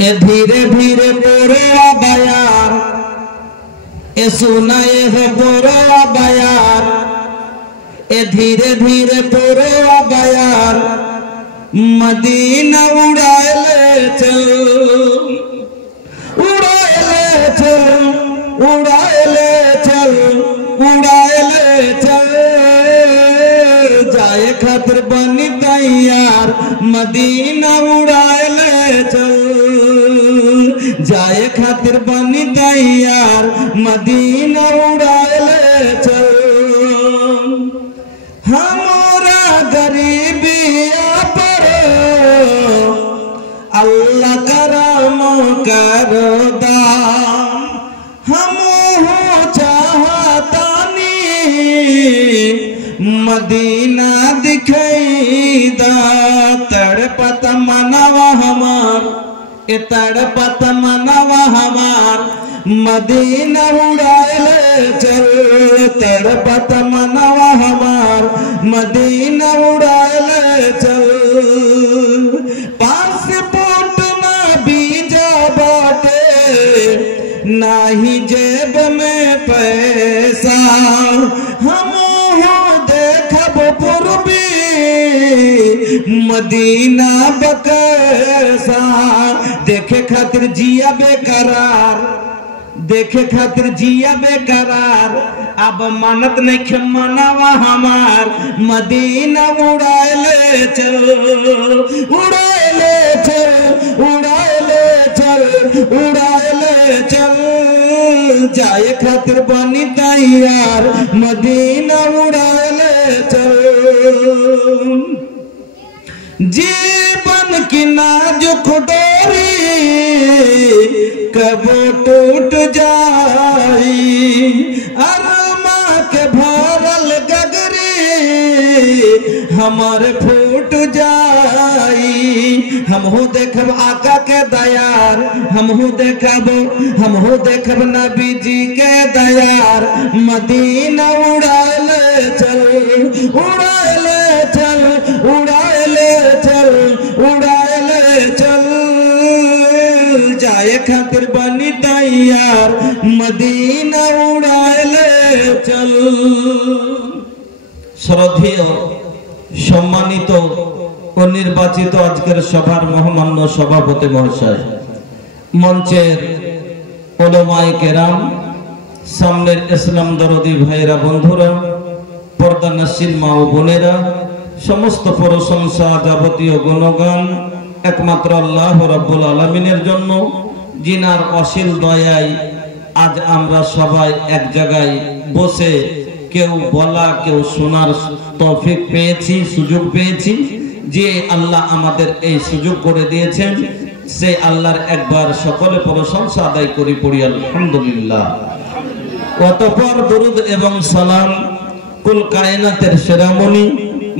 ए धीरे धीरे पोरे बयार ए सुनाए है पोरे बयार ए धीरे धीरे पोरे बयार मदीना उड़ाए ले चल उड़ाए ले चल उड़ाए ले चल उड़ाए ले चल जाए खातिर बनी तैयार मदीना उड़ाए ले चल जाए खातिर बनी तैयार मदीना उड़ाए ले चल हमारा गरीबी पर अल्लाह करम करो दाम हम हो चाहतानी मदीना दिखाई दा तड़पत मनवा हमार ए तड़पत मनवा हमार मदीना उड़ाए ले चल तड़पत मनवा हमार मदीना उड़ाए ले चल पासपोर्ट ना वीजा बाटे नाही जेब में पैसा हम देखब पूर्वी मदीना बकैसा देखे खातिर जिया बेकरार देखे खातिर जिया बेकरार अब मानत नहीं खे मनावा हमार मदीना उड़ाए ले चल उड़ाए ले चल उड़ाए ले चल उड़ाए ले चल जाए खातिर बनी तैयार मदीना उड़ाए ले चल जीवन की नाजुक डोरी कबो टूट जाई अरमा के भरल गगरी हमारे फूट जाई हम हो देखब आका के दयार हम हो देखब नबी जी के दयार मदीना उड़ाए ले चल उड़ाए ले चल उड़ाए ले चल उड़ाए ले चल जाए खातिर बनी तैयार मदीना उड़ाए ले चल श्रद्धेय सम्मानित ও নির্বাচিত আজকের সভার মহামান্য সভাপতি মহাশয় মঞ্চের ওলামায়ে কেরাম সামনের ইসলাম দরদি ভাইরা বন্ধুরা পর্দা নশীন মা ও বোনেরা সমস্ত প্রশংসা যাবতীয় গুণগান একমাত্র আল্লাহ রাব্বুল আলামিনের জন্য যিনার অসীম দয়ায় আজ আমরা সবাই এক জায়গায় বসে কেউ বলা কেউ শোনার তৌফিক পেয়েছি সুযোগ পেয়েছি যে আল্লাহ আমাদের এই সুযোগ করে দিয়েছেন সেই আল্লাহর একবার সকলে প্রশংসা আদায় করি পড়ি আলহামদুলিল্লাহ অতঃপর দরুদ এবং সালাম কুল কায়নাতের শিরোমণি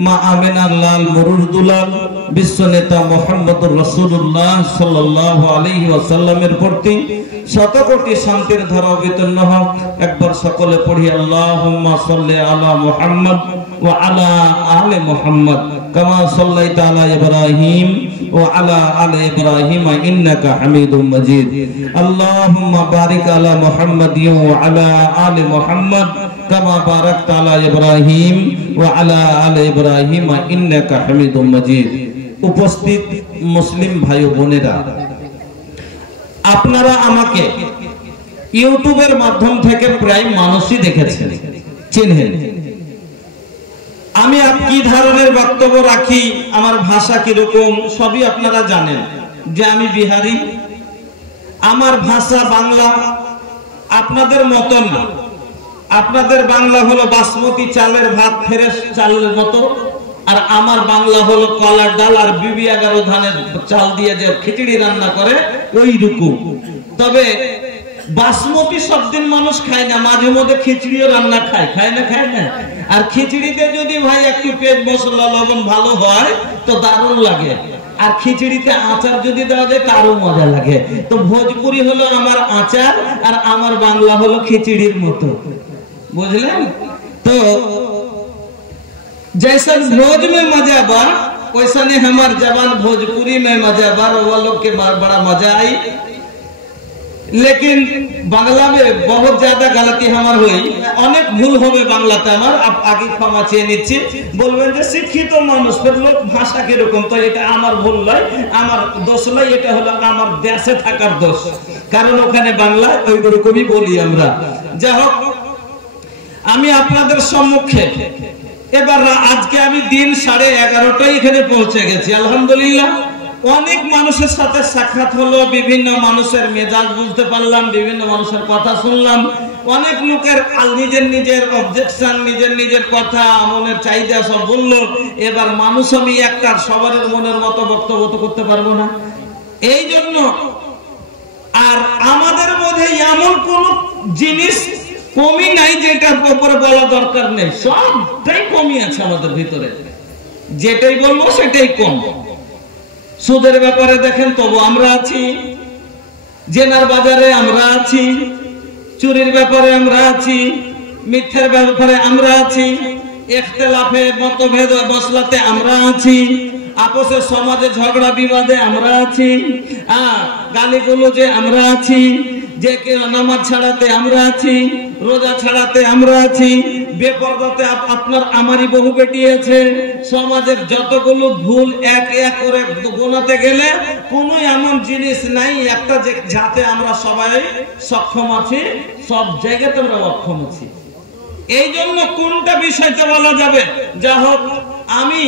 মা আমিনার লাল মরুর দুলাল বিশ্ব নেতা মুহাম্মদুর রাসূলুল্লাহ সাল্লাল্লাহু আলাইহি ওয়াসাল্লামের প্রতি শত কোটি শান্তির ধারা অবতীর্ণ হোক একবার সকলে পড়ি আল্লাহুম্মা সাল্লি আলা মুহাম্মদ ওয়া আলা আলি মুহাম্মদ কামা সাল্লাইতা আলা ইব্রাহিম ওয়া আলা আলি ইব্রাহিম ইন্নাকা হামিদুম মাজিদ আল্লাহুম্মা বারিক আলা মুহাম্মদ ওয়া আলা আলি মুহাম্মদ কামা বারাকতা আলা ইব্রাহিম ওয়া আলা আলি ইব্রাহিম ইন্নাকা হামিদুম মাজিদ উপস্থিত মুসলিম ভাই ও বোনেরা আপনারা আমাকে ইউটিউবের মাধ্যম থেকে প্রায় মানুষই দেখেছেন চিনেন আমি কি ধরনের বক্তব্য রাখি আমার ভাষা কি রকম সবই আপনারা জানেন যে আমি বিহারি আমার ভাষা বাংলা আপনাদের মত না আপনাদের বাংলা হলো বাসমতি চালের ভাত ফ্রেশ চালের মতো আর আমার বাংলা হলো কলার ডাল আর বিবি 11 ধানের চাল দিয়ে যে খিচুড়ি রান্না করে ওই রকম তবে বাসমতি সব দিন মানুষ খায় না মাঝে মধ্যে খিচুড়িও রান্না খায় না আর খিচুড়িতে যদি ভাই একটু পেঁয়াজ মশলা লবণ ভালো হয় তো দারুণ লাগে আর খিচুড়িতে আচার যদি দেওয়া যায় তারও মজা লাগে তো ভোজপুরি হলো আমার আচার আর আমার বাংলা হলো খিচুড়ির মতো বুঝলেন तो जैसा भोज में मजा बा वैसा नहीं हमार जबान भोजपुरी में मजा बार वालों के बार बड़ा मजा आई, लेकिन बांग्ला में बहुत ज्यादा गलती हमार हुई, अनेक भूल होबे बांग्लाते हमार आगे क्षमा চেয়ে নিচ্ছি। বলবেন যে শিক্ষিত মানুষ লোক ভাষা কি রকম, তো এটা আমার ভুল নয়, আমার দোষ নয়, এটা হলো আমার দেশে থাকার দোষ, কারণ ওখানে বাংলা ওই রকমই বলি আমরা। যাই হোক, আমি আপনাদের সম্মুখে এবার আজকে আমি দিন 11:30টায় এখানে পৌঁছে গেছি। আলহামদুলিল্লাহ অনেক মানুষের সাথে সাক্ষাৎ হলো, বিভিন্ন মানুষের মেজাজ বুঝতে পারলাম, বিভিন্ন মানুষের কথা শুনলাম, অনেক লোকের নিজের নিজের অবজেকশন, নিজের নিজের কথা, মনের চাহিদা সব বললো। এবার মানুষ আমি একটা সবার মনের মতো বক্তব্য তো করতে পারবো না, এই জন্য আর আমাদের মধ্যে এমন কোন জিনিস কমি নাই যেটার উপরে বলা দরকার নেই, সবটাই কমই আছে আমাদের ভিতরে, যেটাই বলবো সেটাই কম। সুদের ব্যাপারে দেখেন তবু আমরা আছি, জেনার বাজারে আমরা আছি, চুরির ব্যাপারে আমরা আছি, মিথ্যার ব্যাপারে আমরা আছি, ইখতিলাফে মতভেদ মসলাতে আমরা আছি, আপসে সমাজে ঝগড়া বিবাদে আমরা আছি, গালিগুলোজে আমরা আছি, যে কে নামাজ ছাড়াতে আমরা আছি, রোজা ছাড়াতে আমরা আছি, বেপরদাতে আপনার আমারই বহু বেটি আছে। সমাজের যতগুলো ভুল এক এক করে গোনাতে গেলে কোনো এমন জিনিস নাই একটা যাতে আমরা সবাই সক্ষম আছি, সব জায়গাতে আমরা অক্ষম আছি। এই জন্য কোনটা বিষয়তে বলা যাবে। যা হোক, আমি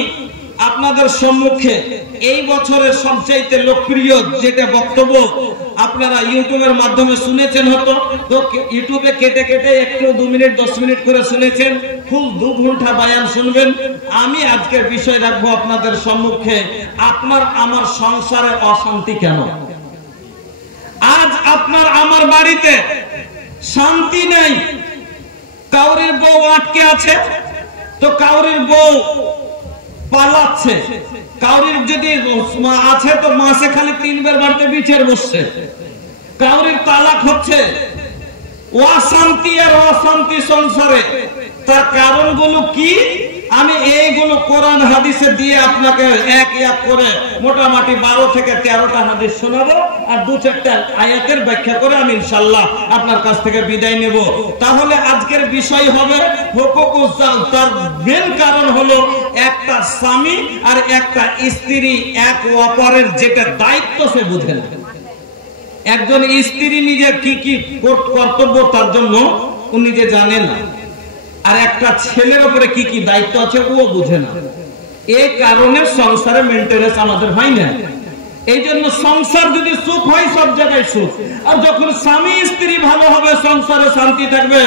আপনাদের সম্মুখে এই বছরের সবচাইতে লোকপ্রিয় যেটা বক্তব্য আপনারা ইউটিউবের মাধ্যমে শুনেছেন, হতো তো ইউটিউবে কেটে কেটে একটু 2 মিনিট 10 মিনিট করে শুনেছেন, ফুল 2 ঘন্টা বয়ান শুনবেন। আমি আজকের বিষয় রাখবো আপনাদের সম্মুখে, আপনার আমার সংসারে অশান্তি কেন। আজ আপনার আমার বাড়িতে শান্তি নেই, কাউরির বউ আটকে আছে, তো কাউরির বউ পালাচ্ছে, কাউরির যদি আছে তো মাসে খালি 3 বার বাড়িতে বিচার বসছে, কাউরির তালাক হচ্ছে, অশান্তি আর অশান্তি সংসারে। তার কারণগুলো কি আমি এইগুলো কোরআন হাদিসে দিয়ে আপনাকে এক এক করে মোটামুটি 12 থেকে 13টা হাদিস শোনাবো, আর 2-4টা আয়াতের ব্যাখ্যা করে আমি ইনশাআল্লাহ আপনার কাছ থেকে বিদায় নেব। তাহলে আজকের বিষয় হবে হুকুকুজ জাওজ। তার মেন কারণ হলো একটা স্বামী আর একটা স্ত্রী এক অপরের যেটা দায়িত্ব সে বুঝে না। একজন স্ত্রী নিজের কি কি কর্তব্য তার জন্য ও নিজে জানে না, আর একটা ছেলের উপরে কি কি দায়িত্ব আছে ও বুঝে না। এই কারণে সংসারে মেইনটেনেন্স আমাদের হয় না। এই জন্য সংসার যদি সুখ হয় সব জায়গায় সুখ, আর যখন স্বামী স্ত্রী ভালো হবে সংসারে শান্তি থাকবে।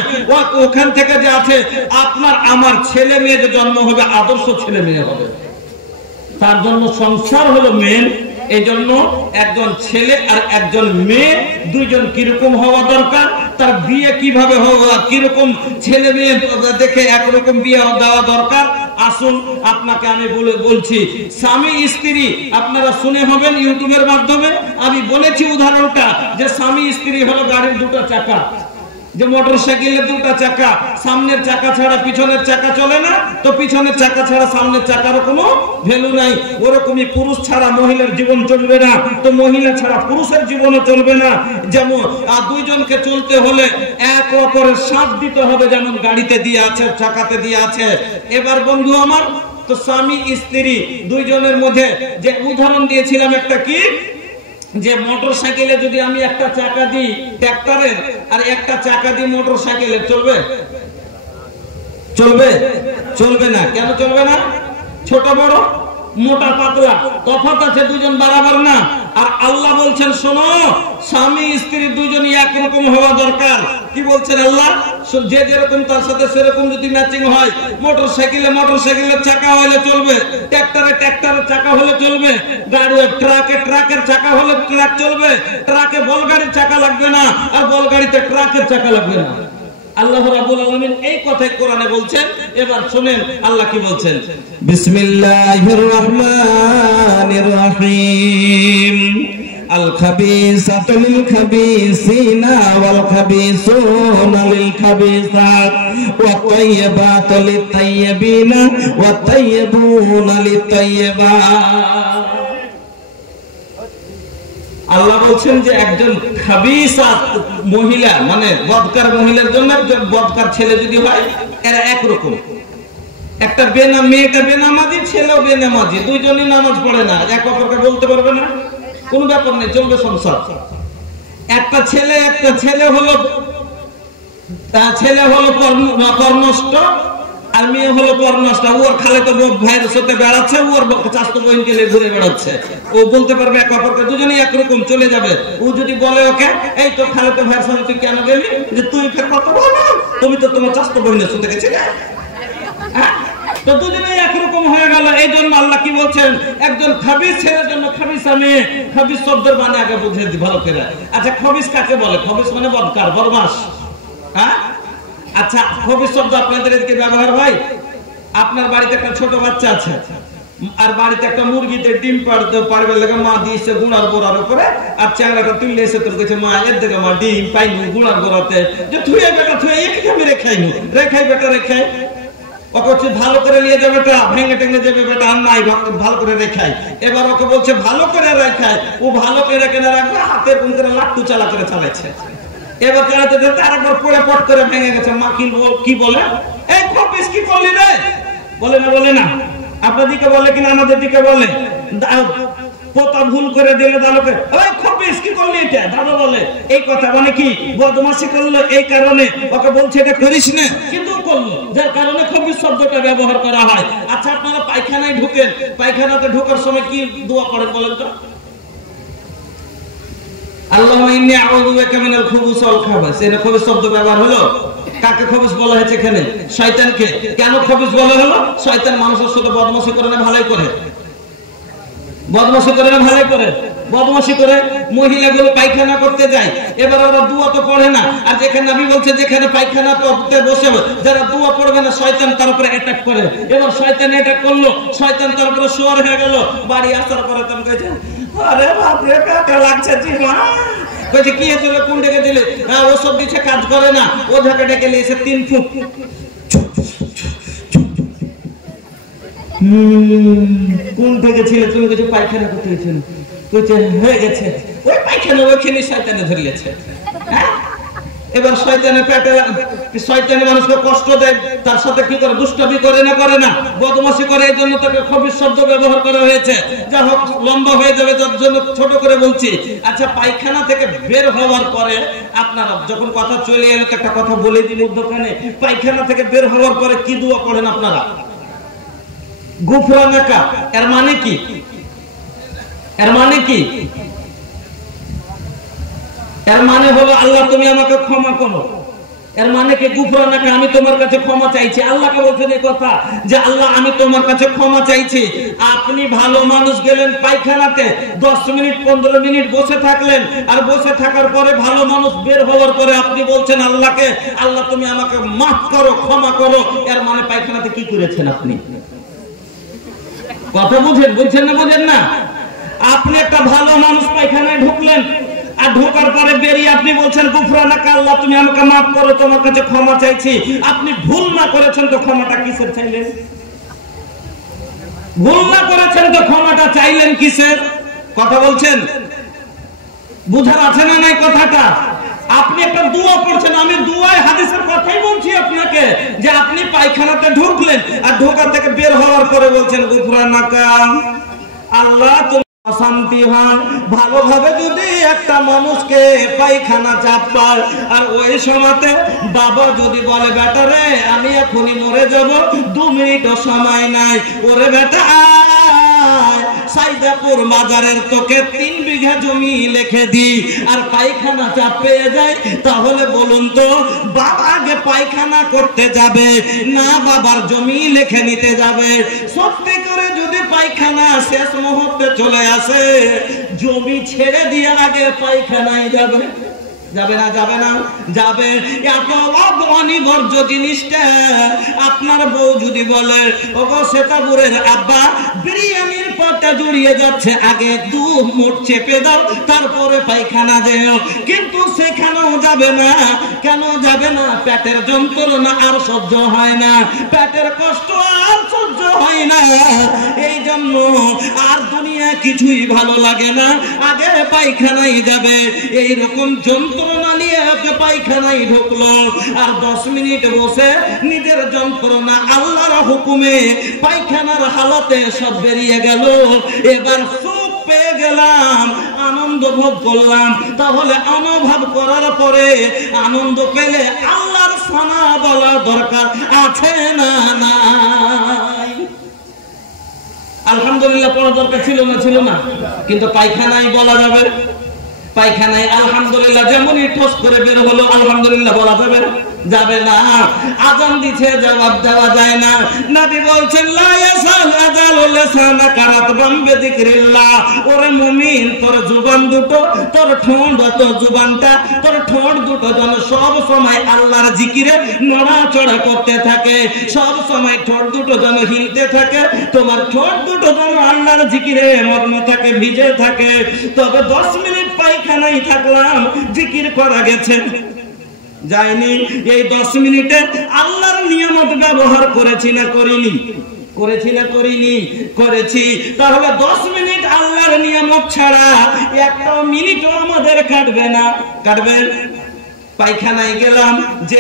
ওখান থেকে যে আছে আপনার আমার ছেলে মেয়ে যে জন্ম হবে আদর্শ ছেলে মেয়ে হবে, তার জন্য সংসার হলো মেন। এই জন্য একজন ছেলে আর একজন মেয়ে দুইজন কিরকম হওয়া দরকার, তার বিয়ে কিভাবে হওয়া, কিরকম ছেলে মেয়ে দেখে একরকম বিয়ে দেওয়া দরকার। আসুন আপনাকে আমি বলছি, স্বামী স্ত্রী আপনারা শুনে হবেন ইউটিউবের মাধ্যমে। আমি বলেছি উদাহরণটা যে স্বামী স্ত্রী হলো গাড়ির 2টা চাকা, যে মোটরসাইকেলের 2টা চাকা, সামনের চাকা ছাড়া পিছনের চাকা চলে না, তো পিছনের চাকা ছাড়া সামনের চাকারও কোনো ভ্যালু নাই। ওরকমই পুরুষ ছাড়া মহিলার জীবন চলবে না, তো মহিলা ছাড়া পুরুষের জীবনও চলবে না। যেমন দুইজনকে চলতে হলে এক অপরের সাথ দিতে হবে, যেমন গাড়িতে দিয়ে আছে, চাকাতে দিয়ে আছে। এবার বন্ধু আমার, তো স্বামী স্ত্রী দুইজনের মধ্যে যে উদাহরণ দিয়েছিলাম একটা কি, যে মোটরসাইকেলে যদি আমি একটা চাকা দিই ট্রাক্টরের আর একটা চাকা দিই মোটরসাইকেলের, চলবে? চলবে? চলবে না। কেন চলবে না? ছোট বড়, মোটা পাতলা তফাৎ আছে, দুজন বরাবর না। আর আল্লাহ বলছেন শোনো, স্বামী স্ত্রী দুজনই একরকম হওয়া দরকার। কি বলছেন আল্লাহ? যে যেরকম তার সাথে সেরকম যদি ম্যাচিং হয়, মোটরসাইকেলে মোটরসাইকেলের চাকা হলে চলবে, ট্রাক্টরে ট্রাক্টরের চাকা হলে চলবে, গাড়ি ট্রাকে ট্রাকের চাকা হলে ট্রাক চলবে, ট্রাকে বলগাড়ির চাকা লাগবে না, আর বলগাড়িতে ট্রাকের চাকা লাগবে না। আল্লাহ রাব্বুল আলামিন এই কথাই কোরআনে বলছেন। এবার শুনেন আল্লাহ কি বলছেন। বিসমিল্লাহির রহমানির রহিম। আল খাবিসাতু লিল খাবিসিনা ওয়াল খাবিসুনা লিল খাবিসাত ওয়াত তাইয়্যিবাতু লিত তাইয়্যিবিনা ওয়াত তাইয়্যিবুনা লিত তাইয়্যিবাত। আল্লাহ বলছেন যে একজন খাবিসাত মহিলা মানে বদকার মহিলার জন্য একজন বদকার ছেলে যদি হয় এরা একরকম। একটা মেয়েটা বেনামাজি, ছেলেও বেনামাজি, দুইজনই নামাজ পড়ে না, এক অপরকে বলতে পারবে না, কোনো ব্যাপার নেই, চলবে সংসার। একটা ছেলে হলো পরনষ্ট আর মেয়ে হলো পরনষ্ট। ওর খালে তো ভাইয়ের সাথে বেড়াচ্ছে, ওর চাস্তো বোনকে ঘুরে বেড়াচ্ছে। ও বলতে পারবে এক অপরকে, দুজনেই একরকম চলে যাবে। ও যদি বলে ওকে, এই তো খালে তো ভাইয়ের সাথে তুই কেন গেলি, যে তুই ফের কত বলো, তুমি তো তোমার চাস্তো বোনের সাথে গেছিলে, তো দুজনেই একরকম হয়ে গেল। এই জন্য আল্লাহ কি বলছেন, একজন খাবিস ছেলের জন্য খাবিসা মেয়ে। খাবিস শব্দের মানে আগে বুঝে দি ভালো করে। আচ্ছা খবিস কাকে বলে? খবিস মানে বদকার, বদমাশ। হ্যাঁ আচ্ছা, খবিস শব্দ আপনাদের এদিকে ব্যবহার হয়? আপনার বাড়িতে একটা ছোট বাচ্চা আছে আর বাড়িতে একটা মুরগিতে ডিম পাড়বে লেগে মা দিয়েছে গুড়ার গোড়ার উপরে, আর চ্যাংড়াটা তুললে এসে তোর কাছে মা এর দেখে মা ডিম পাইনু গুড়ার গোড়াতে, যে থুয়ে বেটা থুয়ে একে আমি রেখাইনু, রেখাই বেটা রেখাই, ওকে ভালো করে নিয়ে যাবে বেটা, ভেঙে টেঙে যাবে বেটা, আর নাই ভালো করে রেখাই। এবার ওকে বলছে ভালো করে রেখায়, ও ভালো করে রেখে না রাখবে, হাতে কোন করে লাট্টু চালা করে চালাচ্ছে। এবার চালাতে চালাতে আরেকবার পড়ে পট করে ভেঙে গেছে। মা কি বলে, এই খবিস কি করলি রে? বলে না আপনার দিকে বলে কিনা আমাদের দিকে বলে, পোতা ভুল করে দিলে দালোকে, ওই খবিস কি করলি এটা, দাদা বলে। এই কথা মানে কি বদমাশি করলো, এই কারণে ওকে বলছে এটা করিস না, কিন্তু করলো, যার কারণে খবিস শব্দটা ব্যবহার করা হয়। আচ্ছা আপনারা পায়খানায় ঢুকেন, পায়খানাতে ঢোকার সময় কি দোয়া পড়েন বলেন তো? আল্লাহুম্মা ইন্নী আউযু বিকা মিনাল খুবুসি ওয়াল খাবাস। এটা খবিস শব্দ ব্যবহার হলো। কাকে খবিস বলা হয়েছে এখানে? শয়তানকে। কেন খবিস বলা হলো? শয়তান মানুষের সাথে বদমাশি করে না ভালোই করে, বদমাশি করে না ভালোই করে, বদমাশি করে মহিলাগুলো পায়খানা করতে যায়। এবার ওরা দুয়া তো পড়ে না, আর যেখানে নবী বলছে যেখানে পায়খানা করতে বসে যারা দুয়া পড়বে না শয়তান তার উপরে অ্যাটাক করে। এবার শয়তান অ্যাটাক করলো, শয়তান তার উপরে শোয়ার হয়ে গেল। বাড়ি আসার পরে তুমি কইছে, আরে বাপ রে কাটা লাগছে জিমা, কইছে কি হয়েছিল, কোন ডেকে দিলে? হ্যাঁ ওসব দিচ্ছে কাজ করে না, ও ঢাকা ডেকে নিয়েছে 3 ফুট। কোন থেকে ছিল তুমি? কিছু পায়খানা করতে গেছিল, কইছে হয়ে গেছে, ওই পায়খানা ওইখানে শয়তানে ধরিয়েছে। এবার শয়তানের পেটে, শয়তানে মানুষকে কষ্ট দেয়, তার সাথে কি করে, দুষ্টামি করে না বদমাশি করে, এই জন্য তাকে খবিস শব্দ ব্যবহার করা হয়েছে। যা হোক লম্বা হয়ে যাবে, তার জন্য ছোট করে বলছি। আচ্ছা পায়খানা থেকে বের হওয়ার পরে আপনারা যখন কথা চলে এলো, একটা কথা বলে দিই মধ্যখানে, পায়খানা থেকে বের হওয়ার পরে কি দোয়া পড়েন আপনারা? গুফরানাকা। এর মানে কি? এর মানে কি? এর মানে হলো আল্লাহ তুমি আমাকে ক্ষমা করো। এর মানে কি? গুফরানাকা, আমি তোমার কাছে ক্ষমা চাইছি। আল্লাহকে বলছেন এই কথা যে আল্লাহ আমি তোমার কাছে ক্ষমা চাইছি। আপনি ভালো মানুষ গেলেন পায়খানাতে, 10 মিনিট 15 মিনিট বসে থাকলেন, আর বসে থাকার পরে ভালো মানুষ বের হওয়ার পরে আপনি বলছেন আল্লাহকে, আল্লাহ তুমি আমাকে মাফ করো, ক্ষমা করো। এর মানে পায়খানাতে কি করেছেন আপনি? কথা বুঝছেন না? আপনি একটা ভালো মানুষ পায়খানায় ঢুকলেন, আর ঢোকার পরে বেরিয়ে আপনি বলছেন গুফরানাকা, আল্লাহ তুমি আমাকে মাফ করো, তোমার কাছে ক্ষমা চাইছি। আপনি ভুল না করেছেন তো ক্ষমাটা কিসের চাইলেন? ভুল না করেছেন তো ক্ষমাটা চাইলেন কিসের? কথা বলছেন, বুঝার আছে না নাই কথাটা? আপনি একটা দোয়া পড়ছেন, আমি দোয়ায় হাদিসের কথাই বলছি আপনাকে, যে আপনি পায়খানাতে ঢুকলেন আর ঢোকা থেকে বের হওয়ার পরে বলছেন গুফরানাকা, আল্লাহ তুমি শান্তি হয়। ভালোভাবে যদি একটা মানুষকে পায়খানা চাপ পায়, আর ওই সময়তে বাবা যদি বলে বেটা রে আমি এখনই মরে যাব, 2 মিনিটও সময় নাই, ওরে বেটা সাইদাপুর বাজারের তোকে 3 বিঘা জমি লিখে দি, আর পায়খানা চাপ পেয়ে যায়, তাহলে বলুন তো বাবা আগে পায়খানা করতে যাবে না বাবার জমি লিখে নিতে যাবে? সত্যি করে যদি পায়খানা শেষ মুহূর্তে চলে আসে, জমি ছেড়ে দিয়ে আগে পায়খানায় যাবে। যাবে না যাবে না যাবে। এত অনিবার্য জিনিসটা আপনার বউ যদি বলে ওগো সেতাপুরের আব্বা বিরিয়ানির পাটা জড়িয়ে যাচ্ছে, আগে 2 মুঠ চেপে দাও তারপরে পায়খানা যেও, কিন্তু সেখানেও যাবে না। কেন যাবে না? পেটের যন্ত্রণা আর সহ্য হয় না, পেটের কষ্ট আর সহ্য হয় না, এই জন্য আর দুনিয়া কিছুই ভালো লাগে না, আগে পায়খানায় যাবে। এই রকম যন্ত্রণা নিয়ে ওকে পায়খানায় ঢুকলো, আর 10 মিনিট বসে নিজের যন্ত্রণা আল্লাহর হুকুমে পায়খানার হালতে সব বেরিয়ে গেল। এবার সুখ পেয়ে গেলাম, আনন্দ ভোগ করলাম। তাহলে অনুভব করার পরে আনন্দ পেলে আল্লাহর সানা বলা দরকার আছে না নাই? আলহামদুলিল্লাহ পড়া দরকার ছিল না? ছিল না। কিন্তু পায়খানায় বলা যাবে? পায়খানায় আলহামদুলিল্লাহ যেমনই ঠোস করে বের হলো আলহামদুলিল্লাহ বলা যাবে? যাবে না। আযান দিছে জবাব দেওয়া যায় না। নবী বলছেন লা ইয়াসাল আযাল লিসানাকা রাতবাম বিযিকরিল্লাহ। ওরে মুমিন, তোর জুবান দুটো, তোর ঠোঁট তোর জুবানটা, তোর ঠোঁট দুটো যেন সব সময় আল্লাহর জিকিরে নড়াচড়া করতে থাকে, সব সময় ঠোঁট দুটো যেন হিলতে থাকে, তোমার ঠোঁট দুটো যেন আল্লাহর জিকিরে মগ্ন থাকে, ভিজে থাকে। তবে 10 মিনিট পায়খানায় থাকলাম, জিকির করা গেছে যায়নি। এই 10 মিনিটে আল্লাহর নিয়ামত ব্যবহার করেছি না করিনি? করেছি না করিনি? করেছি। তাহলে 10 মিনিট আল্লাহর নিয়ামত ছাড়া একটা মিনিটও আমাদের কাটবে না। কাটবে? পায়খানায় গেলাম, যে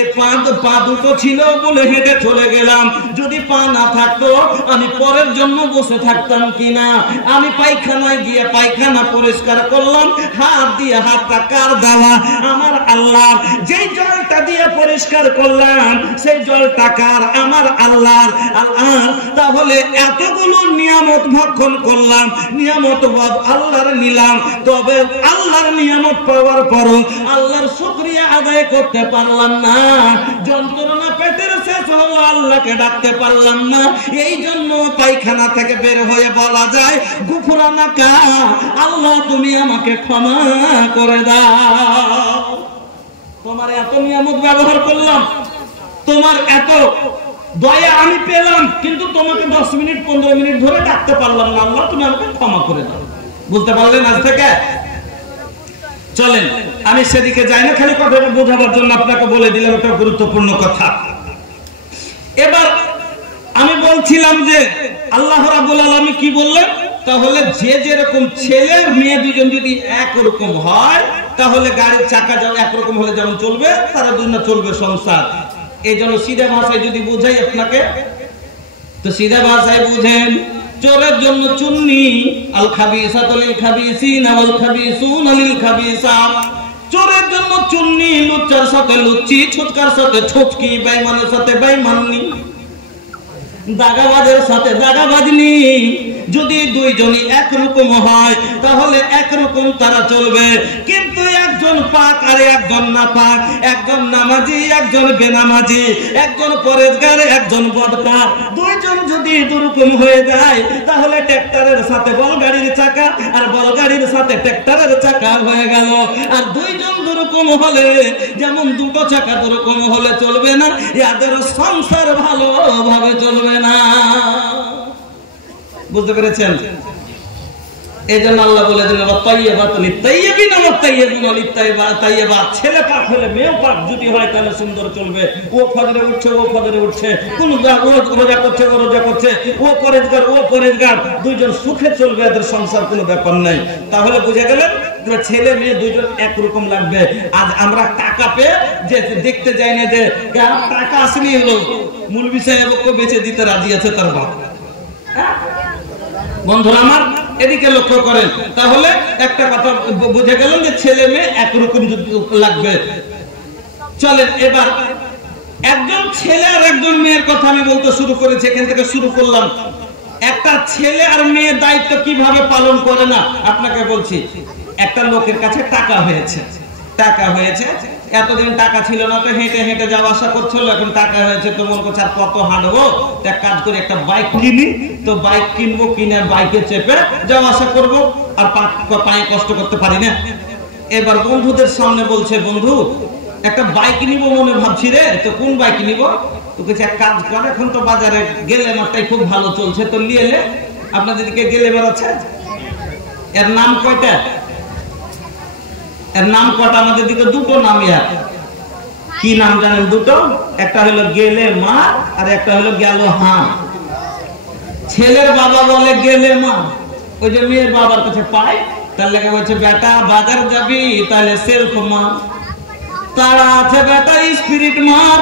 পা দুটো ছিল বলে হেঁটে চলে গেলাম, যদি পা না থাকতো আমি পরের জন্য বসে থাকতাম কিনা? আমি পায়খানায় গিয়ে পায়খানা পরিষ্কার করলাম, হাত দিয়ে, হাতটা কার দেওয়া? আমার আল্লাহ। যেই জলটা দিয়ে পরিষ্কার করলাম সেই জলটা কার? আমার আল্লাহর। আল্লাহ। তাহলে এতগুলো নিয়ামত ভক্ষণ করলাম, নিয়ামত আল্লাহর নিলাম, তবে আল্লাহর নিয়ামত পাওয়ার পরও আল্লাহর শুকরিয়া আদায় করতে পারলাম না, যন্ত্রণা পেটের শেষ হলো, আল্লাহকে ডাকতে পারলাম না। এই জন্য পায়খানা থেকে বের হয়ে বলা যায় গুফরানাকা, আল্লাহ তুমি আমাকে ক্ষমা করে দাও। তোমার এত নিয়ামত ব্যবহার করলাম, তোমার এত দয়া আমি পেলাম, কিন্তু তোমাকে 10 মিনিট 15 মিনিট ধরে ডাকতে পারলাম না, আল্লাহ তুমি আমাকে ক্ষমা করে দাও। বুঝতে পারলেন আজ থেকে? চলেন আমি সেদিকে যাই না, খালি কথাটা বোঝাবার জন্য আপনাকে বলে দিলাম একটা গুরুত্বপূর্ণ কথা। এবার আমি বলছিলাম যে আল্লাহ রাব্বুল আলামিন কি বললেন? তাহলে যে যেরকম ছেলে মেয়ে দুজন যদি একরকম হয়, তাহলে গাড়ির চাকা যাও একরকম হলে যেমন চলবে, তারা দুজনে চলবে সংসার। এই জন্য সিধা ভাষায় যদি বুঝাই আপনাকে, তো সিধা ভাষায় বুঝেন, চোরের জন্য চুন্নি, আল খাবিসাতু লিল খাবিসিনা ওয়াল খাবিসুনা লিল খাবিসাত। চোরের জন্য চুন্নি, লুচ্চার সাথে লুচ্চি, ছুটকার সাথে ছুটকি, বেঈমানের সাথে বেঈমানি, দাগাবাজের সাথে দাগাবাজনি। যদি দুইজনই একরকম হয় তাহলে একরকম তারা চলবে, কিন্তু একজন পাক আর একজন না পাক, একজন নামাজি একজন বেনামাজি, একজন পরেজগার একজন বদকার, দুইজন যদি দুরকম হয়ে যায় তাহলে ট্রাক্টরের সাথে বলগাড়ির চাকা আর বলগাড়ির সাথে ট্রাক্টরের চাকা হয়ে গেল। আর দুইজন দুরকম হলে, যেমন দুটো চাকা দুরকম হলে চলবে না, এদের সংসার ভালোভাবে চলবে না। বুঝতে পেরেছেন? এই জন্য আল্লাহ বলে দিলেন ছেলে পাক হলে মেয়ে পাক যদি হয় তাহলে সুন্দর চলবে। ও ফজরে উঠছে, ও ফজরে উঠছে, কোন রোজা করছে, ও রোজা করছে, ও পরেজগার, ও পরেজগার, দুইজন সুখে চলবে, এদের সংসার কোনো ব্যাপার নাই। তাহলে বুঝে গেলেন ছেলে মেয়ে দুইজন একরকম লাগবে। আজ আমরা টাকা পেয়ে যে দেখতে যাই না যে টাকা আসেনি, হলো মুলবি সাহেবকে বেঁচে দিতে রাজি আছে তার বাপ। বন্ধুরা আমার এদিকে লক্ষ্য করেন, তাহলে একটা কথা বুঝে গেলেন যে ছেলে মেয়ে একরকম লাগবে। চলেন এবার একজন ছেলে আর একজন মেয়ের কথা আমি বলতে শুরু করেছি, এখান থেকে শুরু করলাম। একটা ছেলে আর মেয়ের দায়িত্ব কিভাবে পালন করে না আপনাকে বলছি। একটা লোকের কাছে টাকা হয়েছে, টাকা হয়েছে, এতদিন টাকা ছিল না, তো হেঁটে হেঁটে যাওয়া আসা করছিল, এখন টাকা হয়েছে তো মনে করছে আর কত হাঁটবো, এক কাজ করে একটা বাইক কিনি, তো বাইক কিনবো, কিনে বাইকে চেপে যাওয়া আসা করবো, আর পায়ে কষ্ট করতে পারি না। এবার বন্ধুদের সামনে বলছে, বন্ধু একটা বাইক নিব মনে ভাবছি রে, তো কোন বাইক নিব? তো কিছু এক কাজ কর, এখন তো বাজারে গেলে মারটাই খুব ভালো চলছে, তো নিয়ে এলে। আপনাদের দিকে গেলে মার আছে, এর নাম কয়টা? এর নাম কটা? আমাদের দিকে দুটো নাম। ইয়ার কি নাম জানেন? দুটো, একটা হলো গেলে মা আর একটা হলো গেল হাঁ। ছেলের বাবা বলে গেলে মা, ওই যে মেয়ের বাবার কাছে পায়, তার লেগে বলছে বেটা বাজার যাবি তাহলে সেলফ মার, তারা আছে বেটা স্পিরিট মার,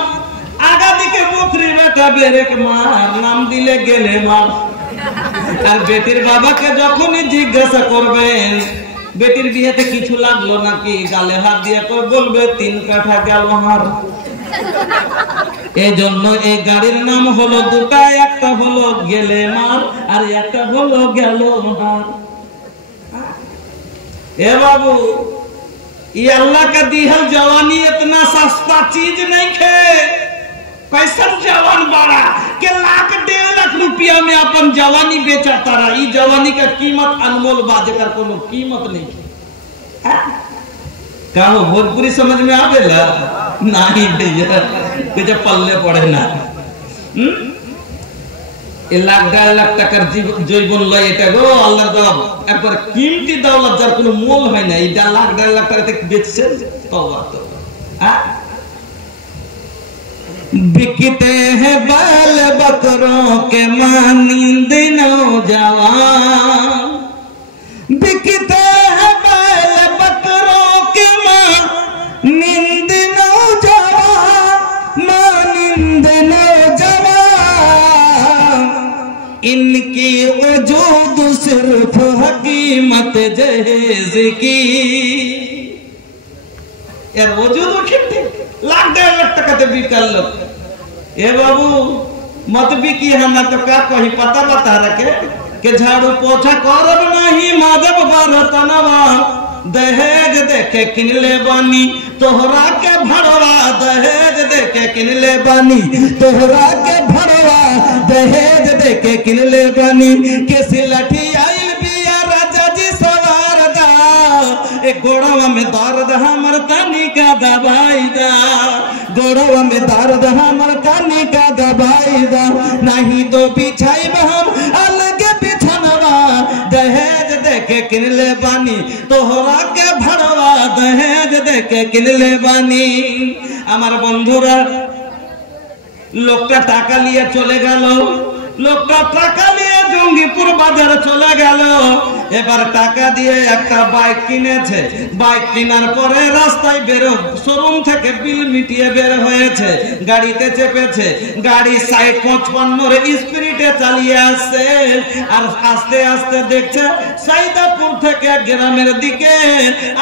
আগা দিকে বকরি বেটা বেরেক মার, নাম দিলে গেলে মার। আর বেটির বাবাকে যখনই জিজ্ঞাসা করবেন বেটির বিয়েতে কিছু লাগলো নাকি, গালে হাত দিয়ে বলবে 3 কাঠা গেল হার। এই জন্য এই গাড়ির নাম হলো দুটা, একটা হলো গেলে মার আর একটা হলো গেল হার। ए बाबू, ये अल्लाह का दिहल जवानी इतना सस्ता चीज नहीं खे। कैसन जवान बड़ा के 1.5 लाख रुपया में अपन जवानी बेचा तारा। ये जवानी का कीमत अनमोल बात कर कोनो कीमत नहीं है। कहो भोजपुरी समझ में आवेला? नहीं भैया, कुछ पल्ले पड़े ना। 1.5 लाख টাকার জৈবন লয় এটা গো আল্লাহর দাও, একবার কিমতি দৌলত যার কোনো মূল হয় না। এই 1.5 লাখ টাকা থেকে বেচছেন, তওবা তওবা। হ্যাঁ, बिकते हैं बाल बकरों के मानिंद नौजवान, बिकते हैं बाल बकरों के मानिंद नौजवान, मानिंद नौजवान, इनकी वजूद सिर्फ हकीमत जहेज की। यार वजूद उठते 1.5 लाख টাকাতে বিকাল লোক। ए बाबू मत बिकी हम तो का कही पता बता रखे के झाड़ू पोछा करब नहीं माधव बरतनवा, दहेज देके किनले बानी तोहरा के भड़वा, दहेज देके किनले बानी तोहरा के भड़वा, दहेज देके किनले बानी। किसी लठी आइल बिया राजा जी सवार दा, एक गोड़वा में दर्द हमर तनी का दबाई दा, गोड़वा में दर्द हमर तनी का दबाई दा, नहीं तो बिछाई हम अलग बिछनवा, दहेज देके किनले बानी तोहरा के भड़वा, दहेज देके किनले बानी। আমার বন্ধুরা, লোকটা টাকা নিয়ে চলে গেল, লোকটা টাকা নিয়ে জঙ্গিপুর বাজারে চলে গেল। এবার টাকা দিয়ে একটা বাইক কিনেছে, বাইক কেনার পরে রাস্তায় বের, শোরুম থেকে বিল মিটিয়ে বের হয়েছে, গাড়িতে চেপেছে, গাড়ি 60-55 স্পিডে চালিয়ে আসছে। আর আস্তে আস্তে দেখছে সাইদাপুর থেকে গ্রামের দিকে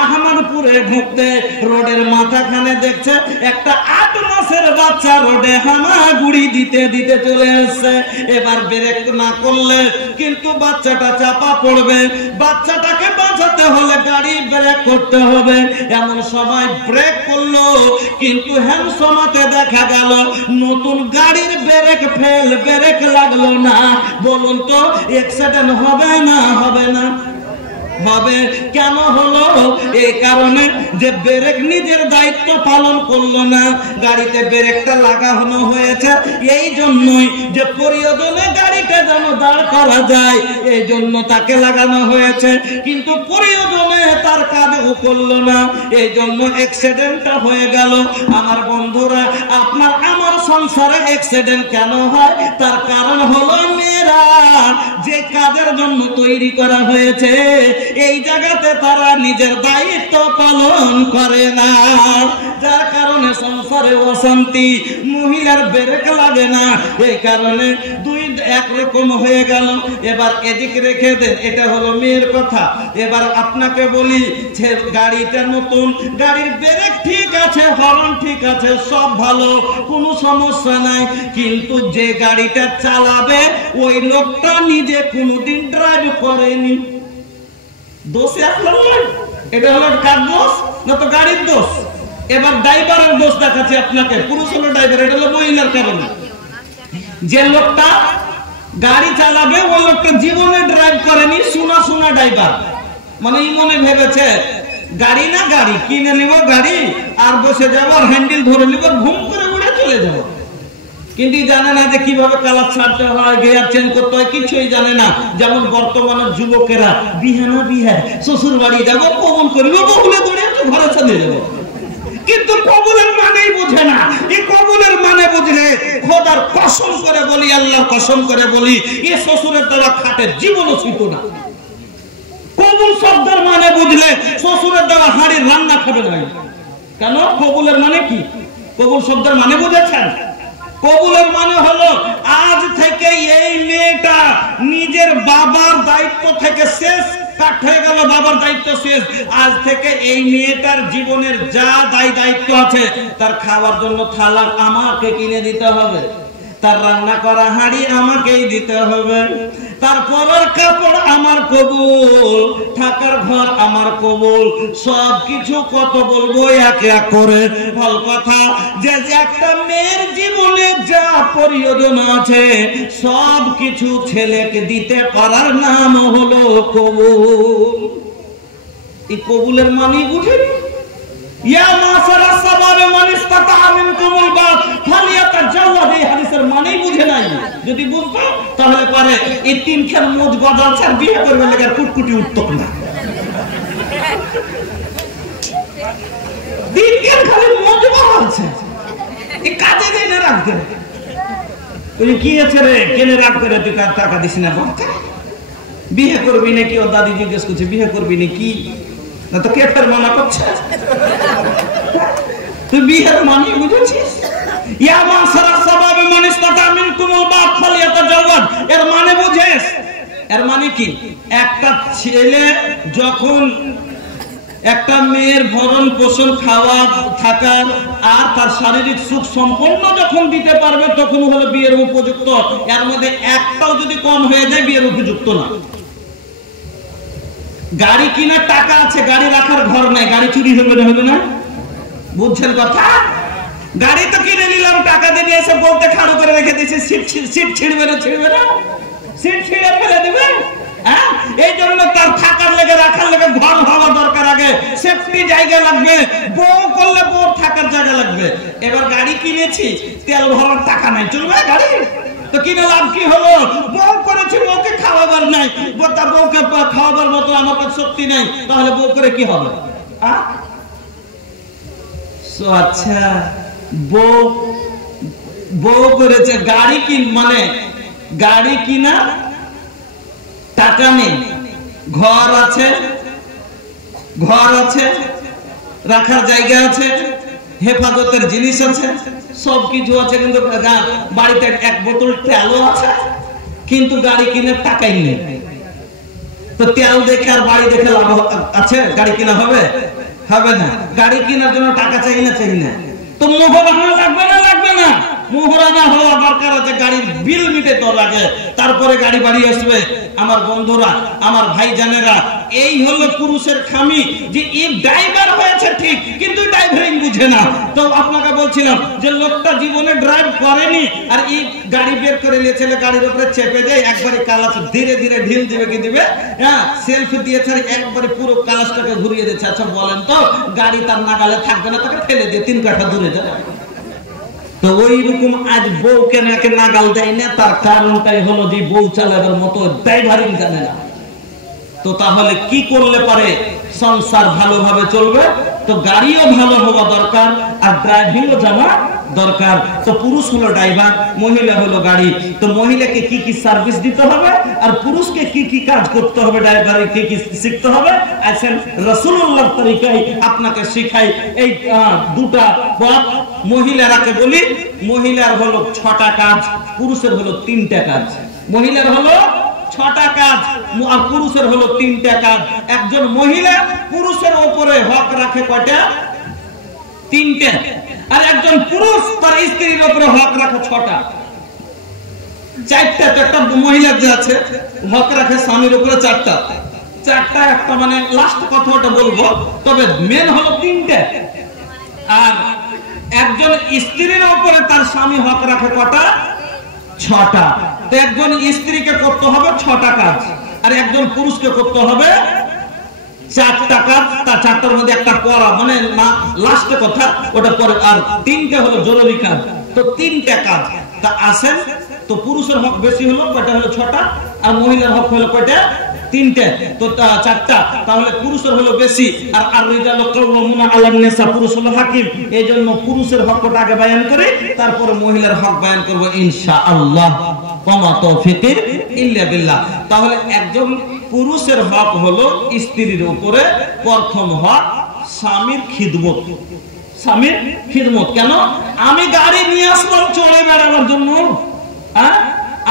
আহমদপুরে ঢুকতে রোডের মাথাখানে দেখছে একটা 8 মাসের বাচ্চা রোডে হামাগুড়ি দিতে দিতে চলে আসছে। এবার ব্রেক না করলে কিন্তু বাচ্চাটা চাপা পড়বে, বাচ্চাটাকে বাঁচাতে হলে গাড়ি ব্রেক করতে হবে। এমন সময় ব্রেক করলো, কিন্তু হ্যান্ড সমাতে দেখা গেল নতুন গাড়ির ব্রেক ফেল, ব্রেক লাগলো না। বলুন তো অ্যাক্সিডেন্ট হবে না হবে না? হবে। কেন হলো? এই কারণে যে ব্রেক নিজের দায়িত্ব পালন করলো না। গাড়িতে ব্রেকটা লাগানো হয়েছে এই জন্যই যে প্রয়োজনে গাড়িটা যেন দাঁড় করা যায়, এই জন্য তাকে লাগানো হয়েছে, কিন্তু প্রয়োজনে তার কাজও করলো না, এই জন্য অ্যাক্সিডেন্টটা হয়ে গেল। আমার বন্ধুরা, আপনার আমার সংসারে অ্যাক্সিডেন্ট কেন হয়? তার কারণ হলো মেয়েরা যে কাজের জন্য তৈরি করা হয়েছে এই জায়গাতে তারা নিজের দায়িত্ব পালন করে না, যার কারণে সংসারে অশান্তি। মহিলার ব্রেক লাগে না, এই কারণে দুই একরকম হয়ে গেল। এবার এদিকে রেখে দেন, এটা হলো মেয়ের কথা। এবার আপনাকে বলি, গাড়িটা নতুন, গাড়ির ব্রেক ঠিক আছে, হর্ন ঠিক আছে, সব ভালো, কোনো সমস্যা নাই, কিন্তু যে গাড়িটা চালাবে ওই লোকটা নিজে কোনোদিন ড্রাইভ করেনি। দোষ আপনার নয়, এটা হলো কার দোষ না তো গাড়ির দোষ। এবার ড্রাইভারের দোষ দেখাচ্ছে আপনাকে, পুরুষ হলো ড্রাইভার, এটা হলো মহিলার কারণে। যে লোকটা গাড়ি চালাবে ওই লোকটা জীবনে ড্রাইভ করেনি, শোনা শোনা ড্রাইভার, মানে এই মনে ভেবেছে গাড়ি না গাড়ি কিনে নিব গাড়ি আর বসে যাবো আর হ্যান্ডেল ধরে নিব ঘুম করে উড়ে চলে যাবো। কিন্তু জানে না যে কিভাবে কালার ছাড়তে হয়, গিয়ার চেঞ্জ করতে হয়, কিছুই জানে না। যেমন বর্তমানের যুবকেরা বিহা না বিহা শ্বশুর বাড়ি যাবো, কবুল করিব, কবুলে দৌড়ে ঘরে চলে যাবো। কিন্তু কবুলের মানেই বুঝে না। এই কবুলের মানে বুঝলে খোদার কসম করে বলি, আল্লাহর কসম করে বলি, এ শ্বশুরের দ্বারা খাটে জীবনও ছিল না। কবুল শব্দের মানে বুঝলে শ্বশুরের দ্বারা হাঁড়ির রান্না খাবে না। কেন? কবুলের মানে কি? কবুল শব্দের মানে বুঝেছেন? কবুলের মানে হলো আজ থেকে এই মেয়েটা নিজের বাবার দায়িত্ব থেকে শেষ, কাট হয়ে গেল, বাবার দায়িত্ব শেষ। আজ থেকে এই মেয়েটার জীবনের যা দায়িত্ব আছে, তার খাওয়ার জন্য থালা আমাকে কিনে দিতে হবে, তার রান্না করা হাঁড়ি আমাকেই দিতে হবে, তার পরার কাপড় আমার কবুল, থাকার ঘর আমার কবুল, সবকিছু কত বলবো এক এক করে। ফল কথা যে একটা মেয়ের জীবনে যা প্রয়োজন আছে সবকিছু ছেলেকে দিতে পারার নাম হলো কবুল। এই কবুলের মানে বুঝেন? ইয়া মাসারা সাবাবে মান ইসতাতা মিনকুমুল বাত ফালিয়াতাজাওয়াজ, এই হাদিসের মানেই বুঝে নাই। যদি বুঝতো তাহলে পারে এই তিনখান মোজ গজাল ছাড় বিয়ে করবে লাগা কুটকুটি উঠতো না। তিনখান খালি মোজ বলছে, এই কাজে দেয় না রাখতে। তুই কি আছে রে, কেনে রাখতে রে, তুই টাকা দিস না, বিয়ে করবি নাকি? ও দাদি জিজ্ঞেস করছে বিয়ে করবি নাকি? না তো কেটার মানা করছে, তুই বিয়ের মানে বুঝেছিস? ইয়া মাসারা সাবাবে মান ইসতাতা মিনকুমুল বাত ফালিয়াতাজাওয়াজ, এর মানে বুঝেস? এর মানে কি? একটা ছেলে যখন একটা মেয়ের ভরণ পোষণ, খাওয়া থাকা আর তার শারীরিক সুখ সম্পন্ন যখন দিতে পারবে তখন হলো বিয়ের উপযুক্ত। এর মধ্যে একটাও যদি কম হয়ে যায় বিয়ের উপযুক্ত না। গাড়ি কিনার টাকা আছে, গাড়ি রাখার ঘর নাই, গাড়ি চুরি হবে না? বুঝছেন কথা? গাড়ি তো কিনে নিলাম, টাকা দিয়ে এসে বলতে খাড়ো করে রেখে দিয়েছে, সিট ছিড়বে না? সিট ছিঁড়ে ফেলে দিবে। হ্যাঁ, এই জন্য তার থাকার লেগে, রাখার লেগে ঘর হওয়া দরকার, আগে সেফটি জায়গা লাগবে, বউ করলে বউ থাকার জায়গা লাগবে। এবার গাড়ি কিনেছি, তেল ভরার টাকা নাই, চলবে গাড়ি? তো কিনে লাভ কি হলো? বউ করেছি, বউকে খাওয়াবার নাই, বউকে খাওয়াবার মতো আমার কাছে শক্তি নাই, তাহলে বউ করে কি হবে? আচ্ছা, বউ করেছে, গাড়ি কিন মানে গাড়ি কিনা টাকা নেই, ঘর আছে, রাখার জায়গা আছে, হেফাজতের জিনিস আছে, সবকিছু আছে, কিন্তু বাড়িতে এক বোতল তেলও আছে, কিন্তু গাড়ি কিনে টাকাই নেই। তো তেল দেখে আর বাড়ি দেখে লাভ আছে? গাড়ি কিনা হবে? হবে না। গাড়ি কেনার জন্য টাকা চাই না? তো মোহরানা লাগবে না? মোহরানা হওয়া দরকার আছে, গাড়ির বিল মিটে তো লাগে, তারপরে গাড়ি বাড়ি আসবে। আমার বন্ধুরা, আমার ভাইজানেরা, এই হলো পুরুষের খামি, যে এই ড্রাইভার হয়েছে ঠিক, কিন্তু ড্রাইভিং বুঝে না। তো আপনাকে বলছিলাম যে লোকটা জীবনে ড্রাইভ করেনি, আর এই গাড়ি বের করে নিয়ে ছেলে গাড়ির উপরে চেপে যায়, একবারে কালাস ধীরে ধীরে ঢিল দিবে কি দিবে, হ্যাঁ, সেলফি দিয়েছে, একবারে পুরো কালাসটাকে ঘুরিয়ে দিচ্ছে। আচ্ছা বলেন তো, গাড়ি তার নাগালে থাকবে না, তাকে ফেলে দিয়ে 3 কাঠা দূরে যাবে। তো ওই রকম আজ বউকে নাকে নাগাল দেয় না, তার কারণটাই হলো যে বউ চালাবার মতো ড্রাইভারিং জানে না। তো তাহলে কি করলে পারে সংসার ভালোভাবে চলবে? তো গাড়িও ভালো হওয়া দরকার, আর ড্রাইভিংও জানা দরকার। তো পুরুষ হলো ড্রাইভার, মহিলা হলো গাড়ি। তো মহিলাকে কি কি সার্ভিস দিতে হবে, আর পুরুষকে কি কি কাজ করতে হবে, ড্রাইভারে কি কি শিখতে হবে, আসেন রাসূলুল্লাহর তরিকায় আপনাকে শিখাই। এই দুটা পথ মহিলারাকে বলি, মহিলার হলো 6টা কাজ, পুরুষের হলো 3টা কাজ। মহিলার হলো 6টা কাজ আর পুরুষের হলো 3টা কাজ। একজন মহিলা পুরুষের উপরে হক রাখে কয়টা? 3টা। আর একজন পুরুষ তার স্ত্রীর উপরে হক রাখে 6টা। 4টা। একটা মহিলা যে আছে হক রাখে স্বামীর উপরে 4টা। একটা মানে লাস্ট কথাটা বলবো, তবে মেন হলো 3টা। আর একজন স্ত্রীর উপরে তার স্বামী হক রাখে কটা? 6টা। তো একজন স্ত্রীকে করতে হবে 6টা কাজ, আর একজন পুরুষকে করতে হবে 4 টাকা, তা 4টার মধ্যে একটা পড়া মানে লাস্টে কথা ওটা পরে, আর 3টে হলো জরুরি কাজ। তো 3টে কাজ তা আসেন। তো পুরুষের হক বেশি হলো কয়টা, হলো 6টা, আর মহিলার হক হলো কয়টা, 3টে। তো 4টা, তাহলে পুরুষের হলো বেশি। আর আর রিজালু কাওয়ামুনা আলান নিসা, পুরুষ হলো হাকিম। এইজন্য পুরুষের হকটা আগে বয়ান করে তারপরে মহিলার হক বয়ান করব ইনশাআল্লাহ। ওমা তৌফিক ইল্লা বিল্লাহ। তাহলে একজন পুরুষের হক হলো স্ত্রীর উপরে প্রথম হক স্বামীর খিদমত। স্বামীর খিদমত কেন? আমি গাড়ি নিয়ে আসলাম চড়ে বেড়াবার জন্য,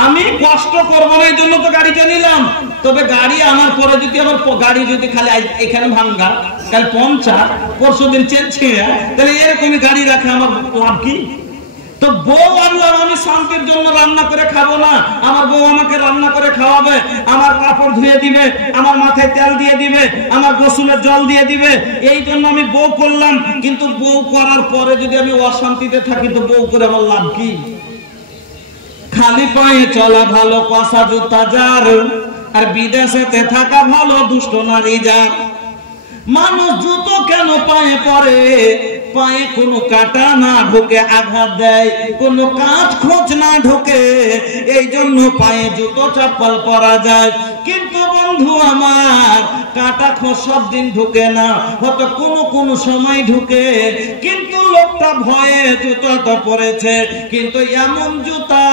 আমি কষ্ট করবো না এই জন্য তো গাড়িটা নিলাম। তবে গাড়ি আমার পরে যদি আমার গাড়ি যদি খালি এখানে ভাঙ্গা, কাল পঞ্চার, পরশুদিন চেঞ্জ, তাহলে এরকমই গাড়ি রাখে আমার লাভ কি? তো বউ আনলাম আমি শান্তির জন্য, রান্না করে খাবো না, আমার বউ আমাকে রান্না করে খাওয়াবে, আমার কাপড় ধুয়ে দিবে, আমার মাথায় তেল দিয়ে দিবে, আমার গোসলের জল দিয়ে দিবে, এই জন্য আমি বউ করলাম। কিন্তু বউ করার পরে যদি আমি অশান্তিতে থাকি তো বউ করে আমার লাভ কি? খালি পায়ে চলা ভালো কষা জুতা যার, আর বিদেশেতে থাকা ভালো দুষ্ট নারী যার। মানুষ জুতো কেন পায়ে পরে? পায়ে কোনো কাটা না ঢোকে, আঘাত দেয়, কোনো কাঁচ খোঁচ না ঢোকে, এই জন্য পায়ে জুতো চপ্পল পরা যায়। কিন্তু বন্ধু আমার, কাটা খোঁচ সব দিন ঢুকে না, হয়তো কোনো সময় ঢুকে। কিন্তু লোকটা ভয়ে জুতোটা পরেছে, কিন্তু এমন জুতা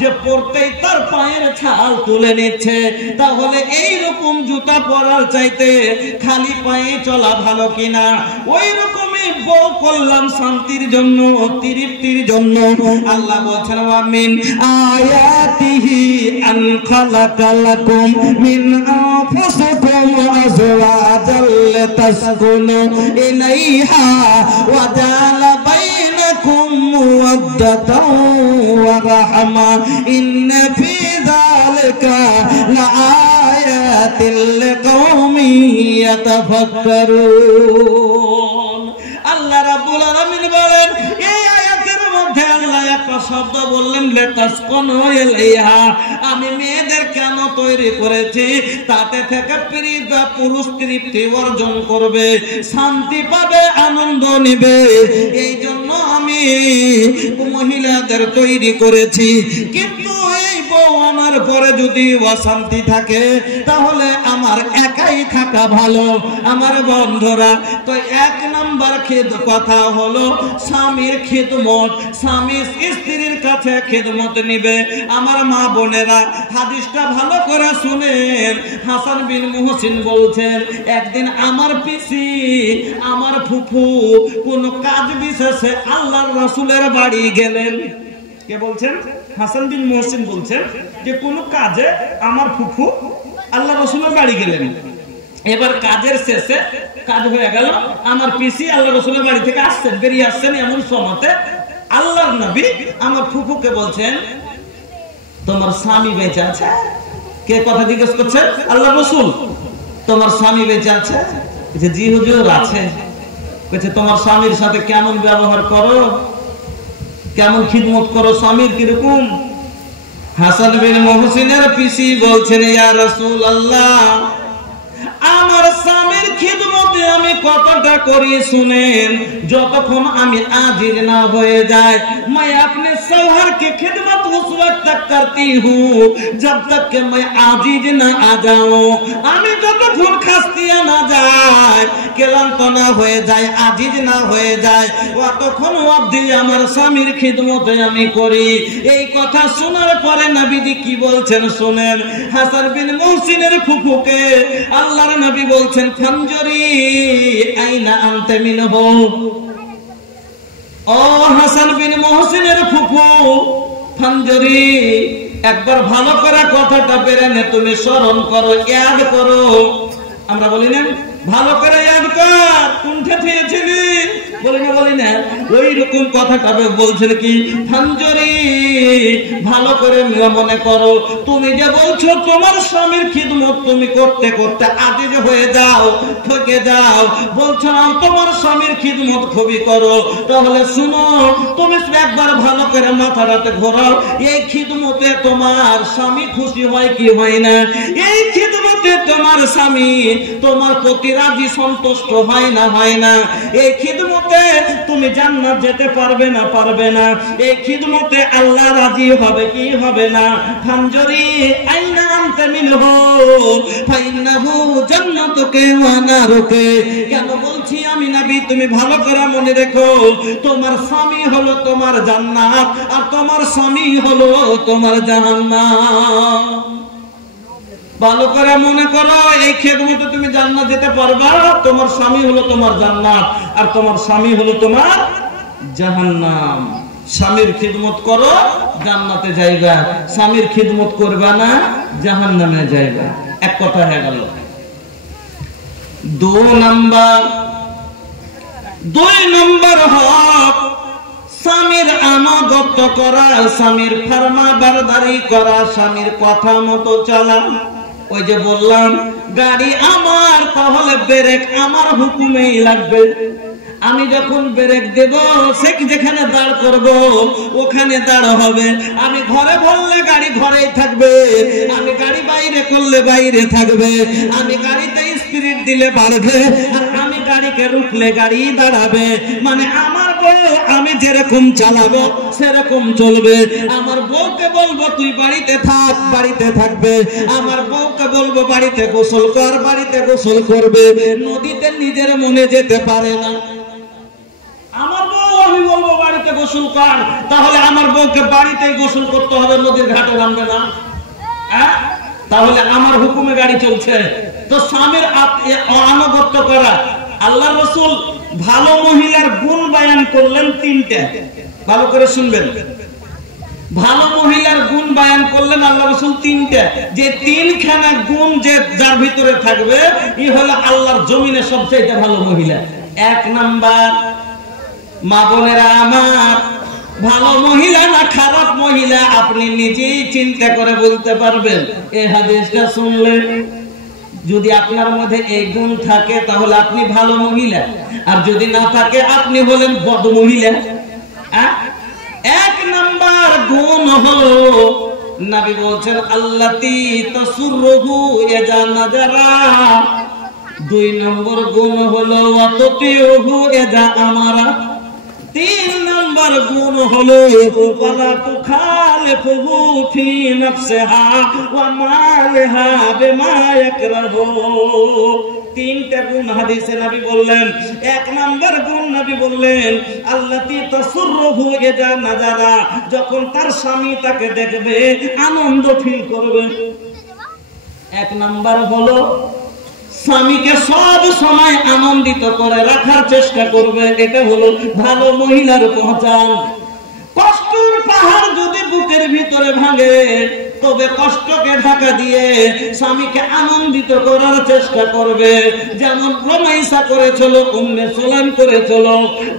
যে পরতেই তার পায়ের ছাল তুলে নিচ্ছে। তাহলে এই রকম জুতা পরার চাইতে খালি পায়ে চলা ভালো কিনা? ওই রকমই বউ করলাম শান্তির জন্য, তৃপ্তির জন্য। আল্লাহ বলছেন ওয়ামিন আয়াতিহি আন খালাকালাকুম মিন আনফুসিকুম আজওয়াজাল লিতাসকুনু ইলাইহা ওয়া জাআলা বাইনাকুম মাওয়াদ্দাতাও ওয়া রাহমা ইন্না ফি যালিকা লাআয়াতিল লিকাওমিন ইয়াতাফাক্কারুন। আল্লাহ রাব্বুল আলামিন বলেন, এই আয়াতের মধ্যে আল্লাহ একটা শব্দ বললেন লিতাসকুনু ইলাইহা। আমি মেয়েদের কেন তৈরি করেছি? তাতে থেকে পুরুষ তৃপ্তি অর্জন করবে, শান্তি পাবে, আনন্দ নেবে, এই জন্য আমি মহিলাদের তৈরি করেছি। কিন্তু এই বউ আমার পরে যদি অশান্তি থাকে তাহলে আমার একাই থাকা ভালো। আমার বন্ধুরা, তো 1 নাম্বার কথা হলো স্বামীর খিদমত। স্বামী স্ত্রীর কাছে খিদমত নিবে। আমার মা বোনেরা, হাদিসটা ভালো করে শুনেন। হাসান বিন মুহসিন বলছেন, একদিন আমার পিসি, আমার ফুফু কোন কাজ বিশেষে আল্লাহর রাসূলের বাড়ি গেলেন। কে বলছেন? হাসান বিন মুহসিন বলছেন যে কোন কাজে আমার ফুফু আল্লাহর রাসূলের বাড়ি গেলেন। এবার কাজের শেষে কাজ হয়ে গেল, আমার পিসি আল্লাহর রাসূলের বাড়ি থেকে আসছেন, বেরিয়ে আসছেন। এমন সময়তে আল্লাহর নবী আমার ফুফুকে বলছেন, তোমার স্বামী বেঁচে আছে? কে কথা জিজ্ঞেস করছেন? আল্লাহর রাসূল। তোমার স্বামী বেঁচে আছে? বলছে জি হুজুর আছে। বলছে তোমার স্বামীর সাথে কেমন ব্যবহার করো, কেমন খিদমত করো, স্বামীর কিরকম? হাসান বিন মুহসিনের পিসি বলছেন, ইয়া রাসূলুল্লাহ, আমার স্বামীর খিদমতে আমি কতটা করি শুনেন। যতক্ষণ আমি আজিজ না হয়ে যায়, मैं अपने शौहर की खिदमत उस वक्त तक करती हूँ जब तक कि मैं आजीज ना आ जाऊं। আমি যতক্ষণ খাস্তিয়া না যায়, ক্লান্ত না হয়ে যায়, আজিজ না হয়ে যায়, ততক্ষণ অবধি আমার স্বামীর খিদমতে আমি করি। এই কথা শোনার পরে নবীজি কি বলছেন শুনেন। হাসান বিন মুহসিনের ফুফুকে আল্লাহর নবী বলছেন, ফানজুরি আইনা আনতা মিনহু। ও হাসান বিন মুহসিনের ফুফু, ফানজুরি, একবার ভালো করে কথাটা বেরেনে তুমি স্মরণ করো, ইয়াদ করো। আমরা বলি না ভালো করে ইয়াদ কর, কোনটা পেয়েছিলি? বলি না ওই রকম কথাটা বলছেন কি ফাঞ্জরি ভালো করে মনে করো তুমি যে বলছো তোমার স্বামীর খিদমত তুমি করতে করতে আজিজ হয়ে যাও ঠকে যাও বলছো না তোমার স্বামীর খিদমত খুবই করো তাহলে শুনো তুমি একবার ভালো করে মাথাটাতে ঘোরাও এই খিদমতে তোমার স্বামী খুশি হয় কি হয় না এই খিদমতে তোমার স্বামী তোমার প্রতি রাজি সন্তুষ্ট হয় না এই খিদমতে তুমি জান্নাত যেতে পারবে না এই খিদমতে আল্লাহ রাজি হবে কি হবে না ফাঞ্জরি আইনা আনতে মিনহু ফাইন্নাহু জান্নাতুকে ওয়া নারুকে কেন বলছি আমি নবী তুমি ভালো করে মনে রেখো তোমার স্বামী হলো তোমার জান্নাত আর তোমার স্বামী হলো তোমার জাহান্নাম ভালো করে মনে করো এই খেদমতে তুমি জান্নাত যেতে পারবা তোমার স্বামী হলো তোমার জান্নাত আর তোমার স্বামী হলো তোমার জাহান্নাম স্বামীর খিদমত করো জান্নাতে যাইবা স্বামীর খিদমত করবা না জাহান্নামে যাইবা এক কথা হয়ে গেল দুই নম্বর হক স্বামীর আনুগত্য করা স্বামীর ফরমাবরদারি করা স্বামীর কথা মতো চলা ওই যে বললাম গাড়ি আমার তাহলে ব্রেক আমার হুকুমেই লাগবে আমি যখন ব্রেক দেব সে যেখানে দাঁড় করব ওখানে দাঁড় হবে আমি ঘরে বললে গাড়ি ঘরেই থাকবে আমি গাড়ি বাইরে করলে বাইরে থাকবে আমি গাড়িতে স্পিড দিলে বাড়বে আর আমি গাড়িকে রুখলে গাড়ি দাঁড়াবে মানে আমার বউ আমি যেরকম চালাবো সেরকম চলবে আমার বউকে বলবো তুই বাড়িতে থাক বাড়িতে থাকবে আমার বউকে বলবো বাড়িতে গোসল কর বাড়িতে গোসল করবে নদীতে নিজের মনে যেতে পারে না আমার বউ আমি বলবো বাড়িতে গোসল কর তাহলে আমার বউকে বাড়িতেই গোসল করতে হবে নদীর ঘাটে নামবে না তাহলে আমার হুকুমে গাড়ি চলছে তো স্বামীর আনুগত্য করা আল্লাহ রাসূল ভালো মহিলার গুণ বয়ান করলেন তিনটা ভালো করে শুনবেন ভালো মহিলার গুণ বয়ান করলেন আল্লাহ রাসূল তিনটা যে তিনখানা গুণ যে যার ভিতরে থাকবে ই হলো আল্লাহর জমিনে সবচেয়ে ভালো মহিলা এক নাম্বার মা বোনেরা আমার ভালো মহিলা না খারাপ মহিলা আপনি নিজেই চিন্তা করে বলতে পারবেন এই হাদিসটা শুনলে যদি আপনার মধ্যে এই গুণ থাকে তাহলে আপনি ভালো মহিলা আর যদি না থাকে আপনি হলেন বদ মহিলা এক নাম্বার গুণ হলো নবী বলছেন আল্লাতী তাসুরহু ইযা নাজারা দুই নম্বর গুণ হলো ওয়াতাতিহু ইযা আমারা তিন নম্বর গুণ হলো ওয়ালা তুখালিফহু ফি নাফসিহা ওয়া মালহা বিমা ইয়াকরাহু তিনটা গুণ হাদিসে নবী বললেন এক নাম্বার গুণ নবী বললেন আল্লাতী তাসুরহু ইযা নাজারা যখন তার স্বামী তাকে দেখবে আনন্দ ফিল করবে এক নাম্বার হলো স্বামীকে সব সময় আনন্দিত করে রাখার চেষ্টা করবে এটা হলো ভালো মহিলার পহচান কষ্টের পাহাড় যদি বুকের ভিতরে ভাঙে তবে কষ্টকে ঢাকা দিয়ে স্বামীকে আনন্দিত করার চেষ্টা করবে যেমন রমাইসা করেছিল উম্মে সুলাইম করেছিল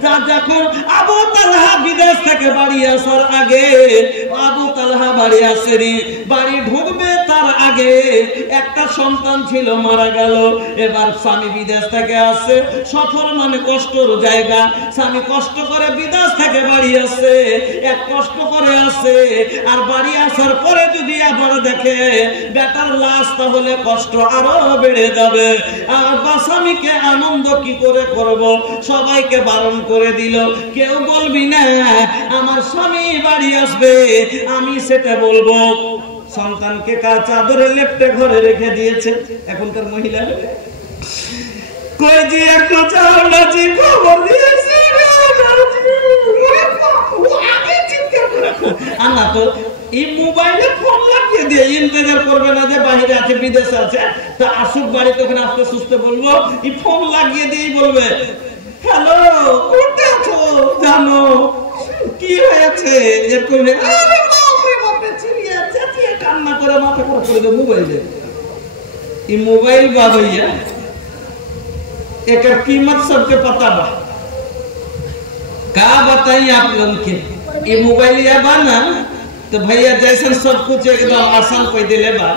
যা যখন আবু তালহা বিদেশ থেকে বাড়ি আসার আগে আবু তালহা বাড়ি আসেনি বাড়ি ঢুকবে তার আগে একটা সন্তান ছিল মারা গেল এবার স্বামী বিদেশ থেকে আসে সফর মানে কষ্টের জায়গা স্বামী কষ্ট করে বিদেশ থেকে বাড়ি আসে এক কষ্ট করে আসে আর বাড়ি আসার পরে যদি আবার দেখে বেটার লাশ তাহলে কষ্ট আরো বেড়ে যাবে আর স্বামীকে আনন্দ কি করে করব সবাইকে বারণ করে দিল কেউ বলবি না আমার স্বামী বাড়ি আসবে আমি সেটা বলবো সন্তানকে চাদরে লেপটে ঘরে রেখে দিয়েছে এখনকার মহিলা কই যে একটু চাওলাজি খবর দিয়েছে আনা তো এই মোবাইলে ফোন লাগিয়ে দিয়ে ইন্তজার করবে না যে বাইরে আছে বিদেশে আছে তা আসুক বাড়িতে ওখানে আসতে সুস্থ বলবো এই ফোন লাগিয়ে দিয়েই বলবে হ্যালো কোথায় আছো জানো কি হয়েছে এরকম কান্না করে মাথা খারাপ করে দেবে মোবাইলে ये मोबाइल बा भैया एक कीमत सबके पता बा का बताइए आप लोगों के ये मोबाइल या बा ना तो भैया जैसे सब कुछ एकदम आसान कर दिले बा।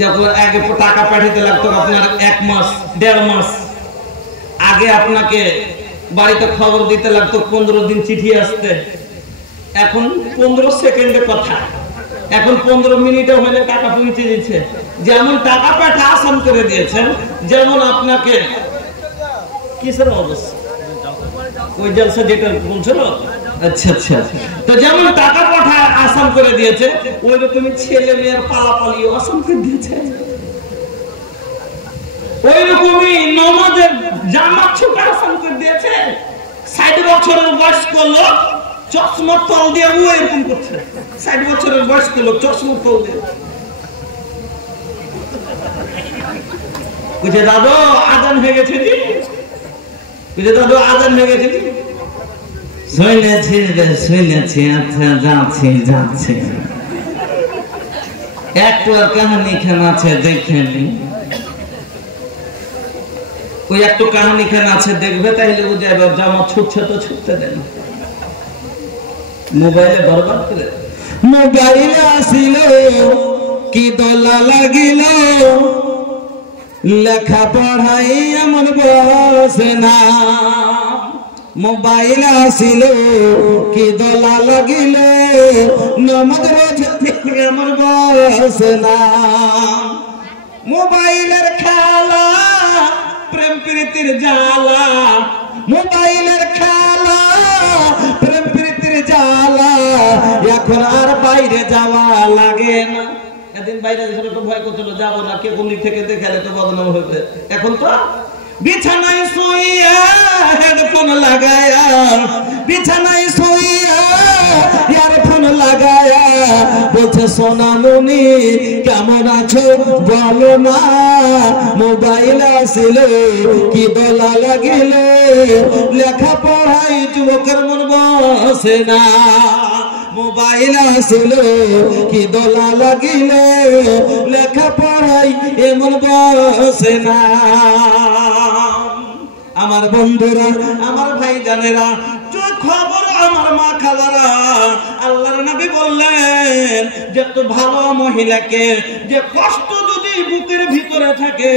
जब आगे टाका पाठाते लगतो আপনার 1 মাস 1.5 মাস আগে আপনাকে বাড়িতে খবর দিতে লাগতো 15 দিন চিঠি আসতে, এখন 15 সেকেন্ডে কথা, এখন 15 মিনিটে হলে টাকা পৌঁছে দিচ্ছে। যেমন টাকা পাঠা আসান করে দিয়েছেন, যেমন আপনাকে কিসের অবস্থা ওই জলসা যেটা বলছিল, আচ্ছা আচ্ছা, তো যেমন টাকা পাঠা আসান করে দিয়েছে ওই রকমই ছেলে মেয়ের পালাপালি আসান করে দিয়েছে। ওই রকমই নামাজের জামাত ছোটা আসান করে দিয়েছে। 60 বছরের বয়স্ক লোক চশমা তল দিয়ে ও এরকম করছে। 60 বছরের বয়স্ক লোক চশমা তল দিয়ে বুঝে দাদু আজান হয়ে গেছে জি, বুঝে দাদু আজান হয়ে গেছে জি। শুনেছি আচ্ছা যাচ্ছি যাচ্ছি, একটু আর কাহানি খান আছে দেখে নি, ওই একটু কাহানি খান আছে দেখবে তাইলে ও যাবে। জামা ছুটছে তো ছুটতে দেন, মোবাইলে বরবাদ করে। মোবাইল আসিল কি দোলা লাগিল, লেখা পড়াই এমন বসে না। মোবাইল আসিল কি দোলা লাগিল, নামাজ রোজা এমন বসে না। মোবাইলের খেলা প্রেম প্রীতির জ্বালা, মোবাইলের খেলা প্রেম প্রীতির জ্বালা, এখন আর বাইরে যাওয়া লাগে না। এদিন বাইরে তো ভয় করছিল যাবো না, কে কোন দিক থেকে দেখালে তো বদনাম হবে। এখন তো বিছানায় শুইয়া হেডফোন লাগায়া, বিছানায় শুইয়া ইয়ারফোন লাগায়া বলছে সোনামণি কেমন আছো বলো না। মোবাইল আসিল কি দোলা লাগিল, লেখা পড়াই যুবকের মন বসে না। মোবাইল আসিল কি দোলা লাগিল, লেখা পড়াই এমন বসে না। আমার বন্ধুরা, আমার ভাই জানেরা, খবর আমার মা খালারা, আল্লাহর নবী বললেন যে তো ভালো মহিলাকে যে কষ্ট যদি বুকের ভিতরে থাকে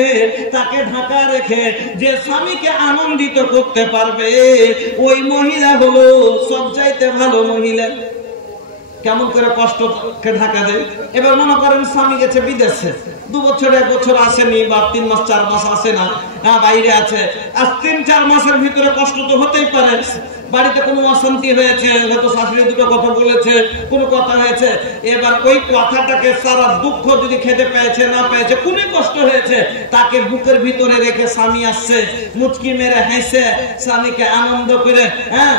তাকে ঢাকা রেখে যে স্বামীকে আনন্দিত করতে পারবে ওই মহিলা হলো সবচাইতে ভালো মহিলা। কেমন করে কষ্টকে ঢাকা দেয়? এবার মনে করেন স্বামী গেছে বিদেশে, 2 বছর 1 বছর আসেনি বা 3 মাস 4 মাস আসে না, বাইরে আছে, আজ 3-4 মাসের ভিতরে কষ্ট তো হতেই পারে। বাড়িতে কোনো অশান্তি হয়েছে, হয়তো শাশুড়ি দুটো কথা বলেছে, কোনো কথা হয়েছে, এবার ওই কথাটাকে সারা দুঃখ যদি খেতে পেয়েছে না পেয়েছে, কোনো কষ্ট হয়েছে, তাকে বুকের ভিতরে রেখে স্বামী আসছে, মুচকি মেরে হেসে স্বামীকে আনন্দ করে, হ্যাঁ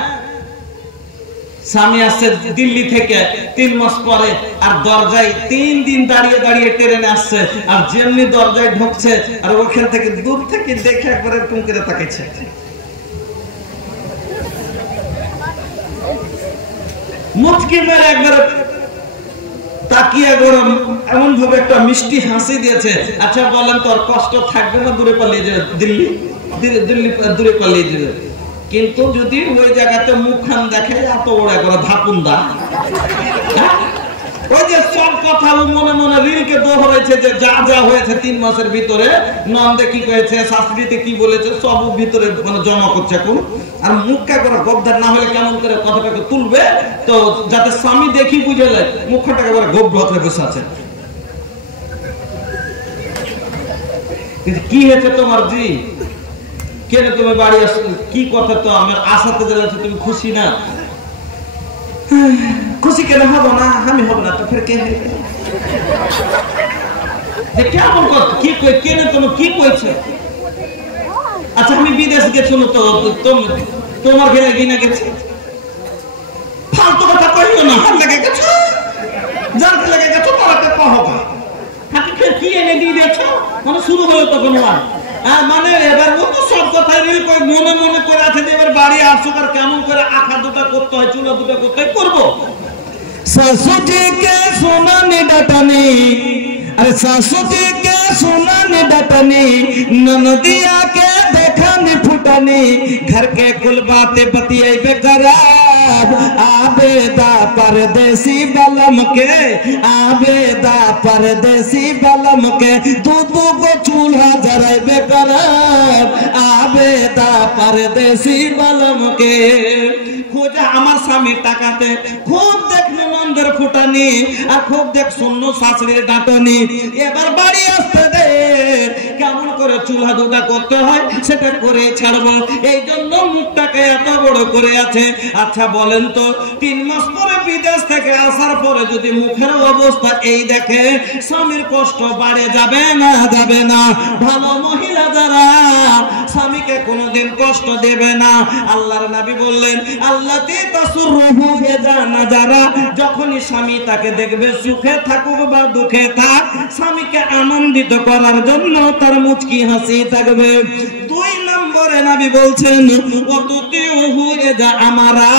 স্বামী আসছে দিল্লি থেকে 3 মাস পরে, আর দরজায় 3 দিন দাঁড়িয়ে দাঁড়িয়ে ট্রেনে আসছে, আর যেমনি দরজায় ঢুকছে আর ওখান থেকে দূর থেকে দেখে একবার এরকম করে তাকাইছে। মুচকি মেরে একবার তাকিয়ে এমন ভাবে একটা মিষ্টি হাসি দিয়েছে। আচ্ছা বলেন তো, আর কষ্ট থাকবে না দূরে পালিয়ে যাবে, দিল্লি দূরে পালিয়ে যাবে। কিন্তু যদি ওই জায়গাতে মুখখান দেখে এত বড় করে ধাপুন্দা, ওই যে সব কথা মনে মনে রিলকে দোহরাইছে যে যা যা হয়েছে 3 মাসের ভিতরে, নন্দে কি করেছে, শাস্ত্রীতে কি বলেছে, সব ভিতরে মানে জমা করছে এখন। আর মুখটা করে গবদার না হলে কেমন করে কথাটাকে তুলবে, তো যাতে স্বামী দেখি বুঝলে মুখটাকে একেবারে গবধ হয়ে বসে আছে। কি হয়েছে তোমার জি, কেন তুমি বাড়ি আসো, কি কথা, তো আমার আশাতে যাচ্ছে তুমি খুশি না? খুশি কেন হবো না, আমি হব না তো ফের কে হবে? কেমন কথা, কি কেন তুমি কি কইছো? আচ্ছা আমি বিদেশ গেছিল তো তোমার ঘরে গিয়ে গেছে, ফালতু কথা কইও না। হাত লেগে গেছো, যার লেগে গেছো তারাতে কহবা, হাতে ফের কি এনে দিয়ে দিয়েছো, মানে শুরু হলো তখন মানে এবার মতো সব কথা রিল কই মনে মনে করে আছে যে এবার বাড়ি আসো আর কেমন করে আখা দুটা করতে হয়, চুলা দুটা করতে হয়, করবো। শাশুড়িকে সোনানি ডাটানি, আরে শাশুড়িকে সোনানি ডাটানি, ননদিয়াকে দেখানি ফুট फुटानी घर के कुल बातें बतियाई बेकरार आबेदा परदेसी बलम के आबेदा परदेसी बलम के दो गो चूल्हा जराई बेकरार आबेदा परदेसी बलम के खोजा আমার স্বামীর টাকাতে খুব দেখলো নন্দের ফুটানি আর খুব দেখ শূন্য শাশুড়ির ডাঁটনি এবার বাড়ি আসতে দে কেমন করে চুলা দুটা করতে হয় সেটা করে ছাড়বো এই জন্য মুখটাকে এত বড় করে আছে আচ্ছা বলেন তো 3 মাস পরে বিদেশ থেকে আসার পরে যদি মুখের অবস্থা এই দেখে স্বামীর কষ্ট বাড়ে যাবে না ভালো মহিলা যারা স্বামীকে কোনোদিন কষ্ট দেবে না আল্লাহর নবী বললেন আল্লাতি তাসুরুহু ইযা নাজারা যখনই স্বামী তাকে দেখবে সুখে থাকুক বা দুঃখে থাক স্বামীকে আনন্দিত করার জন্য তার মুচকি হাসি থাকবে 2 নম্বরে নবী বলছেন ওয়াতুতিউহু ইযা আমারা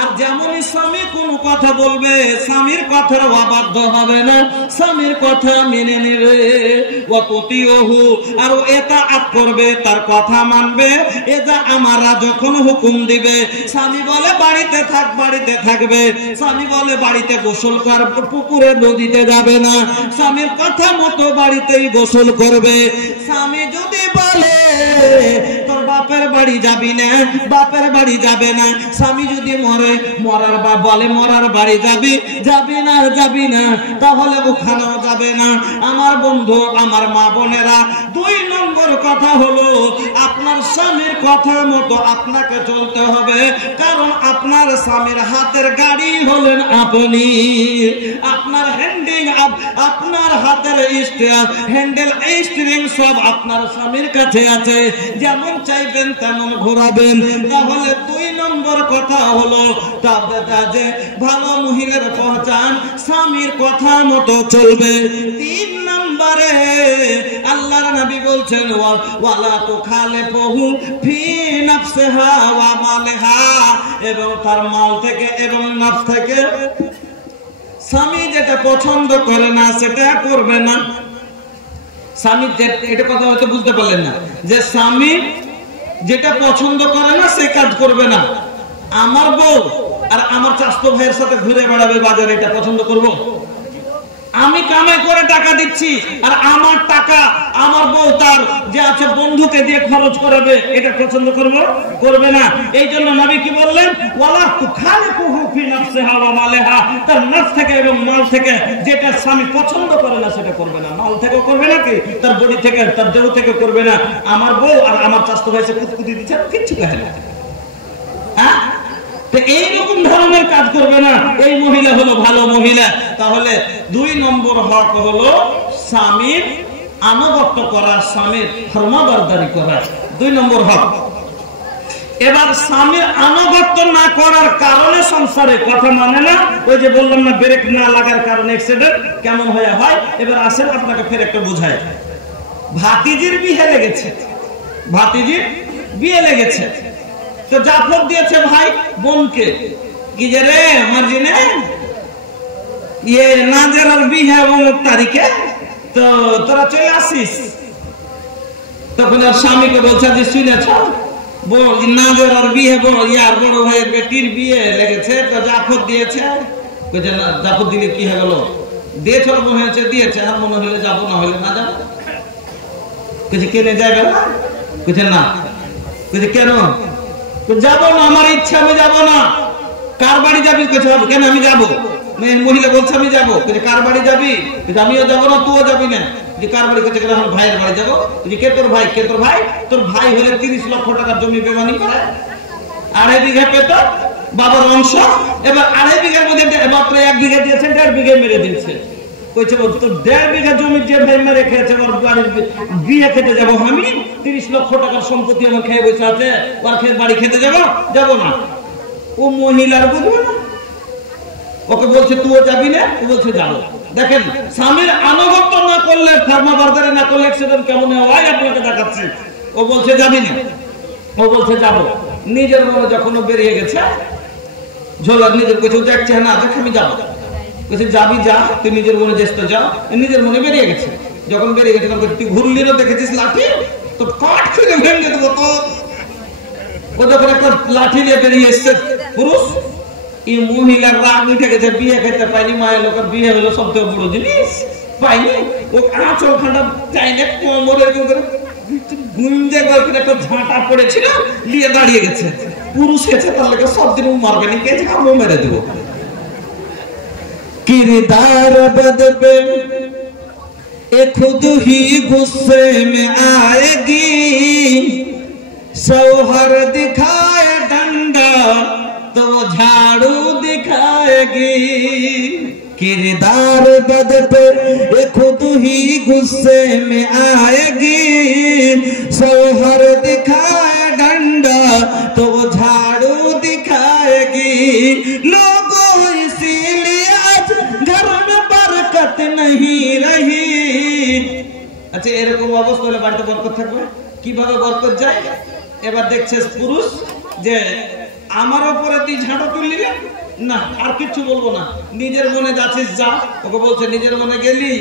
আর যেমনই স্বামী কোনো কথা বলবে স্বামীর কথার অবাধ্য হবে না স্বামীর কথা মেনে নেবে ওয়াতুতিউহু আর ইতাআত করবে তার কথা মানবে ইযা আমারা যখন হুকুম দিবে স্বামী বলে বাড়িতে থাকবে স্বামী বলে বাড়িতে গোসল কর পুকুরে নদীতে যাবে না স্বামীর কথা মতো বাড়িতেই গোসল করবে স্বামী যদি বলে তোর বাপের বাড়ি যাবে না স্বামী যদি মরার বা বলে মরার বাড়ি যাবি না তাহলে ওখানেও যাবে না আমার বন্ধু আমার মা বোনেরা 2 নম্বর কথা হলো আপনার স্বামীর কথা মতো আপনাকে চলতে হবে কারণ আপনার স্বামীর হাতের গাড়ি হলেন আপনি আপনার আপনার হাতের হ্যান্ডেল স্টিয়ারিং সব আপনার স্বামীর কাছে আছে যেমন চাইবেন তেমন ঘোরাবেন তাহলে 2 নম্বর কথা হলো যে ভালো মহিলার পহচান স্বামীর কথা মতো চলবে 3 নম্বরে আল্লাহর নবী বলছেন ওয়ালা তুখালিফুহু ফি নাফসিহা ওয়া মালিহা এবং তার মাল থেকে এবং নফস থেকে স্বামী যেটা পছন্দ করে না সেটা করবে না স্বামী এটা কথা হয়তো বুঝতে পারলেন না যে স্বামী যেটা পছন্দ করে না সে কাজ করবে না আমার বউ আর আমার চাচতো ভাইয়ের সাথে ঘুরে বেড়াবে বাজারে এটা পছন্দ করব আমি কামাই করে টাকা দিচ্ছি আর আমার টাকা আমার বউ তার যে আছে বন্ধুকে দিয়ে খরচ করবে এটা পছন্দ করবে না এই জন্য নবী কি বললেন ওয়ালা তুখালিফুহু ফি নাফসিহা ওয়া মালিহা তার নফস থেকে এবং মাল থেকে যেটা স্বামী পছন্দ করে না সেটা করবে না মাল থেকে করবে না কি তার বডি থেকে তার দেহ থেকে করবে না আমার বউ আর আমার চাচতো ভাই সে কুতকুতি দিচ্ছে কিচ্ছু কহে না হ্যাঁ তো এইরকম ধরনের কাজ করবে না এই মহিলা হলো ভালো মহিলা তাহলে 2 নম্বর হক হলো স্বামীর আনুগত্য করা স্বামীর ফরমাবরদারি করা 2 নম্বর হক এবার স্বামীর আনুগত্য না করার কারণে সংসারে কথা মানে না ওই যে বললাম না ব্রেক না লাগার কারণে অ্যাক্সিডেন্ট কেমন হয় এবার আসেন আপনাকে ফের একটা বুঝাই ভাতিজির বিয়ে লেগেছে তো জাফর দিয়েছে ভাই বোনকে কি যে রে আমার জিনে ইয়ে নাজের আর বিয়ে অমুক তারিখে তো তোরা চলে আসিস তখন আর স্বামীকে বলছে যে শুনেছ নাজের আর বিয়ে ইয়ার বড় ভাইয়ের বেটির বিয়ে লেগেছে তো জাফর দিয়েছে জাফর দিলে কি হয়ে গেল দিয়েছে মনে হয়েছে দিয়েছে আর মনে হলে যাবো না হলে না যাবো কিছু কেনে যাবে না কিছু না কিছু কেন তো যাবো না আমার ইচ্ছা আমি যাবো না কার বাড়ি যাবি কেন আমি যাবো মহিলা বলছে আমি যাবো কার বাড়ি যাবি আমিও যাবো না তুইও যাবি না যে কার বাড়ি করছে ভাইয়ের বাড়ি যাবো কে তোর ভাই তোর ভাই হলে 30 লক্ষ টাকার জমি বেমানি করে 2.5 বিঘা পেত বাবার অংশ এবার 2.5 বিঘার মধ্যে মাত্র 1 বিঘা দিয়েছে 1.5 বিঘা মেরে দিয়েছে কইছে বল তোর 1.5 বিঘা জমি যে ভাই মেরে খেয়েছে ওর বাড়ির বিয়ে খেতে যাবো আমি 30 লক্ষ টাকার সম্পত্তি আমার খেয়ে বসে আছে ওর খেয়ে বাড়ি খেতে যাবো না ও মহিলার বুঝবে না ওকে বলছে তুইও যাবি না ও বলছে যাবো দেখেন স্বামীর আনুগত্য না করলে ফরমাবরদারি না করলে অ্যাক্সিডেন্ট কেমন হয় আপনাকে দেখাচ্ছি ও বলছে যাবি না ও বলছে যাবো নিজের মনে যখন বেরিয়ে গেছে ঝোলার নিজের কিছু দেখছে না দেখ আমি যাবো যাবি যা তুই নিজের মনে চেষ্টা যা নিজের মনে বেরিয়ে গেছে যখন বেরিয়ে গেছে তখন তুই ঘুরলি না দেখেছিস লাঠি তো কাঠ খুলে ভেঙে দেবো তো ও যখন একটা লাঠি নিয়ে বেরিয়ে এসছে পুরুষ, এই মহিলার রাগ উঠে গেছে, বিয়ে খেতে পাইনি, মায়ের লোকের বিয়ে হলো সবথেকে বড় জিনিস, পাইনি। ও আঁচল খান্ডা চাইলে কোমরে গুঞ্জে গল্পের একটা ঝাঁটা পড়েছিল, নিয়ে দাঁড়িয়ে গেছে। পুরুষ এসে তার লোকে সব দিন মারবে নি, কে আমরা মেরে দেবো। किरदार बदले ये खुद ही गुस्से में आएगी, सौहर दिखाए डंडा तो झाड़ू दिखाएगी। किरदार बदले ये खुद ही गुस्से में आएगी, सौहर दिखाए डंडा तो झाड़ू दिखाएगी। लोगों इसीलिए घर में बरकत नहीं रही। अच्छा এরকম অবস্থা হলে বাড়িতে বরকত থাকবে? কিভাবে বরকত যায়? এবার দেখছে পুরুষ যে আমার উপরে তুই ঝাঁটা তুললি না, আর কিছু বলবো না, নিজের মনে যাচ্ছিস যা। ওকে বলছে নিজের মনে গেলি,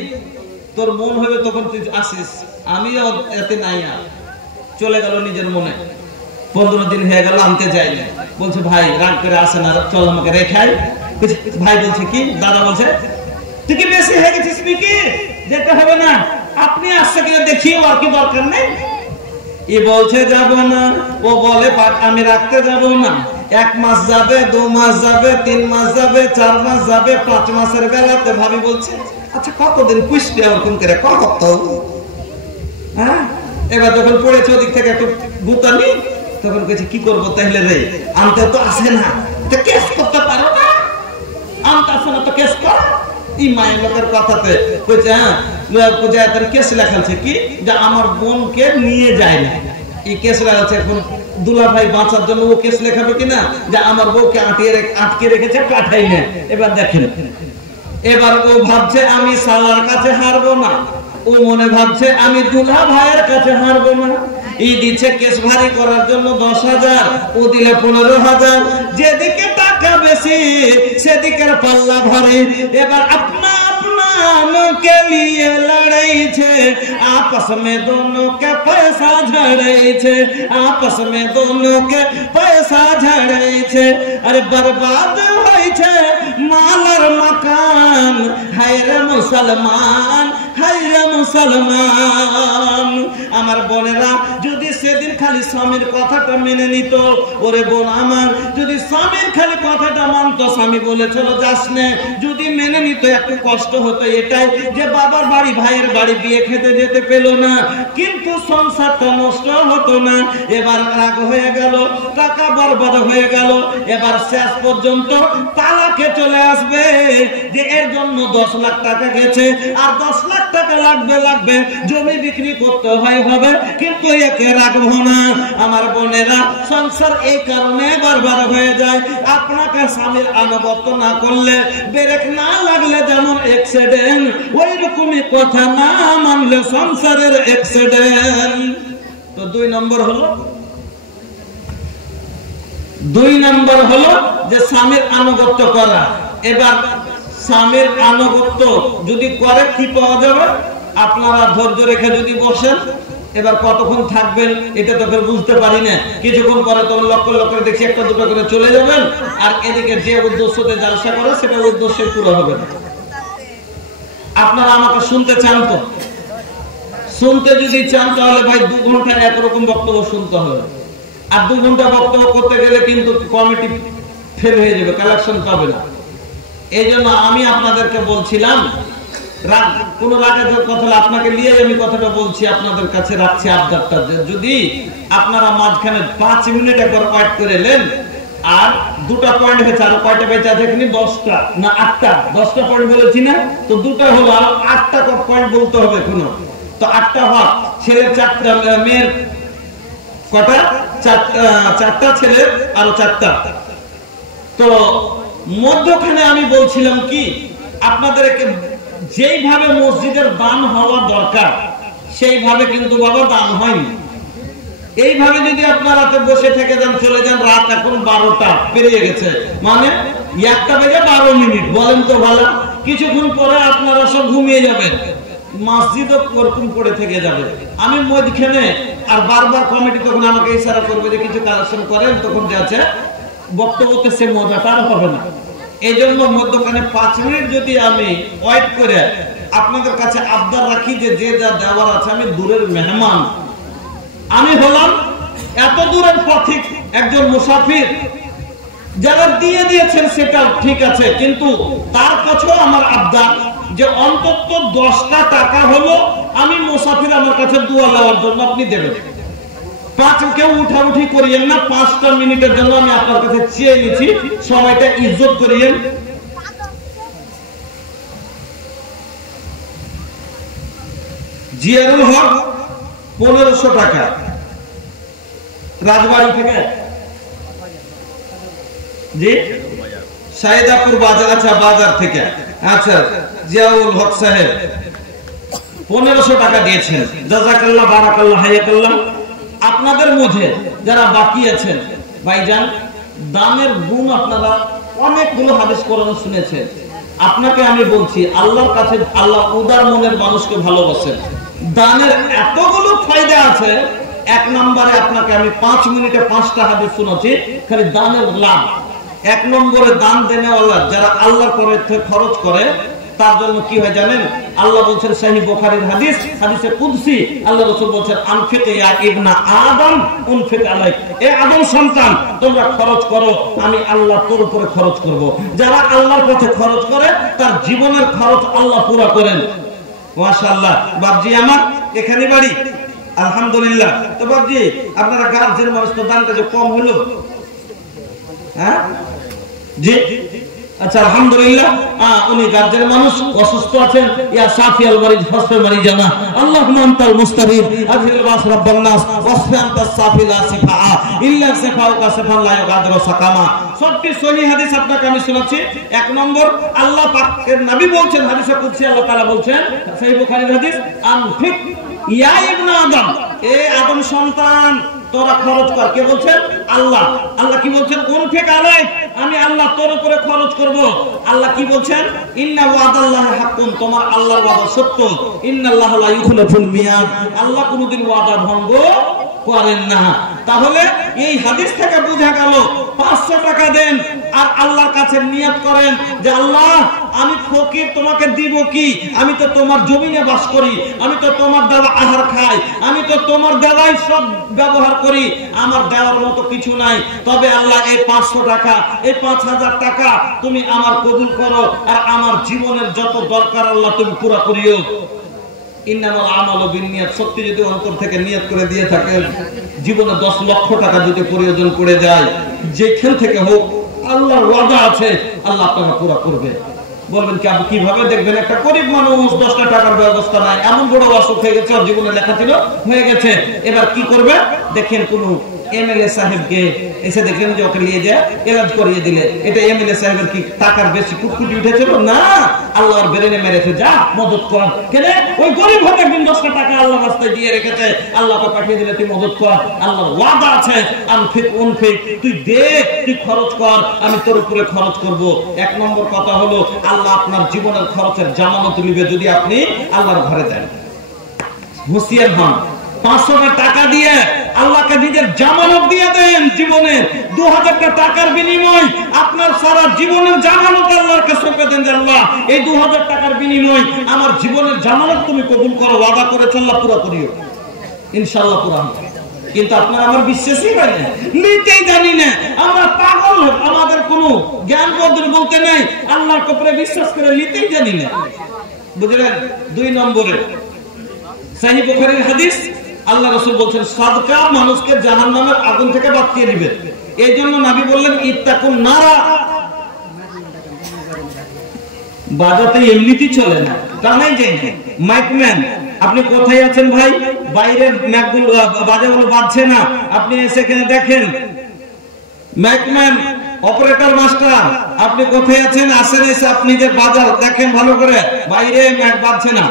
তোর মন হবে তখন তুই আসিস, আমি এতে নাই। আর চলে গেল নিজের মনে। 15 দিন হয়ে গেল, আনতে যায়নি। বলছে ভাই রাগ করে আসে না, চল আমাকে রেখাই। ভাই বলছে কি? দাদা বলছে তুই কি বেশি হয়ে গেছিস নাকি, যেতে হবে না, আপনি আসছে কিনা দেখিও, আর কি দরকার নেই। ই বলছে যাব না, ও বলে আমি রাখতে যাব না। 1 মাস যাবে, 2 মাস যাবে, 3 মাস যাবে, 4 মাস যাবে, 5 মাসের বেলাতে ভাবি বলছে আচ্ছা কতদিন পুষবে ওরকম করে কত। হ্যাঁ, এবার যখন পড়েছে ওদিক থেকে একটু গুতানি, তখন কইছে কি করবো তাহলে রে, আনতে তো আসে না, তো কেস করতে পারো না, আনতে আসে না তো কেস কর। এই মায়ের লোকের কথাতে কইছে হ্যাঁ কেস লেখাচ্ছে কি, যে আমার বোনকে নিয়ে যায় না, এই কেস লেখাচ্ছে। এখন দুলা ভাই বাঁচার জন্য ও কেস লেখাবে কিনা, যে আমার বউকে আটকে রেখেছে, পাঠাই না। এবার দেখেন, এবার ও ভাবছে আমি সালার কাছে হারবো না, ও মনে ভাবছে আমি দুলা ভাইয়ের কাছে হারবো না। এই দিচ্ছে কেস ভারী করার জন্য 10,000, ও দিলে 15,000। যেদিকে টাকা বেশি সেদিকের পাল্লা ভারী। এবার अपना के लिए लड़ाई छे, आपस में दोनों के पैसा झड़ाई छे, आपस में दोनों के पैसा झड़ाई छे। अरे बर्बाद होई छे माल और मकान, हाय रे मुसलमान, हाय रे मुसलमान। আমার বোনেরা যদি সেদিন খালি স্বামীর কথাটা মেনে নিত, ওরে বোন আমার, যদি স্বামীর খালি কথাটা মানতো, স্বামী বলেছিল যাস নে, যদি মেনে নিত, একটু কষ্ট হতো এটাই যে বাবার বাড়ি ভাইয়ের বাড়ি বিয়ে খেতে যেতে পেল না, কিন্তু সংসারটা নষ্ট হতো না। এবার রাগ হয়ে গেল, টাকা বরবাদ হয়ে গেল, এবার শেষ পর্যন্ত তালাকে চলে আসবে, যে এর জন্য 10 লাখ টাকা গেছে, আর 10 লাখ টাকা লাগবে, জমি বিক্রি করতে হবে, কিন্তু একে রাখবো না। আমার বোনেরা, সংসার এই কারণে বরবাদ হয়ে যায়। আপনাকে স্বামীর আনুগত্য না করলে, ব্রেক না লাগলে যেমন অ্যাক্সিডেন্ট, ওই রকমই কথা না মানলে সংসারের অ্যাক্সিডেন্ট। তো 2 নম্বর হলো যে স্বামীর আনুগত্য করা। এবার স্বামীর আনুগত্য যদি করে কি পাওয়া যাবে? আপনারা ধৈর্য রেখে যদি বসেন, এবার কতক্ষণ থাকবেন এটা তো বুঝতে পারি না, কিছুক্ষণ পরে তখন লক্ষ লক্ষ দেখি 1-2 করে চলে যাবেন, আর এদিকে যে উদ্দেশ্যতে জালসা করে সেটা উদ্দেশ্যে পুরো হবে না। আপনারা আমাকে শুনতে চান তো? শুনতে যদি চান তাহলে ভাই 2 ঘন্টা একরকম বক্তব্য শুনতে হবে, আর 2 ঘন্টা বক্তব্য করতে গেলে কিন্তু কমিটি ফেল হয়ে যাবে, কালেকশন পাবে না। এই জন্য আমি আপনাদেরকে বলছিলাম, কোন রাগের কথা আপনাকে নিয়ে আমি কথাটা বলছি, আপনাদের কাছে রাখছি আবদারটা, যদি আপনারা মাঝখানে 5 মিনিট একবার ওয়েট করে নেন, আর 2টা পয়েন্ট হয়েছে, আর কয়টা বেঁচে আছে এখানে? 10টা না 8টা, 10টা পয়েন্ট বলেছি না, তো 2টা হলো, আর 8টা পয়েন্ট বলতে হবে কোনো, তো 8টা ভাগ, ছেলের 4টা, মেয়ের কটা? 4টা, ছেলের আরো 4টা। তো মধ্যখানে আমি বলছিলাম কি, আপনাদেরকে যেইভাবে মসজিদের দান হওয়া দরকার সেইভাবে কিন্তু বাবা দান হয়নি। এইভাবে যদি আপনারা বসে থেকে যান, চলে যান, রাত এখন 12টা পেরিয়ে গেছে, মানে 1টা বেজে 12 মিনিট, বলেন তো ভালো, কিছুক্ষণ পরে আপনারা সব ঘুমিয়ে যাবেন। মসজিদও ওরকম পড়ে থেকে যাবে। আমি মধ্যখানে আর বারবার কমিটি তখন আমাকে ইশারা করবে যে কিছু কালেকশন করেন, তখন যে আছে বক্তব্যতে সে মজাটা আর হবে না। এই জন্য মধ্যখানে 5 মিনিট যদি আমি ওয়েট করে আপনাদের কাছে আবদার রাখি যে যে যা দেওয়ার আছে, আমি দূরের মেহমান, আমি হলাম এত দূরের পথিক, একজন মুসাফির। যারা দিয়ে দিয়েছেন সেটা ঠিক আছে, কিন্তু তার কাছেও আমার আবদার যে অন্তত 10টা টাকা হলো আমি মুসাফির, আমার কাছে দোয়া নেওয়ার জন্য আপনি দেবেন। 5 কেউ উঠাউঠি করিয়েন না, 5টা মিনিটের জন্য আমি আপনার কাছে চেয়ে নিচ্ছি, সময়টা ইজ্জত করিয়েন। জিয়ারুল হক 1500 টাকা রাজবাড়ি থেকে, জি সাইদাপুর বাজার, আচ্ছা বাজার থেকে, আচ্ছা জিয়াউল হক সাহেব 1500 টাকা দিয়েছেন। জাযাকাল্লাহ, বারাকাল্লাহ, হায়াকাল্লাহ। আপনাদের মধ্যে যারা বাকি আছেন ভাইজান, দানের গুণ আপনারা অনেকগুলো হাদিস কোরআনে শুনেছেন। আপনাকে আমি বলছি, আল্লাহর কাছে আল্লাহ উদার মনের মানুষকে ভালোবাসেন। দানের এতগুলো ফায়দা আছে। 1 নম্বরে আপনাকে আমি 5 মিনিটে 5টা হাদিস শোনাচ্ছি, খালি দানের লাভ। 1 নম্বরে দান দেনেওয়ালা যারা আল্লাহর পথে খরচ করে তার জন্য কি হয় জানেন? আল্লাহ বলছেন সহিহ বুখারীর হাদিস, হাদিসে কুদসি, আল্লাহ রাসূল বলছেন আনফিক ইয়া ইবনা আদম উনফিক আলাইক, এ আদম সন্তান তোমরা খরচ করো, আমি আল্লাহ তোর উপরে খরচ করব। যারা আল্লাহর পথে খরচ করে তার জীবনের খরচ আল্লাহ পুরো করেন। মাশাআল্লাহ। বাপজি আমার এখানে বাড়ি, আলহামদুলিল্লাহ। তো বাপজি আপনারা গার্জেন মানুষ, তো দানটা যে কম হলো, হ্যাঁ জি আচ্ছা আলহামদুলিল্লাহ। উনি গার্জেন মানুষ, অসুস্থ আছেন। ইয়া সাফিয়াল মারিজ ফাসফি মারিজানা, আল্লাহুম্মা আনতাল মুস্তারিদ আযিল বাস রাব্বান নাস ওয়াসফি আনতাস সাফি লা সিফা ইল্লা সিফাউকা সিফান লা ইগাদিরু সাকামা। সবটি সহিহ হাদিস আপনাকে আমি শোনাচ্ছি। 1 নম্বর, আল্লাহ পাকের নবী বলছেন, হাদিসে কুদসি আল্লাহ তাআলা বলছেন, সহিহ বুখারীর হাদিস, আনফিক ইয়া ইবনা আদম, এ আদম সন্তান তোরা খরচ কর। কে বলছেন? আল্লাহ। আল্লাহ কি বলছেন? উনফিক আলাইক, আমি আল্লাহ তোর উপরে খরচ করব। আল্লাহ কি বলছেন? ইন্না ওয়াদাল্লাহি হাক্কুন, তোমার আল্লাহর ওয়াদা সত্য। ইন্নাল্লাহা লা ইউখলিফুল মিয়াদ, আল্লাহ কোনদিন ওয়াদা ভঙ্গ করেন না। তাহলে এই হাদিস থেকে বোঝা গেল 500 টাকা দেন আর আল্লাহর কাছে নিয়ত করেন যে আল্লাহ আমি ফকির, তোমাকে দিব কি? আমি তো তোমার জমিনে বাস করি, আমি তো তোমার দেওয়া আহার খাই, আমি তো তোমার দেওয়াই সব ব্যবহার করি, আমার দেওয়ার মতো কিছু নাই। তবে আল্লাহ এই 500 টাকা, এই 5000 টাকা তুমি আমার কবুল করো, আর আমার জীবনের যত দরকার আল্লাহ তুমি পুরো করিও। ইন্নামাল আমালু বিন্নিয়াত, সত্যি যদি অন্তর থেকে নিয়ত করে দিয়ে থাকেন, জীবনে 10 লক্ষ টাকা যদি প্রয়োজন পড়ে যায়, যেখান থেকে হোক, আল্লাহর ওয়াদা আছে আল্লাহ আপনাকে পুরো করবে। বলবেন কি আপনি কিভাবে দেখবেন? একটা গরিব মানুষ, 10টা টাকার ব্যবস্থা নাই, এমন বড় অসুখ হয়ে গেছে, ওর জীবনে লেখা ছিল হয়ে গেছে, এবার কি করবে? দেখেন কোন এমএলএ সাহেবকে এসে দেখলেন যে ওকে নিয়ে যায় এলাজ করিয়ে দিলে, এটা এমএলএ সাহেবের কি টাকার বেশি কুটকুটি উঠেছিল? না, আল্লাহর বেরেনে মেরেছে, যা মদত কর। কেন? ওই গরিব হতে একদিন 10টা টাকা আল্লাহ রাস্তায় দিয়ে রেখেছে, আল্লাহকে পাঠিয়ে দিলে তুই মদত কর। আল্লাহর ওয়াদা আছে আনফিক উনফিক, তুই দে, তুই খরচ কর, আমি তোর উপরে খরচ করব। 1 নম্বর কথা হলো আল্লাহ আপনার জীবনের খরচের জামানত নিবে যদি আপনি আল্লাহর ঘরে দেন। হুঁশিয়ার হন, 500 টাকা দিয়ে আল্লাহকে নিজের জামানত দিয়ে দেন। জীবনে 2000 টাকার বিনিময় আপনার সারা জীবনের জামানত আল্লাহকে সঁপে দেন যে আল্লাহ এই 2000 টাকার বিনিময় আমার জীবনের জামানত তুমি কবুল করো, ওয়াদা করেছ আল্লাহ পুরো করিও, ইনশাআল্লাহ পুরো হবে। কিন্তু আপনারা আমার বিশ্বাসই হয় না, নিতেই জানি না, আমরা পাগল, আমাদের কোনো জ্ঞান বদল বলতে নাই, আল্লাহর উপরে বিশ্বাস করে নিতেই জানি না, বুঝলেন? 2 নম্বরে সহিহ বুখারীর হাদিস, আল্লাহ রাসূল বলেন সাদকা মানুষকে জাহান্নামের আগুন থেকে বাঁচিয়ে দিবে। এই জন্য নবী বললেন ইত্তাকুন নারা। বাজাতে এমনিতেই চলে না, টানাই যায় না। মাইকম্যান আপনি কোথায় আছেন ভাই? বাইরের ম্যাকগুলো বাজাগুলো বাজছে না, আপনি এসে এখানে দেখেন। মাইকম্যান অপারেটর মাস্টার আপনি কোথায় আছেন? আসেন, এসে আপনি যে বাজার দেখেন ভালো করে, বাইরে ম্যাক বাজছে না।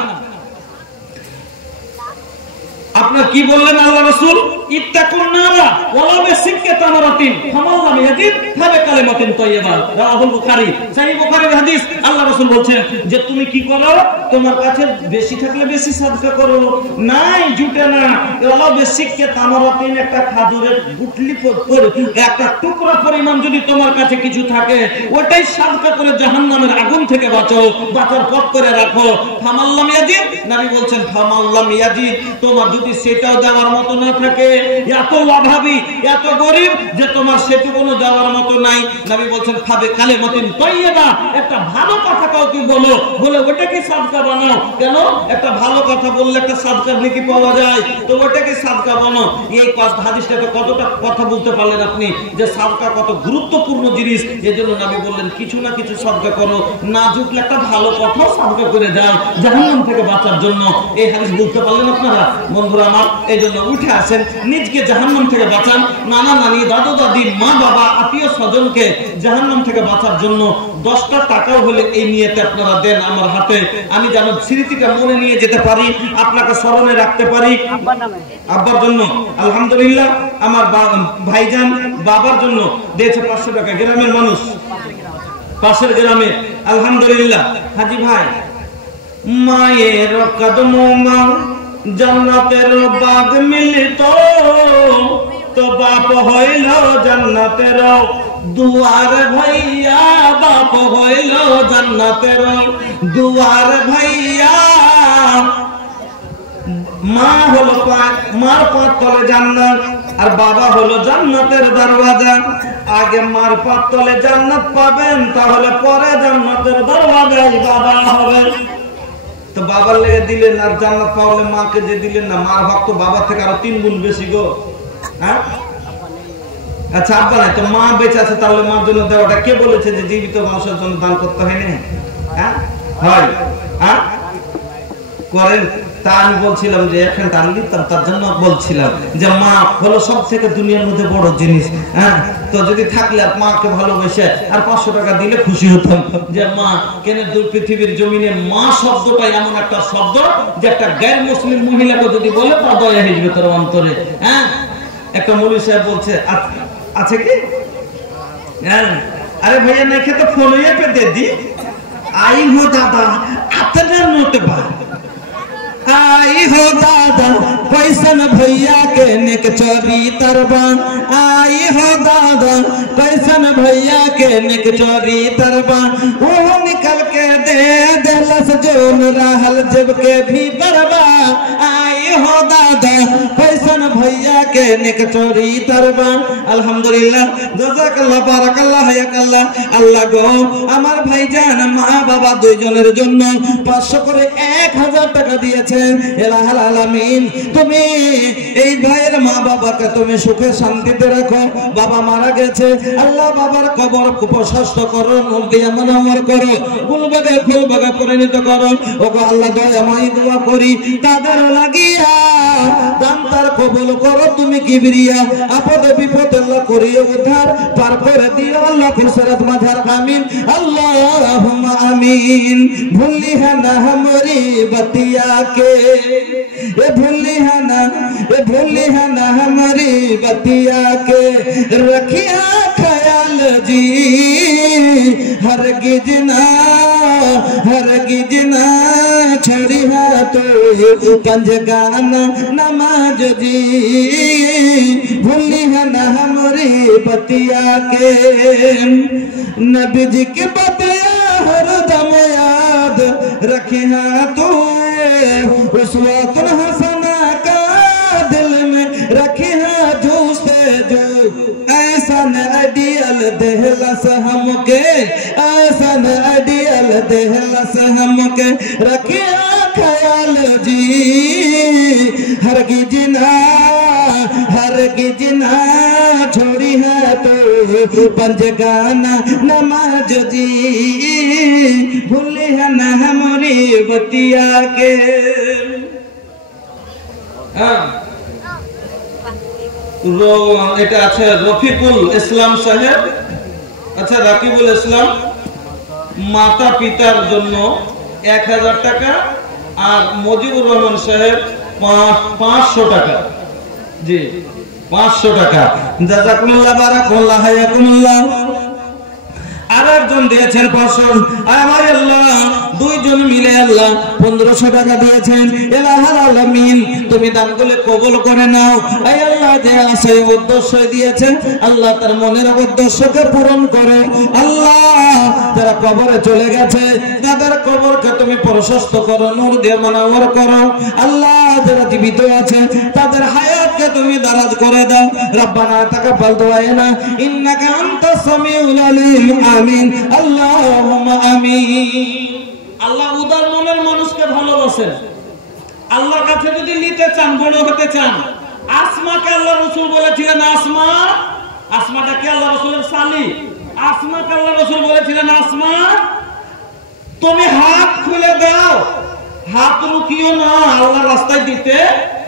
আপনার কি বললেন আল্লাহ রাসূল? ইত্তাকুন নারা ওয়ালা বিসিককে তামারাতিন ফামাল্লাম ইয়াজিদ ফাবিকালিমাতিন তাইয়্যিবা। রাওয়াহুল বুখারী, সহিহ বুখারীর হাদিস। আল্লাহ রাসূল বলছেন যে তুমি কি করো, তোমার কাছে বেশি থাকলে বেশি সাদকা করো, নাই জুটে না এলো বেশিকে তামারাতিন একটা খাজুরের গুটলি করে একটা টুকরা পরিমাণ যদি তোমার কাছে কিছু থাকে ওটাই সাদকা করে জাহান্নামের আগুন থেকে বাঁচাও, বাঁচার পথ করে রাখো। ফামাল্লাম ইয়াজিদ, নবী বলছেন ফামাল্লাম ইয়াজিদ, তোমার যদি সেটাও দেওয়ার মতো না থাকে, এত অভাবী এত গরিব যে তোমার সেটুকুনো দেওয়ার মতো নাই, নবী বলছেন ফাবিকালিমাতিন তাইয়্যিবা, একটা ভালো কথা কাউকে বলো, বলে ওটাকে সাদকা বানাও। কেন? একটা ভালো কথা বললে একটা সাদকার নেকি পাওয়া যায়, তো ওটাকে সাদকা বানাও। এই হাদিসটাতে কতটা কথা বলতে পারলেন আপনি যে সাদকা কত গুরুত্বপূর্ণ জিনিস। এজন্য নবী বললেন কিছু না কিছু সাদকা করো, না জুটলে একটা ভালো কথাও সাদকা করে দাও জাহান্নাম থেকে বাঁচার জন্য। এই হাদিস বলতে পারলেন আপনারা বন্ধুরা আমার। এইজন্য উঠে আসেন, নিজকে জাহান্নাম থেকে বাঁচান, নানা নানি দাদু দাদি মা বাবা আত্মীয় স্বজনকে জাহান্নাম থেকে বাঁচার জন্য 10টা টাকাও হলে এই নিয়তে আপনারা দেন আমার হাতে, আমি যেন স্মৃতিটা মনে নিয়ে যেতে পারি, আপনাকে স্মরণে রাখতে পারি। আব্বার জন্য আলহামদুলিল্লাহ, আমার ভাইজান বাবার জন্য দিয়েছে 500 টাকা, গ্রামের মানুষ পাশের গ্রামে আলহামদুলিল্লাহ। হাজি ভাই, মায়ের কদম জান্নাতের বাগ মিলিত, তো বাপ হইল জান্নাতের দুয়ার ভাইয়া, বাপ হইল জান্নাতের দুয়ার ভাইয়া। মা হলো মার পাঁচ তলে জান্নাত, আর বাবা হলো জান্নাতের দরওয়াজা। আগে মার পাঁচ তলে জান্নাত পাবেন, তাহলে পরে জান্নাতের দরওয়াজায় বাবা হবেন। তো বাবার লেগে দিলেন, আর জান্নাত পাওয়ালে মাকে যে দিলেন না, মার ভাগ তো বাবার থেকে আরো 3 গুণ বেশি গো। হ্যাঁ, আচ্ছা আব্বা নাই তো মা বেঁচে আছে, তাহলে মার জন্য দেওয়াটা কে বলেছে যে জীবিত মানুষের জন্য দান করতে হয় না? হ্যাঁ হয়, হ্যাঁ করেন। তা আমি বলছিলাম যে এখন টান দিতাম, তার জন্য বলছিলাম যে মা হলো সব থেকে দুনিয়ার মধ্যে বড় জিনিস। হ্যাঁ, তো যদি থাকলে আর মাকে ভালোবেসে আর 500 টাকা দিলে খুশি হতাম। যে মা কেন পৃথিবীর জমিনে মা শব্দটা এমন একটা শব্দ যে একটা গ্যার মুসলিম মহিলাকে যদি বলে তা দয়া হয়ে যাবে তোর অন্তরে। হ্যাঁ, একটা মৌলভী সাহেব বলছে আছে কি, হ্যাঁ अरे भैया नहीं खे तो फोन पे दे दी। आई हो दादा अपना नोट बा, आई हो दादा पैसन भैया के नेक चोरी तरबा, आई हो दादा पैसन भैया के नेक चोरी तरबा। वो निकल के दे दलस जोन रहल जब के भी बरबा, आई हो दादा पैसन भैया के नेक चोरी तरबा। अल्हम्दुलिल्लाह জাযাকাল্লাহ বারাকাল্লাহ হায়াকাল্লাহ। আল্লাহ গো আমার ভাইজান মা বাবা দুইজনের জন্য 500 করে 1000 টাকা দিয়েছেন। ইলাহুল আলামিন তুমি এই ভাইয়ের মা বাবাকে তুমি সুখে শান্তিতে রাখো। বাবা মারা গেছে, আল্লাহ বাবার কবর প্রশস্ত করো, নূরিয়া মুনাওয়ার করো, ফুলবাগে ফুলবাগে পরিণত করো। ওগো আল্লাহ দয়াময় দোয়া করি তাদের লাগিয়া দানতার কবুল করো তুমি কিবরিয়া। আপদে বিপদে আল্লাহ করিও উদ্ধার পার করে দিও আল্লাহ ফিসরাত মাঝার আমিন আল্লাহুম্মা আমিন। ভুলিহা না हमरी बतिया के, ए भूलिहा ना हमरी बतिया के, रखिया ख्याल जी हरगिज ना छड़िया तो कंजगाना नमाज जी। भूलिहा ना हमरी बतिया के, नबी जी की बतिया हरदम याद रखिया तो, उसवतुल हसना का दिल में रखिया जो से जो। ऐसा न अडियल देहलस हमके, ऐसा न अडियल देहलस हमके, रखिया ख्याल जी हरगिज ना छोड़ी है तो पंजगाना नमाज जी। भूले है ना हमारी बतिया के। এটা আছে রফিকুল ইসলাম সাহেব, আচ্ছা রাকিবুল ইসলাম মাতা পিতার জন্য 1000 টাকা, আর মজিবুর রহমান সাহেব 500 টাকা। জি 500 টাকা। জাযাকুমুল্লাহ বারাকাল্লাহ হায়াকুমুল্লাহ। আরেকজন দিয়েছেন 500। আমার আল্লাহ দুইজন মিলে আল্লাহ 1500 টাকা দিয়েছেন। ইলাহুল আলামিন তুমি দানগুলো কবুল করে নাও। আয় আল্লাহ যে আছে উদ্দেশ্য দিয়েছেন আল্লাহ তার মনের উদ্দেশ্যকে পূরণ করো। আল্লাহ যারা কবরে চলে গেছে তাদের কবরকে তুমি প্রশস্ত করো, নূর দিয়ে মুনাওয়ার করো। আল্লাহ যারা জীবিত আছে তাদের হায়াতকে তুমি দারাজ করে দাও। রব্বানা তাকাব্বাল দুআনা ইন্নাকা আনতাস সামিউল আলিম। আমিন আল্লাহুম্মা আমিন। আল্লাহ উদার মনের মানুষকে ভালোবাসেন। আল্লাহর কাছে যদি নিতে চান, বড় হতে চান, আসমাকে আল্লাহ রাসূল বলেছিলেন আসমা, আসমাটা কি আল্লাহ রাসূলের সালি? আসমাকে আল্লাহ রাসূল বলেছিলেন আসমা তুমি হাত খুলে দাও, হাত রুকিও না আল্লাহর রাস্তায় দিতে,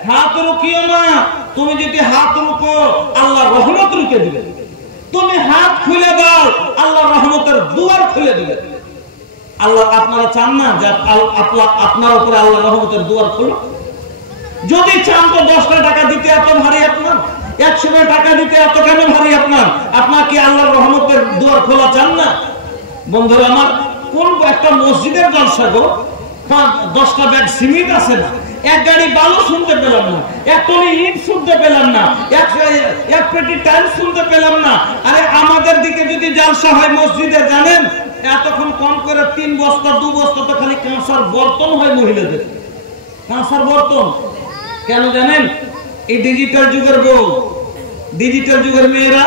হাত রুকিও না। তুমি যদি হাত রুকো আল্লাহ রহমত রুকে দিবে। তুমি হাত খুলে দাও আল্লাহ রহমতের দুয়ার খুলে দিবে। আল্লাহ আপনারা চান না যে আপনার উপরে আল্লাহ রহমতের দুয়ার খুলো? যদি চান তো 10টা টাকা দিতে এত ভারী আপনার, 100 টাকা দিতে এত কেন ভারী আপনার? আপনার কি আল্লাহর রহমতের দুয়ার খোলা চান না? বন্ধুরা আমার, কোন একটা মসজিদের জলসা গো, 10টা ব্যাগ সিমেন্ট আছে না, এক গাড়ি বালু শুনতে পেলাম না, এক টলি ইট শুনতে পেলাম না, এক পেটি টাইল শুনতে পেলাম না। আরে আমাদের দিকে যদি জলসা হয় মসজিদে, জানেন এতক্ষণ কম করে 3 বস্তা 2 বস্তা তো খালি কাঁসার বর্তন হয় মহিলাদের। কাঁসার বর্তন কেন জানেন? এই ডিজিটাল যুগের বউ, ডিজিটাল যুগের মেয়েরা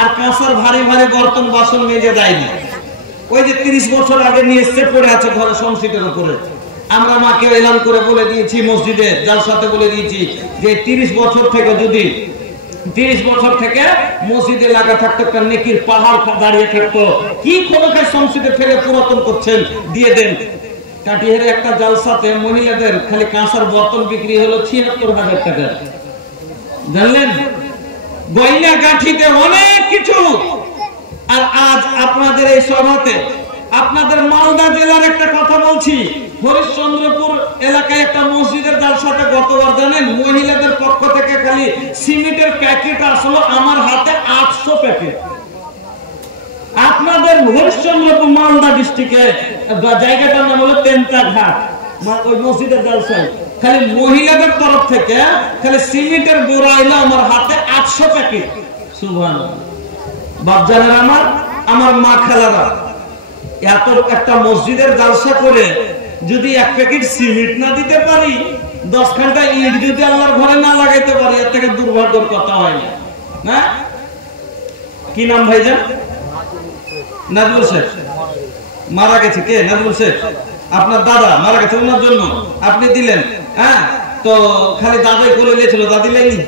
আর কাঁসার ভারী ভারী বর্তন বাসন মেজে দেয় না। ওই যে 30 বছর আগে নিয়ে এসে পড়ে আছে ঘরে সংসিটের উপরে। আমরা মাকে এলান করে বলে দিয়েছি, মসজিদে জালসাতে বলে দিয়েছি যে 30 বছর থেকে যদি 30 বছর থেকে মসজিদে লাগা থাকতো একটা নেকির পাহাড় দাঁড়িয়ে থাকতো, কি খোলখায় সংসদে ফেলে পুরাতন করছেন, দিয়ে দেন। কাটিহারে একটা জালসাতে মহিলাদের খালি কাঁসার বর্তন বিক্রি হলো ৭৬,০০০ টাকা। জানলেন? গয়না গাঠিতে অনেক কিছু। আর আজ আপনাদের এই সভাতে আপনাদের মালদা জেলার একটা কথা বলছি, হরিশ্চন্দ্রপুর এলাকায় একটা মসজিদের জালসাতে গতবার জানেন মহিলাদের পক্ষ থেকে খালি সিমেন্টের প্যাকেট আসলো আমার হাতে 800 প্যাকেট। আপনাদের হরিশ্চন্দ্রপুর মালদা ডিস্ট্রিক্টে জায়গাটার নাম হলো তেন্তাঘাট, ওই মসজিদের জালসায় খালি মহিলাদের তরফ থেকে খালি সিমেন্টের গোড়া এলো আমার হাতে 800 প্যাকেট। সুবহানাল্লাহ। বাপজানেরা আমার মা খালারা, এত একটা মসজিদের জালসা করে যদি 1 প্যাকেট সিমেন্ট না দিতে পারি, 10 ঘন্টা ইট যদি আল্লাহর ঘরে না লাগাইতে পারি, এর থেকে দুর্ভাগ্যের কথা হয় না। কি নাম ভাইজান? নাজমুল শেখ মারা গেছে। কে? নাজমুল শেখ আপনার দাদা মারা গেছে, ওনার জন্য আপনি দিলেন। হ্যাঁ, তো খালি দাদাই করে নিয়েছিল, দাদি লাইনি।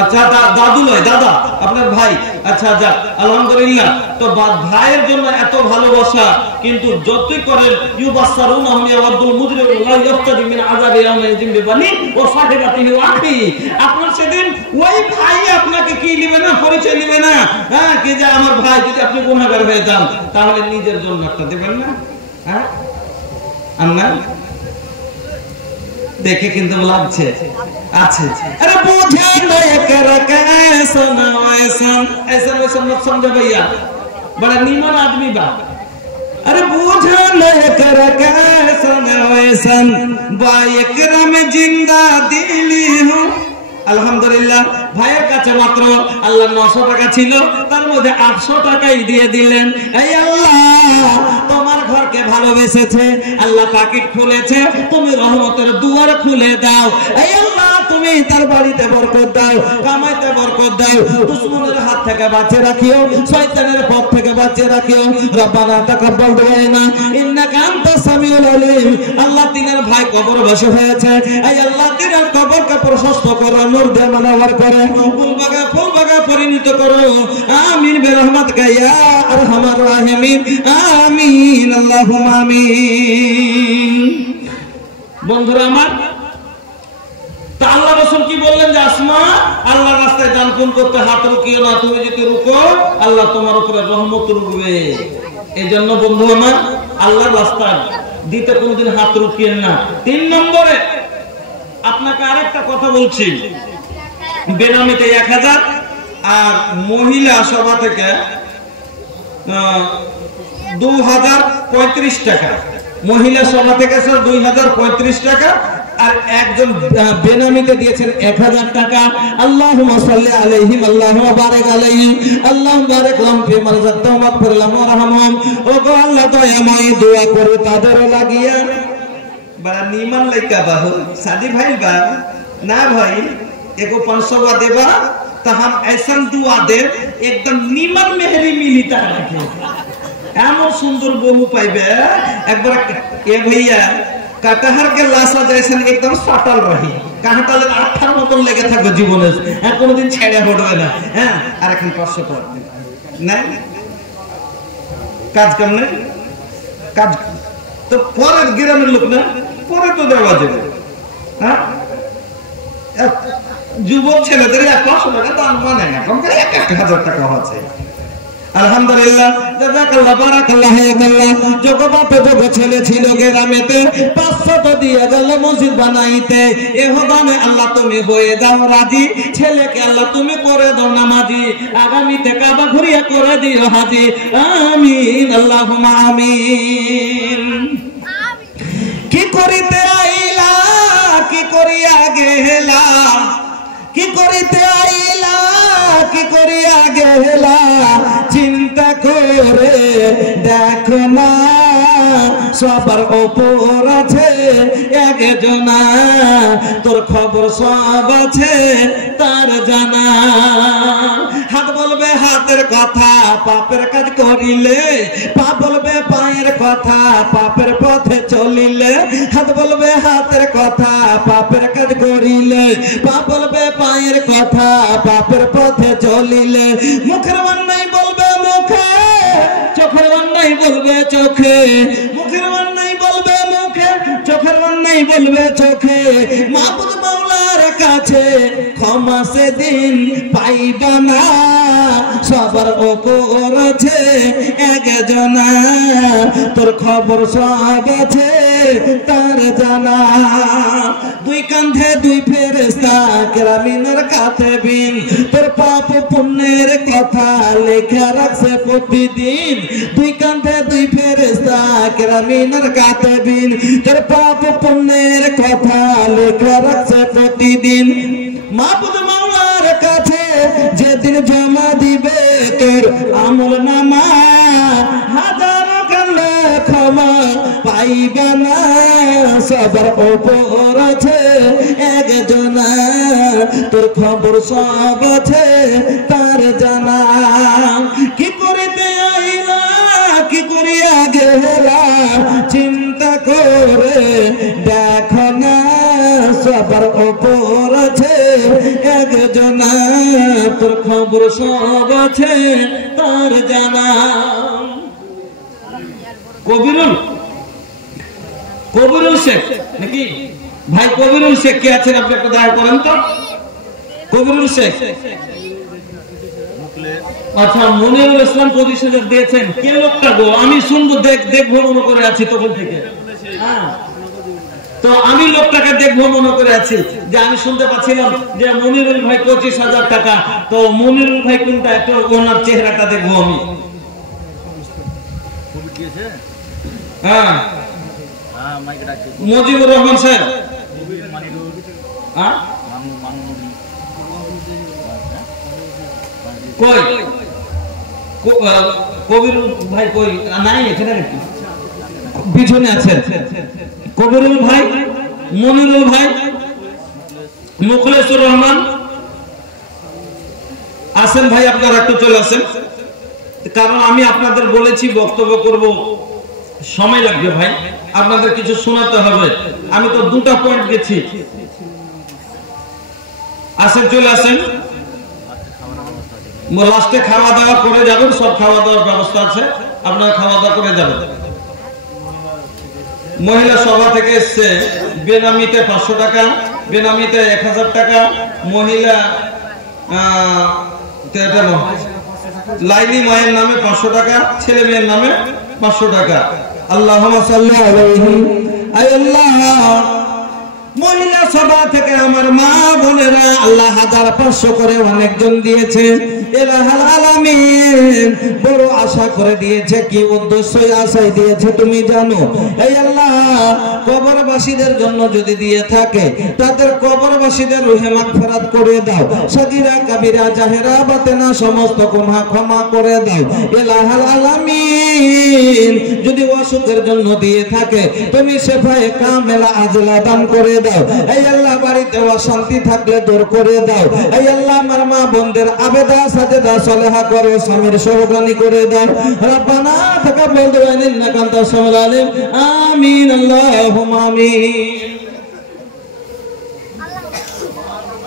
আচ্ছা, দাদু নয়, দাদা আপনার ভাই। আচ্ছা, যা আলহামদুলিল্লাহ। তো ভাইয়ের জন্য এত ভালোবাসা, কিন্তু যতই করেন ইউবাসসারুনাহুম ইয়াওয়াদুল মুজরিমু লা ইফতাদি মিন আযাবি ইয়াউমিন বিবানি ও সাহিবাতিহি ওয়া আখি। আপনার সেদিন ওই ভাই আপনাকে কি নেবে না, পরিচয় নেবে না। হ্যাঁ, কি যে আমার ভাই, যদি আপনি গুনাহগার হয়ে যান তাহলে নিজের জন্য একটা দেবেন না? হ্যাঁ, আল্লাহ দেখে কিন্তু লাগছে আছে। আরে বুঝে না একর कैसा ना ऐसा ऐसा वैसा मत समझो भैया, बड़ा नीमन आदमी बा। अरे बुझे ना एकरा कैसा ना वैसा बा एकरा में जिंदा दिली हूं। আলহামদুলিল্লাহ, ভাইয়ের কাছে মাত্র আল্লাহ 900 টাকা ছিল, তার মধ্যে 800 টাকাই দিয়ে দিলেন। এই আল্লাহ তোমার ঘরকে ভালোবেসেছে, আল্লাহ পাকিট খুলেছে, তুমি রহমতের দুয়ার খুলে দাও। এই আল্লাহ তুমি তার বাড়িতে বরকত দাও, কামাইতে বরকত দাও, দুশমনের হাত থেকে বাঁচিয়ে রাখিও, শয়তানের পথ থেকে বাঁচিয়ে রাখিও। রব্বানা তাকাব্বাল দুআনা ইন্নাকা আনতাস সামিউল আলিম। আল্লাহ তিনার ভাই কবর বসে হয়েছে, এই আল্লাহ তিনার কবরকে প্রশস্ত করো, নূর দিয়ে মুনাওয়ার করো, ফুল বাগা পরিণত করো। আমিন বিরহমাতিকা ইয়া আরহামার রাহিমিন। আমিন আল্লাহুম্মা আমিন। বন্ধুরা আমার, তা আল্লাহ রাসূল কি বললেন যে আসমা আল্লাহর রাস্তায় দান পুণ্য করতে হাত রুকিও না, তুমি যদি রুকো আল্লাহ তোমার উপরে রহমত রুকবে। এইজন্য বন্ধু আমার, আল্লাহর রাস্তায় দিতে কোনদিন হাত রুকিয়েন না। 3 নম্বরে আপনাকে আরেকটা কথা বলছি, বেনামিতে 1000 আর মহিলা সভা থেকে 2035 টাকা। মহিলা সভা থেকে স্যার 2035 টাকা আর একজন বেনামিতে দিয়েছেন 1000 টাকা। আল্লাহুম্মা সাল্লি আলাইহিম আল্লাহুম্মা বারিক আলাইহিম আল্লাহুম্মা বারিক লাহুম ফিমা রাযাকতাহুম ওয়াগফির লাহুম ওয়ারহামহুম। ও গো আল্লাহ দয়াময় দোয়া করে তাদের লাগিয়া बड़ा नीमन लइका बा हो शादी भाई बा ना भाई एगो 500 बा देबा त हम ऐसन दुआ दे एकदम नीमन मेहरी मिली तारा के एमो सुंदर बहु पाइबे एक बार ए भैया কাটাহার के लाशा जैसन एकदम सटल रही কাঁটা লাগে 18 মতন লেগে থাকবে জীবনে আর কোনোদিন ছেড়ে হটবে না। হ্যাঁ আর এখন 500 টাকা না কাজ কম না কাজ তো পরের গ্রামের লোক না পরে তো দেওয়া যাবে। হ্যাঁ যুবক ছেলেদের 500 টাকা দাম মানে না কম করে 1000 টাকা হচ্ছে। আলহামদুলিল্লাহ জাযাকাল্লাহ বারাকাল্লাহ হায়াকাল্লাহ। যোগ বাপে যোগ ছেলে ছিল গ্রামেতে 500 তো দিয়ে গেল মসজিদ বানাইতে। এহদানে আল্লাহ তুমি হয়ে যাও রাজি ছেলেকে আল্লাহ তুমি করে দাও নামাজি আগামীতে কাবা ঘুরিয়ে করে দিও হাজি আমিন আল্লাহুম্মা আমিন। কি করিতে আইলা কি করিয়া গেলা কি করিতে আইলা কি করিয়া গেলা চিন্তা করে দেখো না সবার উপর আছে একজনা তোর খবর সব আছে তার জানা। হাত বলবে হাতের কথা পাপের কাজ করিলে পা বলবে পায়ের কথা পাপের পথে চলিলে। হাত বলবে হাতের কথা পাপের কাজ করিলে পা বলবে পায়ের কথা পাপের পথে চলিলে। মুখের বান্নাই বলবে মুখে চোখের বান্নাই বলবে চোখে মুখের বান্নাই বলবে মুখে চোখের বান্নাই বলবে চোখে। মাবুদ মাওলার কাছে ক্ষমা সেদিন পাইবা না সবার উপর আছে একজনা তোর খবর সব আছে তার জানা। দুই কাঁধে দুই ফেরেশতা কেরামিনের কাতেবিন তোর পাপ পুণ্যের কথা লেখা রাখছে প্রতিদিন। দুই কাঁধে দুই ফেরেশতা কেরামিনের কাতেবিন তোর পাপ পুণ্যের কথা লেখা রাখছে প্রতিদিন। মাবুদ মাওলার কাছে যেদিন জমা দিবে তোর আমল নামা হাজারো কালে ক্ষমা পাইবা না সবার উপর আছে একজনা তোর খবর সব আছে তার জানা। কি করিতে আইলা কি করিয়া গেলা চিন্তা করে দেখো না সবার উপর আছে একজনা তোর খবর সব আছে তার জানা। কবিরুল শেখ নাকি ভাই? কবিরুল শেখ কে আছেন আপনি একটু দয়া করেন তো। কবিরুল শেখ আচ্ছা মনিরুল ইসলাম 25,000 দিয়েছেন। কে লোকটা গো? আমি শুনবো দেখবো মনে করে আছি তখন থেকে। হ্যাঁ তো আমি লোকটাকে দেখবো মনে করে আছি যে আমি শুনতে পাচ্ছিলাম যে মনিরুল ভাই 25,000 টাকা। তো মনিরুল ভাই কোনটা একটু ওনার চেহারাটা দেখবো আমি। হ্যাঁ মুজিবুর রহমান স্যার কই কবিরুল ভাই কই নাই এখানে নাকি পিছনে আছেন? কবিরুল ভাই মনিরুল ভাই মুখলেসুর রহমান আসেন ভাই আপনারা একটু চলে আসেন কারণ আমি আপনাদের বলেছি বক্তব্য করব সময় লাগবে ভাই আপনাদের কিছু শোনাতে হবে। আমি তো দুটো পয়েন্ট গেছি। আসেন চলে আসেন লাস্টে খাওয়া দাওয়া করে যাবেন সব খাওয়া দাওয়ার ব্যবস্থা আছে আপনারা খাওয়া দাওয়া করে যাবেন। মহিলা সভা থেকে এসছে বেনামিতে 500 টাকা বেনামিতে 1000 টাকা মহিলা লাইলি মায়ের নামে 500 টাকা ছেলে মেয়ের নামে 500 টাকা। আল্লাহুম্মা সাল্লি আলাইহি আয় আল্লাহ মহিলা সভা থেকে আমার মা বোনেরা আল্লাহ 1500 করে অনেকজন দিয়েছে। ইলাহুল আলামিন বড় আশা করে দিয়েছে, কি উদ্দেশ্যই আশায় দিয়েছে তুমি জানো? এই আল্লাহ কবরবাসীদের জন্য যদি দিয়ে থাকে তাদের কবরবাসীদের রুহে মাগফিরাত করে দাও, সাগীরা কাবীরা জাহেরা বাতেনা সমস্ত গুনাহ ক্ষমা করে দাও। ইলাহুল আলামিন যদি অসুখের জন্য দিয়ে থাকে তুমি শেফায়ে কামেলা আজলা দান করে দাও। এই আল্লাহ বাড়িতে অশান্তি থাকলে দূর করে দাও। এই আল্লাহ আমার মা বোনদের আবেদা সাজেদা সলেহা করো, স্বামীর সহগানী করে দাও। রব্বানা তাকাব্বাল দুআ ইন্নাকা আনতাস সামিউল আলিম। আমিন আল্লাহুম্মা আমিন।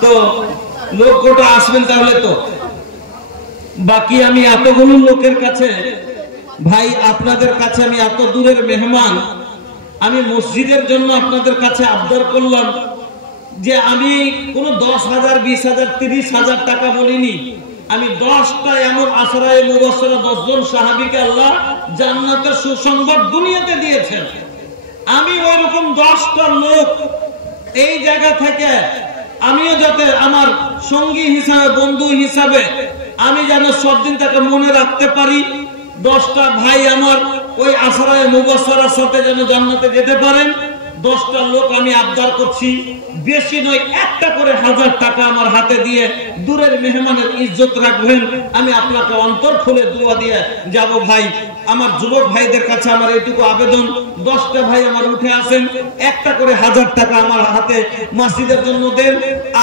তো লোক কোটা আসবেন তাহলে তো বাকি আমি এতগুলো লোকের কাছে ভাই আপনাদের কাছে আমি এত দূরের মেহমান, আমি মসজিদের জন্য আপনাদের কাছে আবদার করলাম যে আমি কোনো 10,000 20,000 30,000 টাকা বলিনি। আমি 10টা এমন আসরায়ে মুবাশশারা 10 জন সাহাবীকে আল্লাহ জান্নাতের সুসংবাদ দুনিয়াতে দিয়েছেন। আমি ওইরকম 10টা লোক এই জায়গা থেকে আমিও যাতে আমার সঙ্গী হিসাবে বন্ধু হিসাবে আমি যেন সব দিন তাকে মনে রাখতে পারি। 10টা ভাই আমার ওই আসরায়ে মুবাশশারার সাথে যেন জান্নাতে যেতে পারেন। 10টা লোক আমি আবদার করছি, বেশি নয়, একটা করে 1000 টাকা আমার হাতে দিয়ে দূরের মেহমানের ইজ্জত রাখবেন। আমি আপনাকে অন্তর খুলে দোয়া দিয়ে যাব ভাই। আমার যুবক ভাইদের কাছে আমার এইটুকু আবেদন, 10টা ভাই আমার উঠে আসেন, একটা করে 1000 টাকা আমার হাতে মসজিদের জন্য দেন।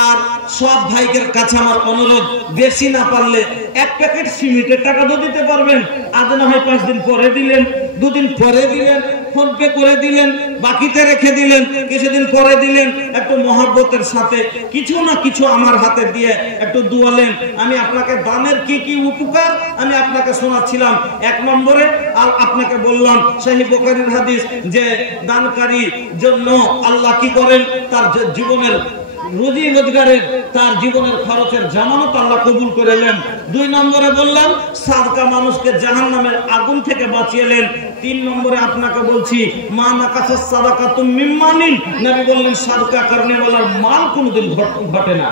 আর সব ভাইদের কাছে আমার অনুরোধ, বেশি না পারলে 1 প্যাকেট সিমেন্টের টাকা তো দিতে পারবেন, আজ না হয় 5 দিন পরে দিলেন, 2 দিন পরে দিলেন, ফোন পে করে দিলেন, বাকিতে রেখে দিলেন, কিছুদিন পরে দিলেন, একটু মহব্বতের সাথে কিছু না কিছু আমার হাতে দিয়ে একটু দুয়ালেন। আমি আপনাকে দানের কি কি উপকার আমি আপনাকে শোনাচ্ছিলাম। 1 নম্বরে আপনাকে বললাম সহিহ বুখারীর হাদিস যে দানকারী জন্য আল্লাহ কি করেন, তার জীবনের রুজি রোজগারের তার জীবনের খরচের জামানত আল্লাহ কবুল করে নেন। 2 নম্বরে বললাম সাদকা মানুষকে জাহান্নামের আগুন থেকে বাঁচিয়েলেন। 3 নম্বরে আপনাকে বলছি মা নাকাসাস সাদাকাতুম মিন মালিন, নবী বললেন সাদকা করনে ওয়ালার মাল কোনদিন ঘটে না।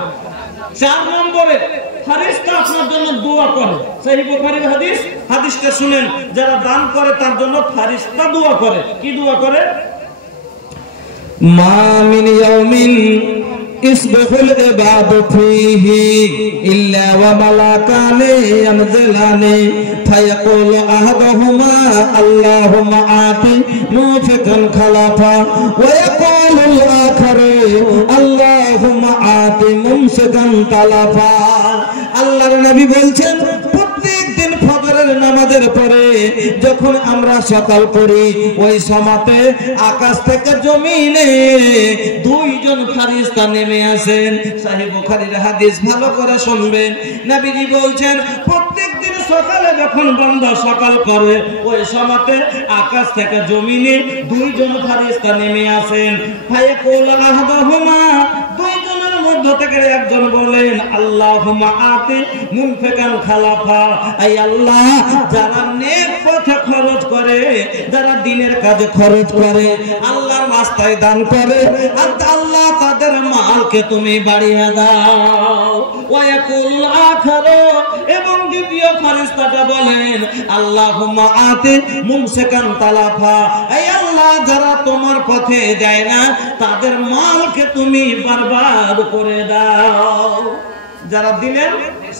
4 নম্বরে ফেরেশতা আপনার জন্য দোয়া করে। সহিহ বুখারীর হাদিস, হাদিসটা শুনেন, যারা দান করে তার জন্য ফেরেশতা দোয়া করে। কি দোয়া করে? মা মিন ইয়াউমিন ইসবাহুল ইবাদু ফীহি ইল্লা ওয়া মালাকানি ইয়ানজিলানি ফায়াকুলু আহাদুহুমা আল্লাহুম্মা আতি মুনফিকান খালাফা ওয়া ইয়াকুলুল আখারু আল্লাহুম্মা আতি মুমসিকান তালাফা। আল্লাহর নবী বলছেন প্রত্যেকদিন ফজরের নামাজের পরে যখন আমরা সকাল করি ওই সময়তে আকাশ থেকে জমিনে 2 জন ফেরেশতা নেমে আসেন। সহিহ বুখারীর হাদিস, ভালো করে শুনবেন। নবীজি বলছেন প্রত্যেকদিন সকালে যখন বান্দা সকাল করে ওই সময়তে আকাশ থেকে জমিনে 2 জন ফেরেশতা নেমে আসেন। ফায়াকুল আহাদুহুমা, 2 জনের মধ্য থেকে একজন বলেন আল্লাহুম্মা আতি মুনফিকান খালাফা, এই আল্লাহ যারা নেক পথে খরচ করে, যারা দ্বীনের কাজে খরচ করে, আল্লাহর রাস্তায় দান করে, আল্লাহ তাদের মালকে তুমি বাড়িয়ে দাও। ওয়ায়াকুল আখারু, এবং দ্বিতীয় ফেরেশতাটা বলেন আল্লাহুম্মা আতি মুমসিকান তালাফা, এই আল্লাহ যারা তোমার পথে যায় না তাদের মালকে তুমি বরবাদ করে দাও। যারা দিলেন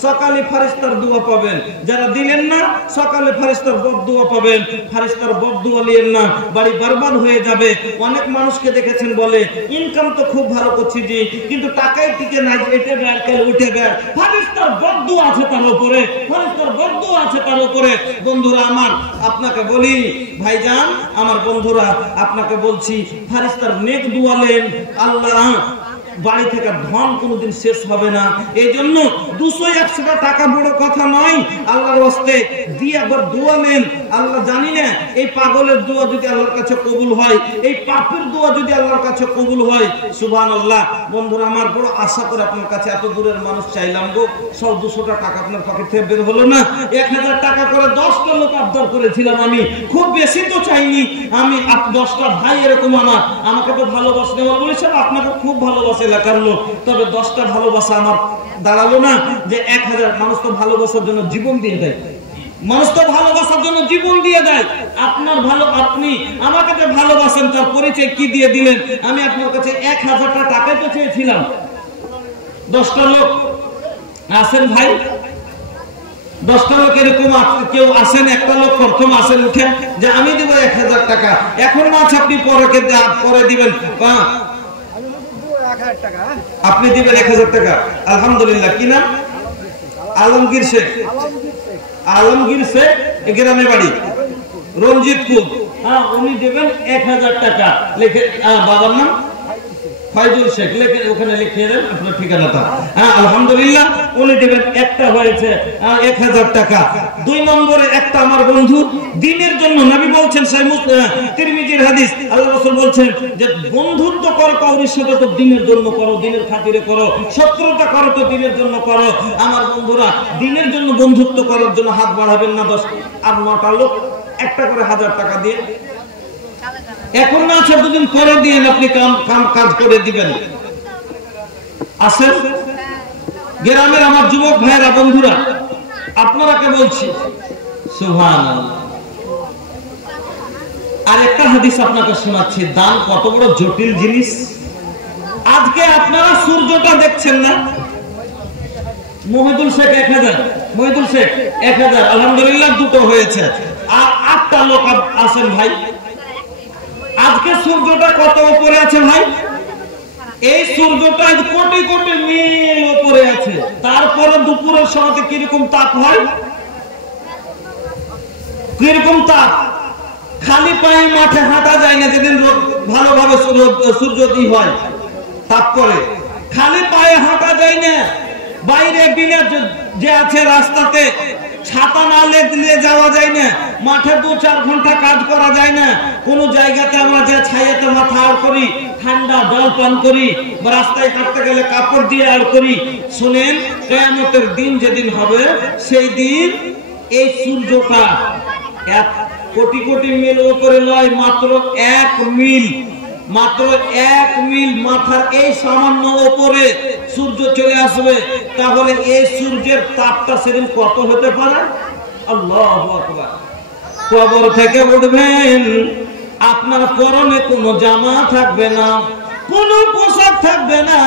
সকালে ফেরেশতার দোয়া পাবেন, যারা দিলেন না সকালে ফেরেশতার বদদোয়া পাবেন। ফেরেশতার বদদোয়া নিয়েন না, বাড়ি বরবাদ হয়ে যাবে। অনেক মানুষকে দেখেছেন বলে ইনকাম তো খুব ভালো করছি জি, কিন্তু টাকাই টিকে না, এটা বের কাল উঠে বের। ফেরেশতার বদদোয়া আছে তার উপরে, ফেরেশতার বদদোয়া আছে তার উপরে। বন্ধুরা আমার, আপনাকে বলি ভাইজান, আমার বন্ধুরা আপনাকে বলছি ফেরেশতার নেক দোয়া নেন। আল্লাহ বাড়ি থেকে ধন কোনোদিন শেষ হবে না। এই জন্য 200-100 টাকা বড় কথা নয়, আল্লাহর ওয়াস্তে দিয়ে একবার দোয়া নেন। আল্লাহ জানি না এই পাগলের দোয়া যদি আল্লাহর কাছে কবুল হয়, এই পাপের দোয়া যদি আল্লাহর কাছে কবুল হয়, সুবহানাল্লাহ। বন্ধুরা আমার বড় আশা করে আপনার কাছে, এত দূরের মানুষ চাইলাম গো, সব 200 টাকা আপনার পকেট থেকে বের হলো না। 1000 টাকা করে 10টা লোক আবদার করেছিলাম আমি, খুব বেশি তো চাইনি আমি। 10টা ভাই এরকম আমাকে তো ভালোবাসে, বলেছেন আপনাকে খুব ভালোবাসে এলাকার লোক, তবে 10টা ভালোবাসা আমার দাঁড়ালো না যে 1000। মানুষ তো ভালোবাসার জন্য জীবন দিয়ে দেয়, মানুষ তো ভালোবাসার জন্য জীবন দিয়ে দেয়। আপনার ভালো, আপনি আমাকে যে ভালোবাসেন তার পরিচয় কি দিয়ে দিলেন? আমি আপনার কাছে 1000টা টাকাই তো চেয়েছিলাম। 10টা লোক আসেন ভাই, 10টা লোক এরকম কেউ আসেন, একটা লোক প্রথম আসেন উঠেন যে আমি দিব 1000 টাকা, এখন মাছ আপনি পরে দিবেন, আপনি দিবেন 1000 টাকা। আলহামদুলিল্লাহ। কি নাম? আলমগীর শেখ। আলমগীর শেখ গ্রামে বাড়ি, রঞ্জিতপুর। হ্যাঁ, উনি দেবেন 1000 টাকা। লিখে বাবার নাম ফাইজুল শেখ, লিখে ওখানে লিখিয়ে দেন আপনার ঠিকানাটা। হ্যাঁ, আলহামদুলিল্লাহ উনি দেবেন। একটা হয়েছে 1000 টাকা। 2 নম্বরে একটা আমার বন্ধু দ্বীনের জন্য, নবী বলছেন সহিহ তিরমিজির হাদিস, আল্লাহ রাসূল বলছেন যে বন্ধুত্ব করো কাউরির সাথে তো দ্বীনের জন্য করো, দ্বীনের খাতিরে করো। শত্রুতা করো তো দ্বীনের জন্য করো। আমার বন্ধুরা, দ্বীনের জন্য বন্ধুত্ব করার জন্য হাত বাড়াবেন না। 10 আর 9টা লোক একটা করে 1000 টাকা দিয়ে, এখন না আছে 2 দিন পরে দিয়ে আপনি কাজ করে দিবেন। আসেন গ্রামের আমার যুবক ভাইরা, বন্ধুরা আপনারাকে বলছি, সুবহানাল্লাহ। আর একটা হাদিস আপনাকে শোনাচ্ছি, দান কত বড় জটিল জিনিস। আজকে আপনারা সূর্যটা দেখছেন না, মহিদুল শেখ 1000, মহিদুল শেখ 1000, আলহামদুলিল্লাহ 2টো হয়েছে। আর 8টা লোক আছেন ভাই। আজকে সূর্যটা কত উপরে আছে ভাই? এই সূর্যটা কোটি কোটি মিল উপরে আছে। তারপরে দুপুরের সময় কিরকম তাপ হয়, কিরকম তাপ। খালি পায়ে মাঠে হাঁটা যায় না, যেদিন ভালোভাবে সূর্যোদয় হয় তাপ করে, খালি পায়ে হাঁটা যায় না। বাইরে বিনা যে আছে রাস্তাতে ছাতা না নিয়ে যাওয়া যায় না। মাঠে 2-4 ঘন্টা কাজ করা যায় না। কোন জায়গাতে আমরা যে ছায়াতে মাথা আড় করি, ঠান্ডা জল পান করি, বা রাস্তায় হাঁটতে গেলে কাপড় দিয়ে আড় করি। শুনেন, কিয়ামতের দিন যেদিন হবে, সেই দিন এই সূর্যটা 1 কোটি কোটি মিল উপরে নয়, মাত্র 1 মিল, মাত্র 1 মিল মাথার এই সামান্য উপরে সূর্য চলে আসবে। তাহলে এই সূর্যের তাপটা সেদিন কত হতে পারে? আল্লাহু আকবার। কবর থেকে উঠবেন, আপনার পরনে কোনো জামা থাকবে না, কোনো পোশাক থাকবে না।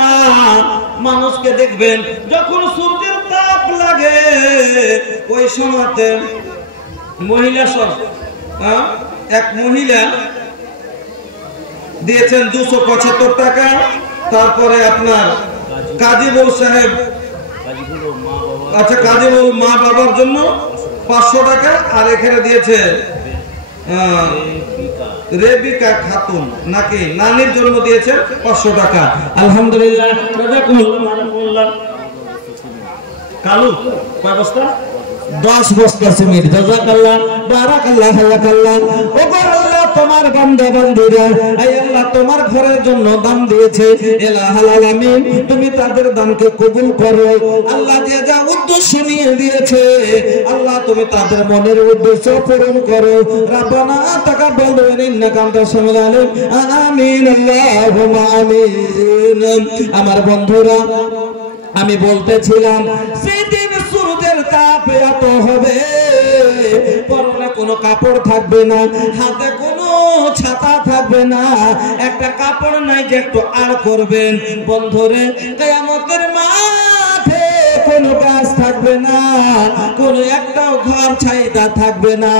মানুষকে দেখবেন যখন সূর্যের তাপ লাগে, ওই সময়তে মহিলা সব, এক মহিলা দিয়েছেন 275 টাকা। তারপরে আপনার কাজীবুল সাহেব, আচ্ছা কাজীবুল মা বাবার জন্য 500 টাকা। আর এখানে দিয়েছে রেবিকা খাতুন, নাকি নানির জন্য দিয়েছে 500 টাকা। আলহামদুলিল্লাহ। কালু কয় বস্তা? 10 বস্তা সিমেন্ট। জাযাকাল্লাহ, বারাকাল্লাহ, হায়াকাল্লাহ। ও আল্লাহ, তোমার বান্দা বান্দীরা, আয় আল্লাহ তোমার ঘরের জন্য দান দিয়েছে, ইলাহুল আলামিন তুমি তাদের দানকে কবুল করো। আল্লাহ যে যা উদ্দেশ্য নিয়ে দিয়েছে, আল্লাহ তুমি তাদের মনের উদ্দেশ্য পূরণ করো। রাব্বানা তাকাব্বাল ইন্নাকা আনতাস সামিউল আলিম। আমিন, আল্লাহুম্মা আমিন। আমার বন্ধুরা, আমি বলতেছিলাম সেদিন সূর্যের তাপ এত হবে, পরনে কোনো কাপড় থাকবে না, হাতে কোনো ছাতা থাকবে না, একটা কাপড় নাই যে একটু আড় করবেন। বন্ধুরে, কিয়ামতের মাঠে কোনো গাছ থাকবে না, কোনো একটাও ঘর ছাইদা থাকবে না।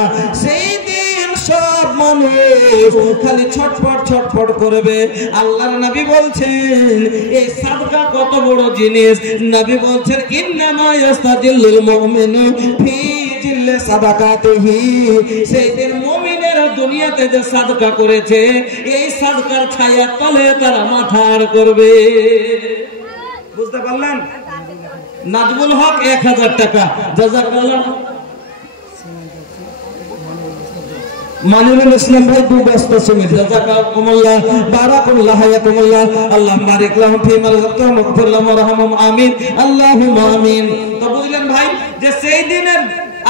সেই দিন সব মানুষ খালি ছটফট ছটফট করবে। আল্লাহর নবী বলছেন এই সাদকা কত বড় জিনিস। নবী বলছেন ইন্নামা ইয়াস্তাজিল্লুল মুমিনু ফি জিল্লি সাদাকাতিহি। সেই দিন মুমিনের গেলেও দুনিয়াতে যে সাদকা করেছে এই সাদকার ছায়ার তলে তারা মাথার করবে। বুঝতে পারলেন? নাজমুল হক 1000 টাকা, জাযাকাল্লাহ। মানিরুল ইসলাম ভাই 2 বস্তা সিমেন্ট, জাযাকাকুমুল্লাহ, বারাকাল্লাহু হায়াকুমুল্লাহ, আল্লাহ বারিক লাহুম ফিমা রাযাকতাহুম ওয়াগফির লাহুম ওয়ারহামহুম, আমিন আল্লাহুম্মা আমিন। তো বুঝলেন ভাই যে সেই দিনের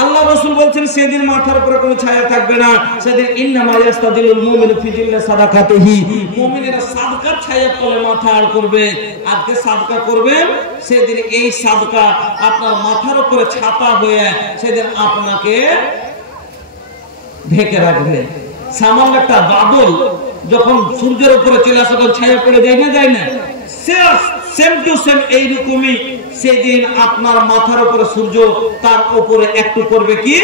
আল্লাহ রাসূল বলছেন সেদিন মাথার উপরে কোনো ছায়া থাকবে না। সেদিন ইন্নামা ইয়াস্তাদিলুল মুমিনু ফি জিল্লি সাদাকাতিহি, মুমিনেরা সাদকার ছায়ার তলে মাথা আড় করবে। আজকে সাদকা করবেন, সেদিন এই সাদকা আপনার মাথার উপরে ছাতা হয়ে সেদিন আপনাকে ঢেকে রাখবে। সামান্য একটা বাদল যখন সূর্যের উপরে চলে আসে তখন ছায়া পড়ে যায় না, যায় না? সেম টু সেম এইরকমই সেদিন আপনার মাথার উপরে সূর্য, তার উপরে একটু করবে কি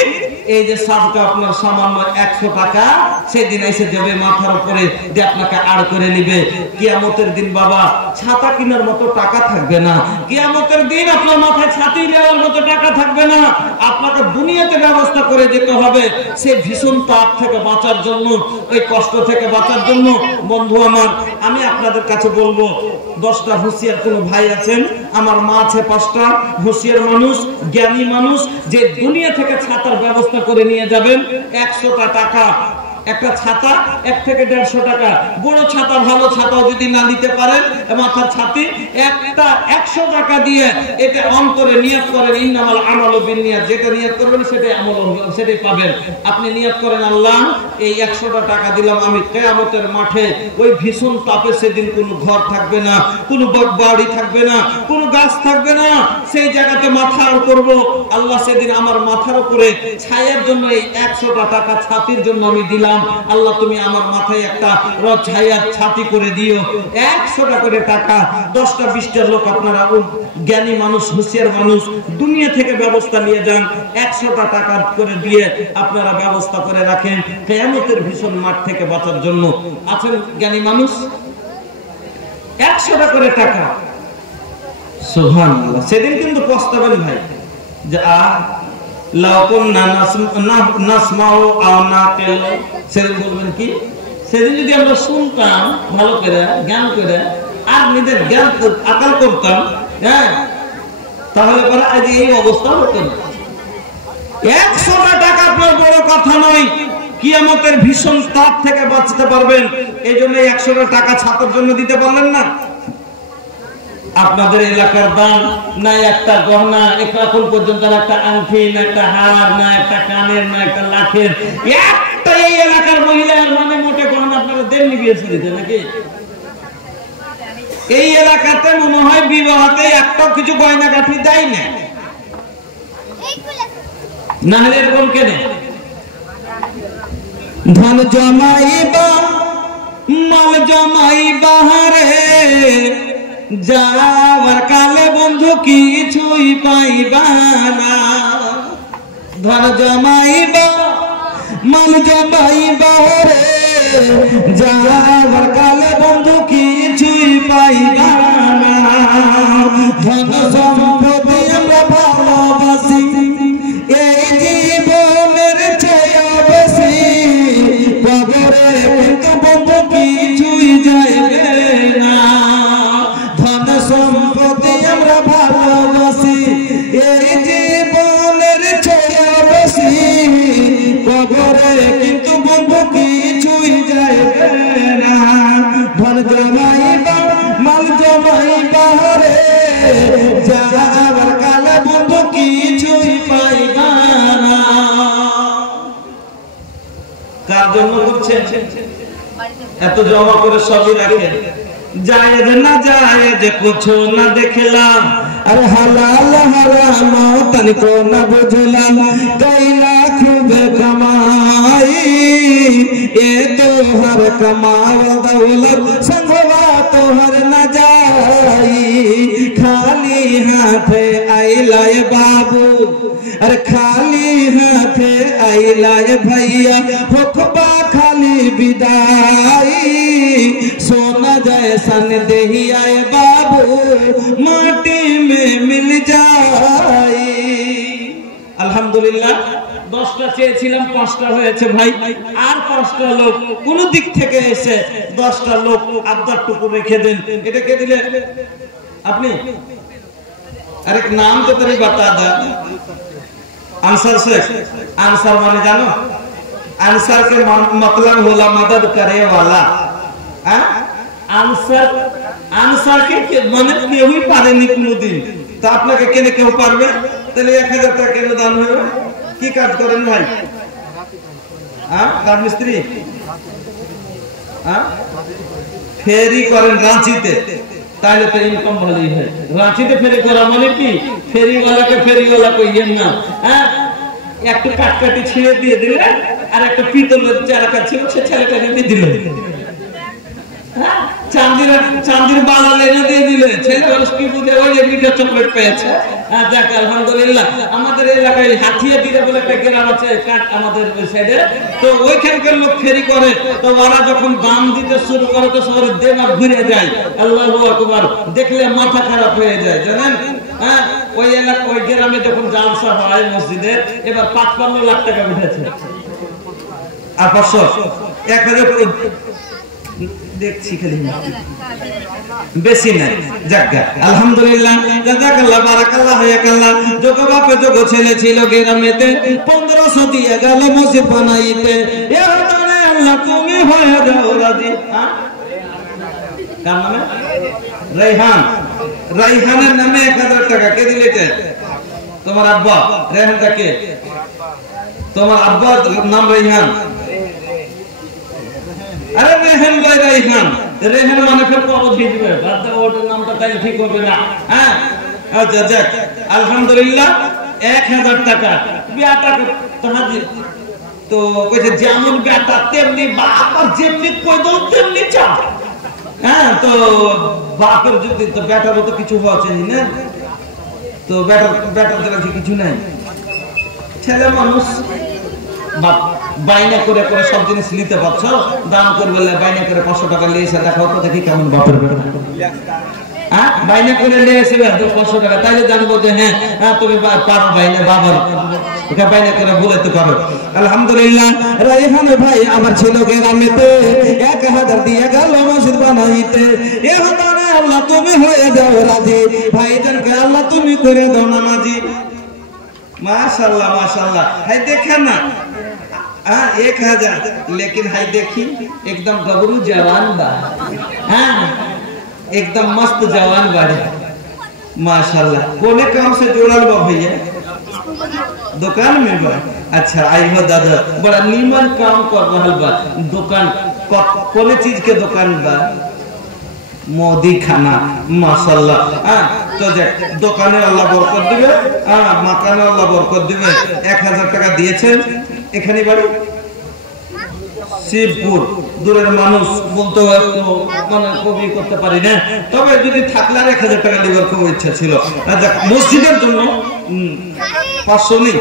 এই যে সাদকা আপনার সামান্য 100 টাকা সেদিন এসে যাবে মাথার উপরে, যে আপনাকে আড় করে নিবে। কিয়ামতের দিন বাবা ছাতা কেনার মতো টাকা থাকবে না। কিয়ামতের দিন আপনার মাথায় ছাতি দেওয়ার মতো টাকা থাকবে না। আপনাকে দুনিয়াতে ব্যবস্থা করে যেতে হবে সেই ভীষণ তাপ থেকে বাঁচার জন্য, ওই কষ্ট থেকে বাঁচার জন্য। বন্ধু আমার, আমি আপনাদের কাছে বলবো 10টা হুঁশিয়ার কোন ভাই আছেন, আমার মা আছে 5টা হুঁশিয়ার মানুষ, জ্ঞানী মানুষ, যে দুনিয়া থেকে ছাতার ব্যবস্থা করে নিয়ে যাবেন। 100টা টাকা একটা ছাতা, 1 থেকে 150 টাকা। বড় ছাতা, ভালো ছাতাও যদি না নিতে পারেন, মাথার ছাতি একটা 100 টাকা দিয়ে এটা অন্তরে নিয়ত করেন, ইন্নামাল আমালু বিন্নিয়াত, যেটা নিয়ত করবেন সেটাই আমল হবে, সেটাই পাবেন। আপনি নিয়ত করেন আল্লাহ এই 100টা টাকা দিলাম আমি কিয়ামতের মাঠে, ওই ভীষণ তাপে সেদিন কোনো ঘর থাকবে না, কোনো বাড়ি থাকবে না, কোনো গাছ থাকবে না, সেই জায়গাতে মাথা আড় করব। আল্লাহ সেদিন আমার মাথার উপরে ছায়ার জন্য এই 100টা টাকা ছাতির জন্য আমি দিলাম। আল্লাহ তুমি আমার মাথায় একটা ছায়ার ছাতি করে দিও। 100টা করে টাকা 10টা 20টা লোক আপনারা জ্ঞানী মানুষ, হুঁশিয়ার মানুষ, দুনিয়া থেকে ব্যবস্থা নিয়ে যান। 100টা টাকা করে দিয়ে আপনারা ব্যবস্থা করে রাখেন কিয়ামতের ভীষণ মাঠ থেকে বাঁচার জন্য। আছেন জ্ঞানী মানুষ? 100টা করে টাকা, সুবহানাল্লাহ। সেদিন কিন্তু পস্তাবেন ভাই যে সেদিন বলবেন কি, সেদিন যদি আমরা শুনতাম ভালো করে, জ্ঞান করে, আর নিজের জ্ঞান আকাল করতাম, হ্যাঁ, তাহলে পরে আজ এই অবস্থা হতো না। 100টা টাকা আপনার বড় কথা নয়, কিয়ামতের ভীষণ তাপ থেকে বাঁচতে পারবেন। এই জন্য 100টা টাকা ছাতার জন্য দিতে পারলেন না। আপনাদের এলাকার দান না একটা গহনা, এখন পর্যন্ত একটা আংটি, না একটা হার, না একটা কানের, না একটা লাখের, একটা এই এলাকার মহিলার মানে মোটে গহনা আপনারা দেননি, বিয়েছে দিতে নাকি? এই এলাকাতে মনে হয় বিবাহতে একটা কিছু গয়না গাঁথি দেয় না, না হলে এরকম কেন? ধন জমাইবা মাল জমাইবা রে, যাওয়ার কালে বন্ধু কিছুই পাইবা না। ধন জমাইবা মাল জমাইবা রে, যাওয়ার কালে বন্ধু কিছুই পাইবা না। ধন সম্পত্তি আমরা ভালোবাসি, এই জীবনের চেয়ে বেশি, কবরে কিন্তু বন্ধু কিছুই যাইবে না। সম্পত্তি আমরা ভালোবাসি, এই জীবনের চেয়ে বেশি, কবরে কিন্তু বন্ধু কিছুই যাইবে না। ধন জমাইবা মাল জমাইবা রে, যাওয়ার কালে বন্ধু কিছুই পাইবা না। কার জন্য করছেন? এত জমা করে সবই রাখেন। জায়েজ না জায়েজ कुछ না দেখলাম, अरे हलाल हराम तनिको न बुझलाम। कैला खूब कमाई ए तो हर कमाव दौलत संगवा तो हर न जाई। खाली हाथे आइलाए बाबू, अरे खाली हाथे आइलाए भैया, होखबा खाली विदाई। सोना जैसा देही आए बाबू, माटी में मिल जाए। আলহামদুলিল্লাহ 10টা চেয়েছিলাম 5টা হয়েছে ভাই। আর 5টা লোক কোন দিক থেকে এসে 10টা লোক আবদারটুকু রেখে দেন। এটা কে দিলে আপনি? अरे नाम तो तेरी बता दा। आंसर से आंसर माने जानो? आंसर के मतलब होला मदद करे वाला। आंसर आंसर के माने केउ ही पारे नी कोनो दिन। तो आपनाके केने केउ पारबे? তাহলে 1000 টাকা কেন দান হলো? কি কাজ করেন ভাই? কাঠ মিস্ত্রি? ফেরি করেন রাঁচিতে, তাহলে তো ইনকাম ভালোই হয়। রাঁচিতে ফেরি করা মানে কি? ফেরিওয়ালাকে ফেরিওয়ালা কইয়েন না। একটু কাটকাটি ছিঁড়ে দিয়ে দিলে আর একটা পিতলের চারাকা ছিল সে ছেলেটাকে দিয়ে দিল। চাঁদির বালা লেনে দিয়ে দিলে ছেলে মানুষ কি বুঝে? ওই যে মিঠা চকলেট পেয়েছে। যাক আলহামদুলিল্লাহ। আমাদের এলাকায় হাতিয়া দিলে বলে একটা গ্রাম আছে আমাদের ওই সাইডে, তো ওইখানকার লোক ফেরি করে। তো ওরা যখন দাম দিতে শুরু করে তো শহরের দেমাগ ঘুরে যায়। আল্লাহু আকবার, দেখলে মাথা খারাপ হয়ে যায় জানেন। ওই এলাকা ওই গ্রামে যখন জালসা হয় মসজিদে, এবার 55 লাখ টাকা উঠেছে। আর 500 1000 দেখছি খালি বেশি নাই। যাক আলহামদুলিল্লাহ, জাযাকাল্লাহ, বারাকাল্লাহ, হায়াকাল্লাহ। যোগ বাপে যোগ ছেলে ছিল গ্রামেতে, 1500 দিয়ে গেল মসজিদ বানাইতে। এ হতারে আল্লাহ তুমি হয়ে যাও রাজি। কার নামে? রাইহান। রাইহানের নামে 1000 টাকা কে দিলে? তোমার আব্বা। রাইহানটা কে? তোমার আব্বার নাম রাইহান। अरे रेहन भाई रेहन, रेहन माने फिर को भेजबे, बात ओटर नामটা তাই ঠিক হবে না। আচ্ছা যাক আলহামদুলিল্লাহ 1000 টাকা বিয়াটা তাহাজি। তো কইছে যেমন বিয়াটা তেমনি বাপ, আর যেমনি কই দাও তেমনি চা। তো বাপের যদি তো বেটারও তো কিছু হওয়া চাই না। তো বেটার দ্বারা কিছু নাই। ছেলে মানুষ বাপ বাইনা করে করে সব জিনিস নিতে পারছো, দাম করবে বাইনা করে 500 টাকা নিয়ে এসে দেখাও তো দেখি কেমন বাপের বেটা। বাইনা করে নিয়ে এসে 500 টাকা, তাইলে জানবো যে হ্যাঁ তুমি পারো বাইনা, বাবার ওকে বাইনা করে বলতে পারো। আলহামদুলিল্লাহ, রাইহান ভাই আমার ছিল গ্রামেতে, 1000 দিয়ে গেল মসজিদ বানাইতে। এ হতারে আল্লাহ তুমি হয়ে যাও রাজি, ভাইজানকে আল্লাহ তুমি করে দাও নামাজি। माशाल्लाह माशाल्लाह। है देखा ना 1000, लेकिन है देखी एकदम गबरू जवान बा। एकदम मस्त जवान बाड़े माशाल्लाह। कोने काम से जुड़ल बा भैया? दुकान में बा। अच्छा आई हो दादा, बड़ा नीमन काम कर रहल बा। दुकान कोने चीज के दुकान बा? मोदी खाना माशाल्लाह। तो দোকানে আল্লাহ বরকত দিবে, মাকানে আল্লাহ বরকত দিবে। 1000 টাকা দিয়েছেন। এখানে বাড়ি শিবপুর, দূরের মানুষ বলতে মানে কবি করতে পারি না, তবে যদি থাকলে 1000 টাকা দেওয়ার খুব ইচ্ছা ছিল। মসজিদের জন্য 500 নেই।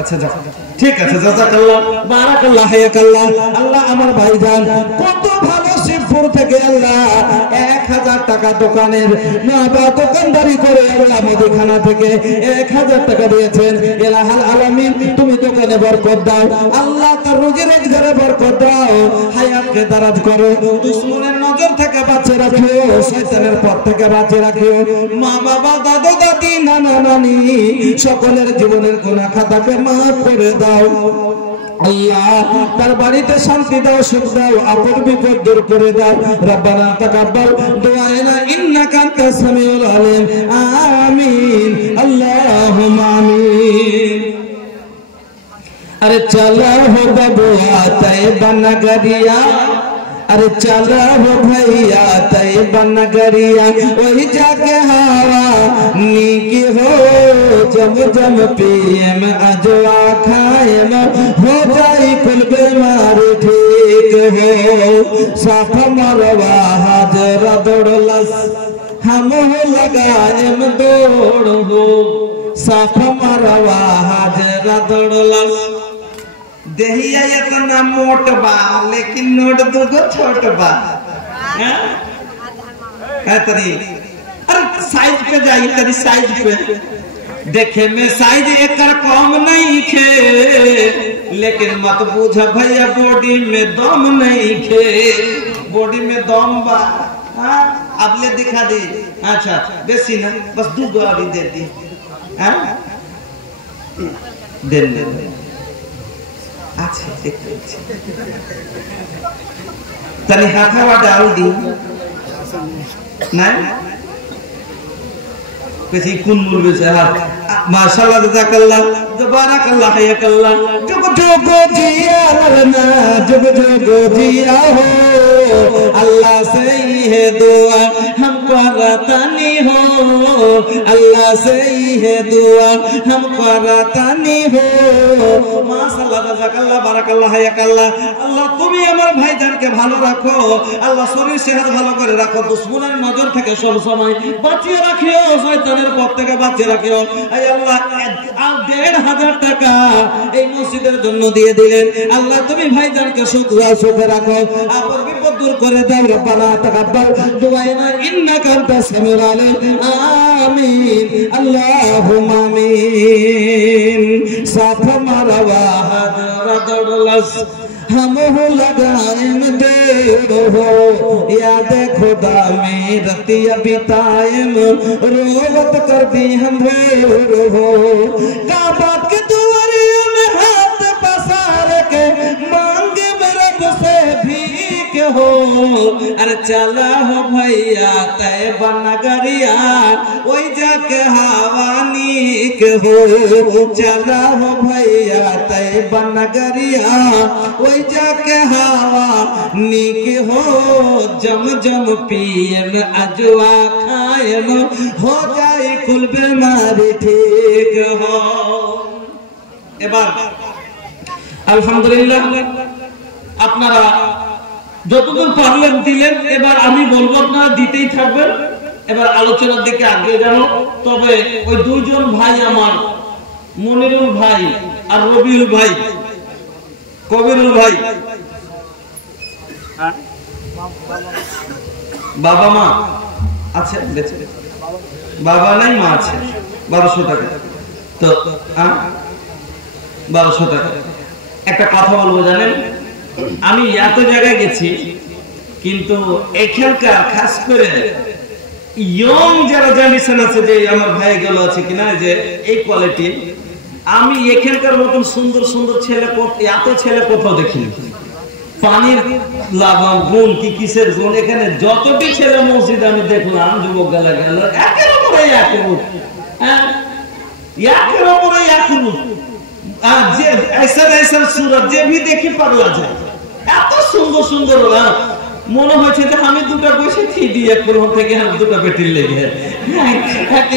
আচ্ছা যাক ঠিক আছে, জাযাকাল্লাহ, বারাকাল্লাহ, হায়াকাল্লাহ। আল্লাহ আমার ভাইজান কত ভালো, শিবপুর থেকে আল্লাহ 1000 টাকা দোকানের না বা দোকানদারি করে আল্লাহ মুদিখানা থেকে 1000 টাকা দিয়েছেন। ইলাহুল আলামিন তুমি দোকানে বরকত দাও, আল্লাহ তার রুজি রোজগারে বরকত দাও, হায়াতকে দারাজ করো, দুশমনের নজর থেকে বাঁচিয়ে রাখিও, শয়তানের পথ থেকে বাঁচিয়ে রাখিও। মা বাবা দাদা দাদি নানা নানি সকলের জীবনের গুনাহ খাতাকে মাফ করে দাও। আল্লাহ তার বাড়িতে শান্তি দাও, সুখ দাও, আপদ বিপদ দূর করে দাও। রব্বানা তাকাব্বাল দুআনা ইন্নাকা আনতাস সামিউল আলিম। আমিন আল্লাহুম্মা আমিন। अरे चलो हो बबुआ तैयबा नगरिया, अरे चलो हो भैया तैयबा नगरिया, वही जाके हवा नीकी हो, जम जम पियम अजवा खाएम, हो जाई कुल बीमारी ठीक हो। साफ मरवा हाजरा दौड़लस, हम लगाएम दौड़ हो, साफ मरवा हाजरा दौड़लस। देहिया इतना मोट बा लेकिन नोट दुगो छोट बा। तरी अरे साइज पे जाई, तरी साइज पे देखे में साइज एकर कम नहीं खे, लेकिन मत बूझ भैया बॉडी में दम नहीं खे, बॉडी में दम बा। अब ले दिखा दी। अच्छा बेसी ना, बस 2 गाड़ी दे दी। दे अच्छा तनी हाथावा डाल दी ना, किसी कुन मुर्गे से हाथ। माशाल्लाह जज़ाकल्लाह तबारकल्लाह हयकल्लाह। जुग जुग जिया लरना, जुग जुग जिया हो, अल्लाह से ही है दुआ हमको रतानी हो, अल्लाह से ही है दुआ हमको रतानी हो। माशाल्लाह जज़ाकल्लाह बाराकाल्लाह हयकल्लाह। আল্লাহ তুমি আমার ভাইজানকে ভালো রাখো, আল্লাহ শরীর সেহত ভালো করে রাখো, দুশমনের নজর থেকে সব সময় বাঁচিয়ে রাখিও, শয়তানের পথ থেকে বাঁচিয়ে রাখিও। এই আল্লাহ ১,৫০০ টাকা এই মসজিদের জন্য দিয়ে দিলেন, আল্লাহ তুমি ভাইজানকে সুখে রাখো, আপদ বিপদ দূর করে দাও। রব্বানা তাকাব্বাল দুআনা ইন্নাকা আনতাস সামিউল আলিম। আমিন আল্লাহুম্মা আমিন। সাফ মারা ওয়াহাদ রদলস हम हो लगाएम दे हो, याद खुदा में रतिया बिताएम, रोवत कर दी हम हो। काबा के दुआरे में हाथ पसार के मांगे रब से भीख हो। अरे चला हो भैया तैबा नगरिया, वही जाके हवानी के हो। चला हो भैया तैबा नगरिया, वही जाके हवा नीक हो। जम जम पियम अजवा खायम, हो जाए कुल बीमारी ठीक हो। এবার আলহামদুলিল্লাহ আপনারা যতদূর পারলেন দিলেন, এবার আমি বলবো আপনারা দিতেই থাকবেন। এবার আলোচনার দিকে আগে যাব। তবে ওই 2 জন ভাই আমার, মনিরুল ভাই আর রবিউল ভাই, কবিরুল ভাই, বাবা মা আছে বেঁচে? বাবা নাই মা আছে। 1200 টাকা। তো 1200 টাকা। একটা কথা বলবো জানেন, আমি এত জায়গায় গেছি, কিন্তু এখানকার খাস করে ইয়ং যারা জেনারেশন আছে, যে আমার ভাই গেল আছে কিনা, যে এই কোয়ালিটি, আমি এখানকার মতন সুন্দর সুন্দর ছেলে, এত ছেলে কোথাও দেখিনি। পানির লাগাম গুণ কি কিসের গুণ, এখানে যতটি ছেলে মসজিদ আমি দেখলাম, যুবক গেলা গেল একের উপরে একের উপরে যে ऐसा सूरत যে भी দেখি পাগলা যায়। এত সুন্দর সুন্দর মনে হয়েছে যে আমি 2টা বসে দিয়ে কোরআন থেকে আমি 2টা বেটির লেগে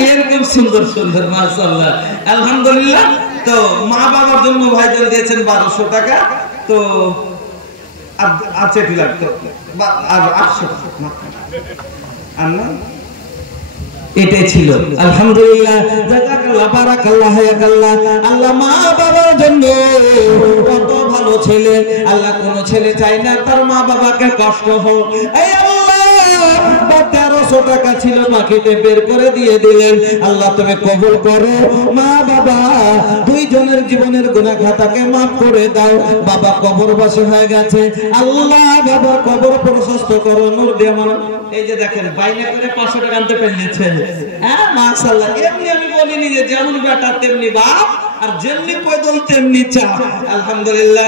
এরকম সুন্দর সুন্দর মাশাআল্লাহ আলহামদুলিল্লাহ। তো মা বাবার জন্য ভাইজান দিয়েছেন 1200 টাকা। তো আচ্ছা ঠিক লাগতো আর 800 টাকা এটাই ছিল। আলহামদুলিল্লাহ জাযাকাল্লাহ বারাকাল্লাহ হায়াকাল্লাহ। আল্লাহ মা বাবার জন্য কত ভালো ছেলে, আল্লাহ কোন ছেলে চায় না তার মা বাবাকে কষ্ট হোক। এই আল্লাহ 1300 টাকা ছিল, বাকিতে বের করে দিয়ে দিলেন। আল্লাহ তুমি কবুল করো। মা বাবা 2 জনের জীবনের গুনাহ খাতাকে maaf করে দাও। বাবা কবরবাসী হয়ে গেছে, আল্লাহ বাবার কবর প্রশস্ত করো, নূর দিয়ে মানো। এই যে দেখেন বাইরে করে 500 টাকা আনতে পেরেছেন। হ্যাঁ মাশাআল্লাহ। এমনি আমি বলিনি যে যেমন বেটা তেমনি বাপ, আর যেমনি পয়দল তেমনি চা। আলহামদুলিল্লাহ।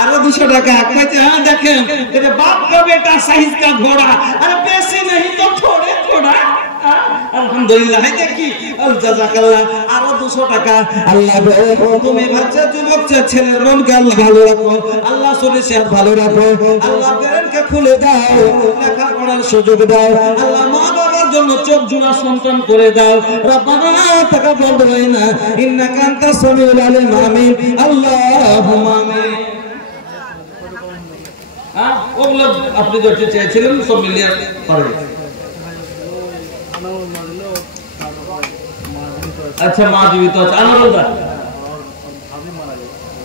আরো 200 টাকা কইতে। হ্যাঁ দেখেন এটা বাপ का बेटा साइज का घोड़ा, अरे पैसे नहीं तो थोड़े थोड़ा। আলহামদুলিল্লাহ। দেখি জাযাকাল্লাহ। আরো 200 টাকা। আল্লাহ তুমি বাচ্চা যুবক ছেলের মনকে আল্লাহ ভালো রাখো, আল্লাহ শরীর সেহত ভালো রাখো, আল্লাহ ব্রেনকে খুলে দাও, লেখাপড়ার সুযোগ দাও, আল্লাহ মা বাবার জন্য চোখ জোড়া সন্তান করে দাও। রব্বানা তাকাব্বাল দুআনা ইন্নাকা আনতাস সামিউল আলিম। আমিন আল্লাহুম্মা আমিন। ওগুলো আপনি যেটা চেয়েছিলেন সব মিলিয়ে পারবে। আচ্ছা মা জীবিত আছে। আনারুলদা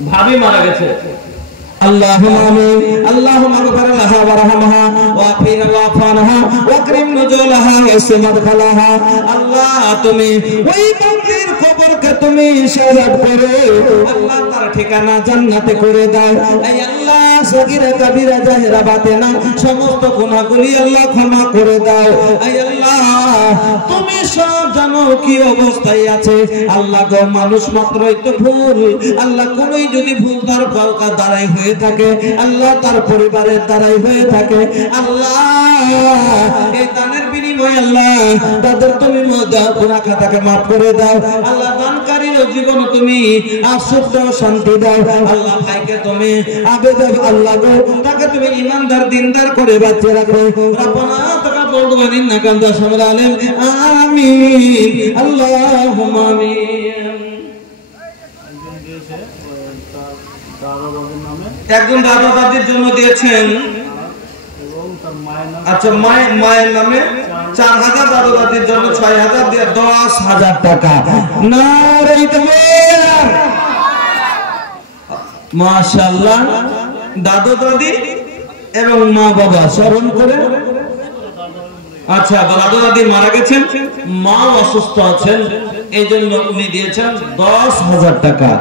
ভাবি মারা গেছে। اللهم آمين اللهم اغفر لها وارحمها وعافها واعف عنها واكرم نزولها واسع مدخلها আল্লাহ তুমি ওই বান্দির কবরকে তুমি শাহাদাত করে আল্লাহ তার ঠিকানা জান্নাতে করে দাও এই আল্লাহ সগীরা কবিরা জাহিরা বাতেনা সমস্ত গুনাহগুলি আল্লাহ ক্ষমা করে দাও এই আল্লাহ তুমি সব জানো কি অবস্থায় আছে আল্লাহ গো মানুষ মাত্রই তো ভুল আল্লাহ কোনই যদি ভুল তার কালকা দ্বারাই হয়ে থাকে আল্লাহ তার পরিবারের দ্বারাই হয়ে থাকে আল্লাহ এই দানের বিনিময়ে আল্লাহ তাদের তুমি গুনাহ খাতাকে maaf করে দাও আল্লাহ দানকারীর জীবন তুমি আশুদ্ধ শান্তি দাও আল্লাহ ভাইকে তুমি আবেদন আল্লাহ গো তাকে তুমি ইমানদার দিনদার করে বাঁচিয়ে রাখো রব্বানা তাকাব্বাল দুআ ইন্নাকা আনতাস সামিউল আলিম আমিন আল্লাহুম্মা আমিন একজন দাদা দাদির জন্য দিয়েছেন আচ্ছা মায়ের নামে 4000 দাদা দাদির জন্য 6000 দিয়ে 10000 টাকা নারে তাকবীর মাশাআল্লাহ দাদা দাদি এবং মা বাবা স্মরণ করে আচ্ছা দাদা দাদি মারা গেছেন মা অসুস্থ আছেন এইজন্য উনি দিয়েছেন 10000 টাকা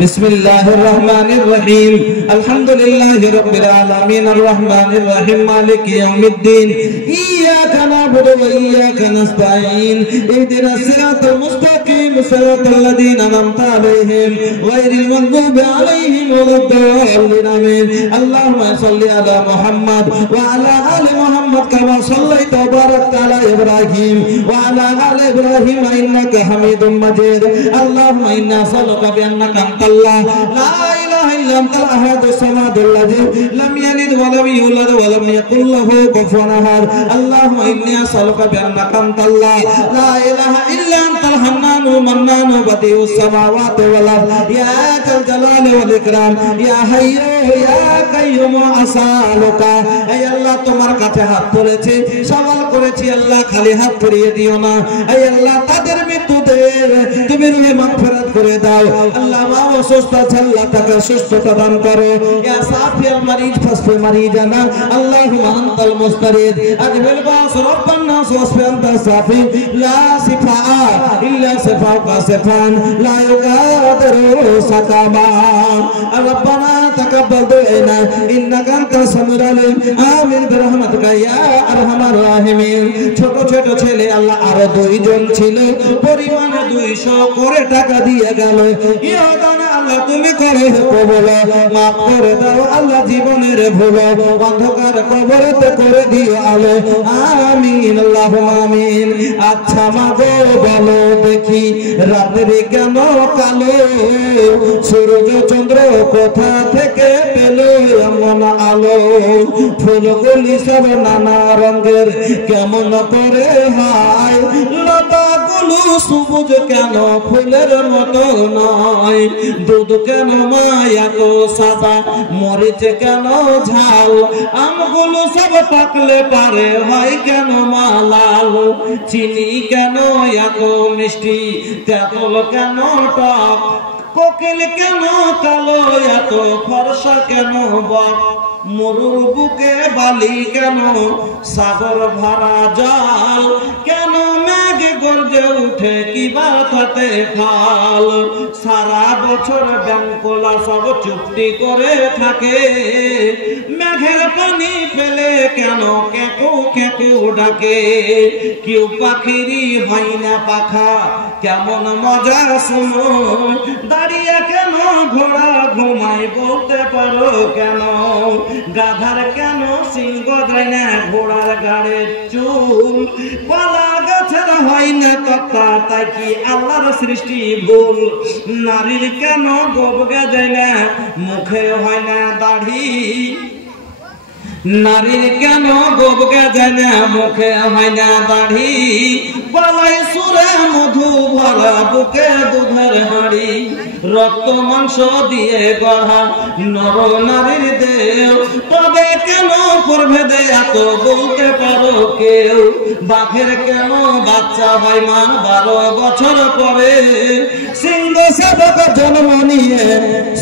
বিসমিল্লাহির রহমানির রহিম আলহামদুলিল্লাহি রাব্বিল আলামিন আর রহমানির রহিম মালিকি ইয়াউমিদ্দিন ইয়াকা না'বুদু ওয়া ইয়াকা নাস্তাঈন ইহদিনাস সিরাতাল মুস্তাকিম সিরাতাল লাযীনা আন'আমতা আলাইহিম গায়রিল মাগদুবি আলাইহিম ওয়ালাদ-দাল্লিন আমিন আল্লাহুম্মা সাল্লি আলা মুহাম্মাদ ওয়া আলা আলি মুহাম্মাদ কামা সাল্লাইতা ওয়া বারাকতা আলা ইব্রাহিম ওয়া আলা আলি ইব্রাহিম ইন্নাকা হামিদ مجيد اللهم إنا نسألك بأنك أنت الله لا إله إلا أنت الأحد الصمد الذي لم يلد ولم يولد ولم يكن له كفوا أحد اللهم إني أسألك بأنك أنت الله لا إله إلا أنت الحنان المنان بديع السماوات والأرض يا ذا الجلال والإكرام يا حي يا قيوم أسألك أي الله তোমার কাছে হাত তুলেছি সওয়াল করেছি আল্লাহ খালি হাত ফিরিয়ে দিও না এই আল্লাহ তাদের মৃত্যুদের তুমি রুহে মাগফিরাত করে দাও আল্লাহ মা অসুস্থ আছে আল্লাহ তাকে সুস্থতা দান করো ইয়া সাফিয়াল মারিজ ফাসফি মারিজানা আল্লাহুম্মা আনতাল মুস্তারিদ আজমিল বাস রব্বান নাস ওয়াসফি আনতা সাফি লা শিফা ইল্লা শিফাউকা শিফান লা ইউগাদিরু সাকামা রব্বানা তাকাব্বাল দুআনা ইন্নাকা আনতাস সামিউল আলিম আমিন বিরহমাতিকা ইয়া আরহামার রাহিমিন ছোট ছোট ছেলে আল্লাহ আরো দুইজন ছিল পরিমাণ 200 করে টাকা দিয়ে গেল ইহদানে আল্লাহ তুমি করে কবুল maaf করে দাও আল্লাহ জীবনের ভুল অন্ধকার কবরেতে করে দিও আলো আমিন আল্লাহুম্মা আমিন আচ্ছা মাগো বলো দেখি রাত্রি কেন কালো সূর্য চন্দ্র কোথা থেকে পেল এমন আলো ফুলগুলি সব নানা রঙের কেমন করে হয় লতাগুলো সবুজ কেন ফুলের মতো নয় দুধ কেন মায়া তো সাদা মরিচ কেন ঝাল আমগুলো সব পাকলে পারে হয় কেন মালাল চিনি কেন এত মিষ্টি তেঁতুল কেন টক কোকিল কেন কালো এত ফর্সা কেন বক মরুর বুকে বালি কেন সাগর ভরা জল কেন মেঘ গর্জে উঠে কি বাতাতে খাল সারা বছর ব্যাঙ্কলা সব চুক্তি করে থাকে মেঘের পানি ফেলে কেন কেকু কেকু ডাকে কেউ পাখিরই হয় না পাখা কেমন মজা শুনো দাঁড়িয়ে কেন ঘোড়া ঘুমাই বলতে পারো কেন গাধার কেন সিংহ দেয় না ঘোড়ার গাড়ের চুল কলা গাছের হয় না তক্তা তাই কি আল্লাহর সৃষ্টি ভুল নারীর কেন গোবগা দেয় না মুখে হয় না দাড়ি নারীর কেন গোবগা যায় না মুখে হয় না দাড়ি গলায় সুরে মধু ভরা বুকে দুধের হাঁড়ি রক্ত মাংস দিয়ে গড়া নর নারীর দেহ তবে কেন প্রভেদে এত বলতে পারো কেউ বাঘের কেন বাচ্চা হয় মা 12 বছর পরে সিংহ সেবক জন্ম নিয়ে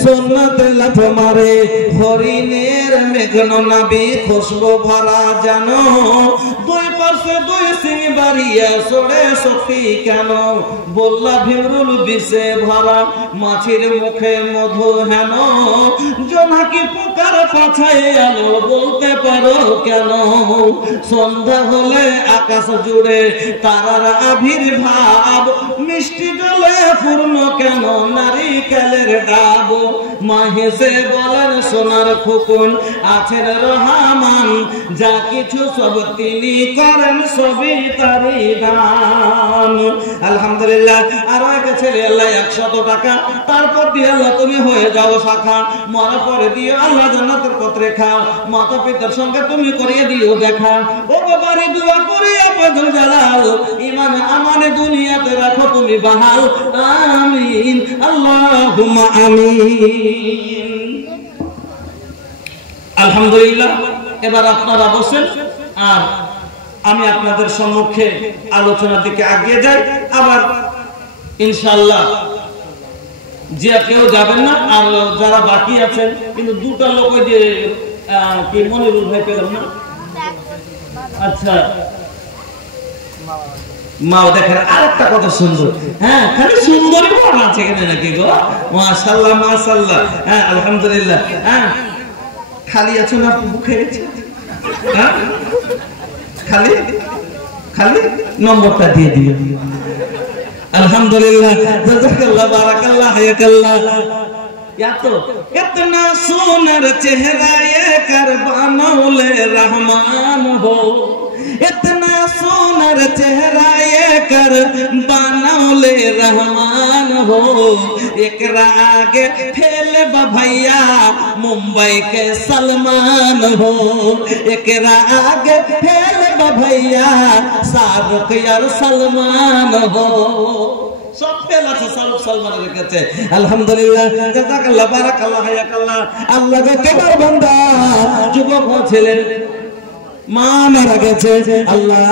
সোনাতে লাথ মারে হরিণের মেঘন নাবি খুশবু ভরা জানো দুই পাশে দুই সিং বাড়িয়ে সরে সফি কেন বললা ভিমরুল বিষে ভরা মাছির মুখে মধু হেন জোনাকি পোকার পাছায় আলো বলতে পারো কেন সন্ধ্যা হলে আকাশ জুড়ে তারার আবির্ভাব মিষ্টি জলে পূর্ণ কেন নারিকেলের ডাব মা হেসে বলেন সোনার খোকন আছেন রহমান যা কিছু সব তিনি করেন সবই তারই দান আলহামদুলিল্লাহ। আর একটা ছেলে আল্লাহ 100 টাকা তারপর দিয়ে আল্লাহ তুমি হয়ে যাও শাখা মরা পরে দিয়ে আল্লাহ জান্নাতের পথ রেখা মাতা পিতার সঙ্গে তুমি করিয়ে দিও দেখা ও বাবারে দোয়া করি আপনাদের জালাল ঈমান আমানে দুনিয়াতে রাখো তুমি বাহাল আমিন আল্লাহুম্মা আমিন। আলহামদুলিল্লাহ। এবার আপনারা বসেন আর আমি আপনাদের সম্মুখে আলোচনার দিকে এগিয়ে যাই। আবার ইনশাআল্লাহ যে কেউ যাবেন না আর যারা বাকি আছেন কিন্তু দুটো লোক ওই যে কি মনিরুল ভাই পেলাম না আচ্ছা মা দেখেন আরেকটা কথা সুন্দর হ্যাঁ খালি সুন্দরই বলা আছে এখানে নাকি গো মাশাআল্লাহ মাশাআল্লাহ হ্যাঁ আলহামদুলিল্লাহ হ্যাঁ খালি আছো না মুখে হ্যাঁ খালি খালি নম্বরটা দিয়ে দিও अल्हम्दुलिल्लाह जज़ाकल्लाह बारकल्लाह हयकल्लाह या तो कितना सुंदर चेहरा ये कर बनौले रहमान हो इतना सुंदर चेहरा ये कर बनौले रहमान हो एकरा आगे फेल भैया मुंबई के सलमान हो एकरा आगे फेल भैया शाहरुख यार सलमान हो सब फेल আছে শাহরুখ সালমানের কাছে আলহামদুলিল্লাহ জাযাকাল্লাহ বারাকাল্লাহ হায়াকাল্লাহ। আল্লাহ কে তোমার বান্দা যুবক ছিলেন মা মারা গেছে আল্লাহ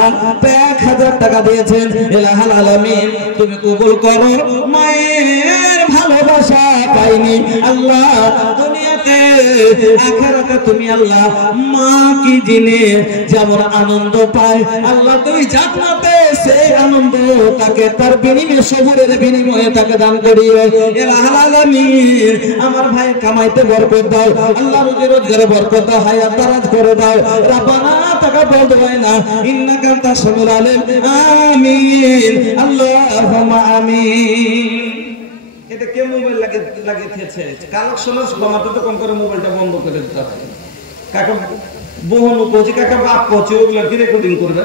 1000 টাকা দিয়েছেন ইলাহুল আলামিন তুমি কবুল করো মায়ের ভালোবাসা পাইনি আল্লাহ দুনিয়াতে আখিরাতে তুমি আল্লাহ মা কি জিনে যেমন আনন্দ পায় আল্লাহ তুমি জান্নাতে সেই আনন্দ তাকে তার বিনিময়ে সবুরের বিনিময়ে তাকে দান করিও ইলাহুল আলামিন। আমার ভাই কামাইতে বরকত দাও আল্লাহ রুজি রোজগারে বরকত দাও হায়াত দারাজ করে দাও রব্বানা তাকাব্বাল দুআনা ইন্নাকা আনতাস সামিউল আলিম আমিন আল্লাহুম্মা আমিন। এটা কে মোবাইল লাগিয়েছে কালেকশন কমাতে তো কম করে মোবাইলটা বন্ধ করে দিতে হবে কাকা বহু কোচি কাকা বাপ কোচি ওগুলো কি রেকর্ডিং করবে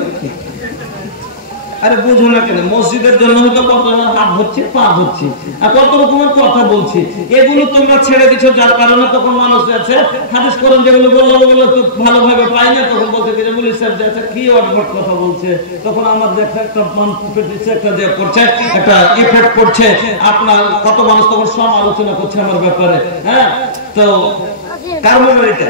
আরে বুঝো না কেন মসজিদের জন্য তো কত হাত হচ্ছে পা হচ্ছে আর কত রকমের কথা বলছি এগুলো তোমরা ছেড়ে দিছো যার কারণে তখন মানুষ আছে হাদিস কোরআন যেগুলো বললো ওগুলো তো ভালোভাবে পাই না তখন বলতে যে মুলি সাহেব যাচ্ছে কি অদ্ভুত কথা বলছে তখন আমার দেখা একটা মান দিচ্ছে একটা যে করছে একটা ইফেক্ট করছে আপনার কত মানুষ তখন সমালোচনা করছে আমার ব্যাপারে হ্যাঁ তো কার মোবাইলটা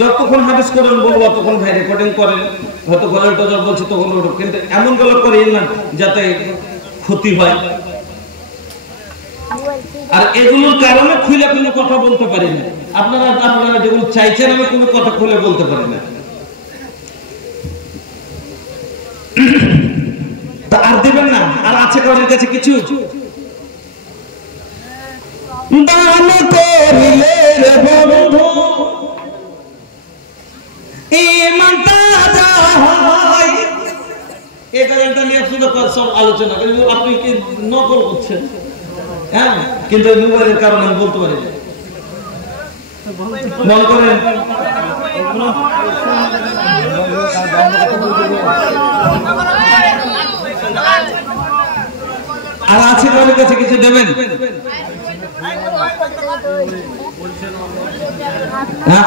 যতক্ষণ হাদিস করেন বলবো তখন ভাই রেকর্ডিং করেন হয়তো গলার টজর বলছি তখন কিন্তু এমন গলা করিয়েন না যাতে ক্ষতি হয় আর এগুলোর কারণে খুলে কোনো কথা বলতে পারি না আপনারা যেগুলো চাইছেন আমি কোনো কথা খুলে বলতে পারি না তা আর দিবেন না আর আছে কারোর কাছে কিছু দান করিলে রে বন্ধু আলোচনা আপনি কি নকল করছেন হ্যাঁ কিন্তু মোবাইলের কারণে আমি বলতে পারি মনে করেন আর আছে কারোর কাছে কিছু দেবেন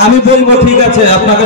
আমি বলবো ঠিক আছে আপনাকে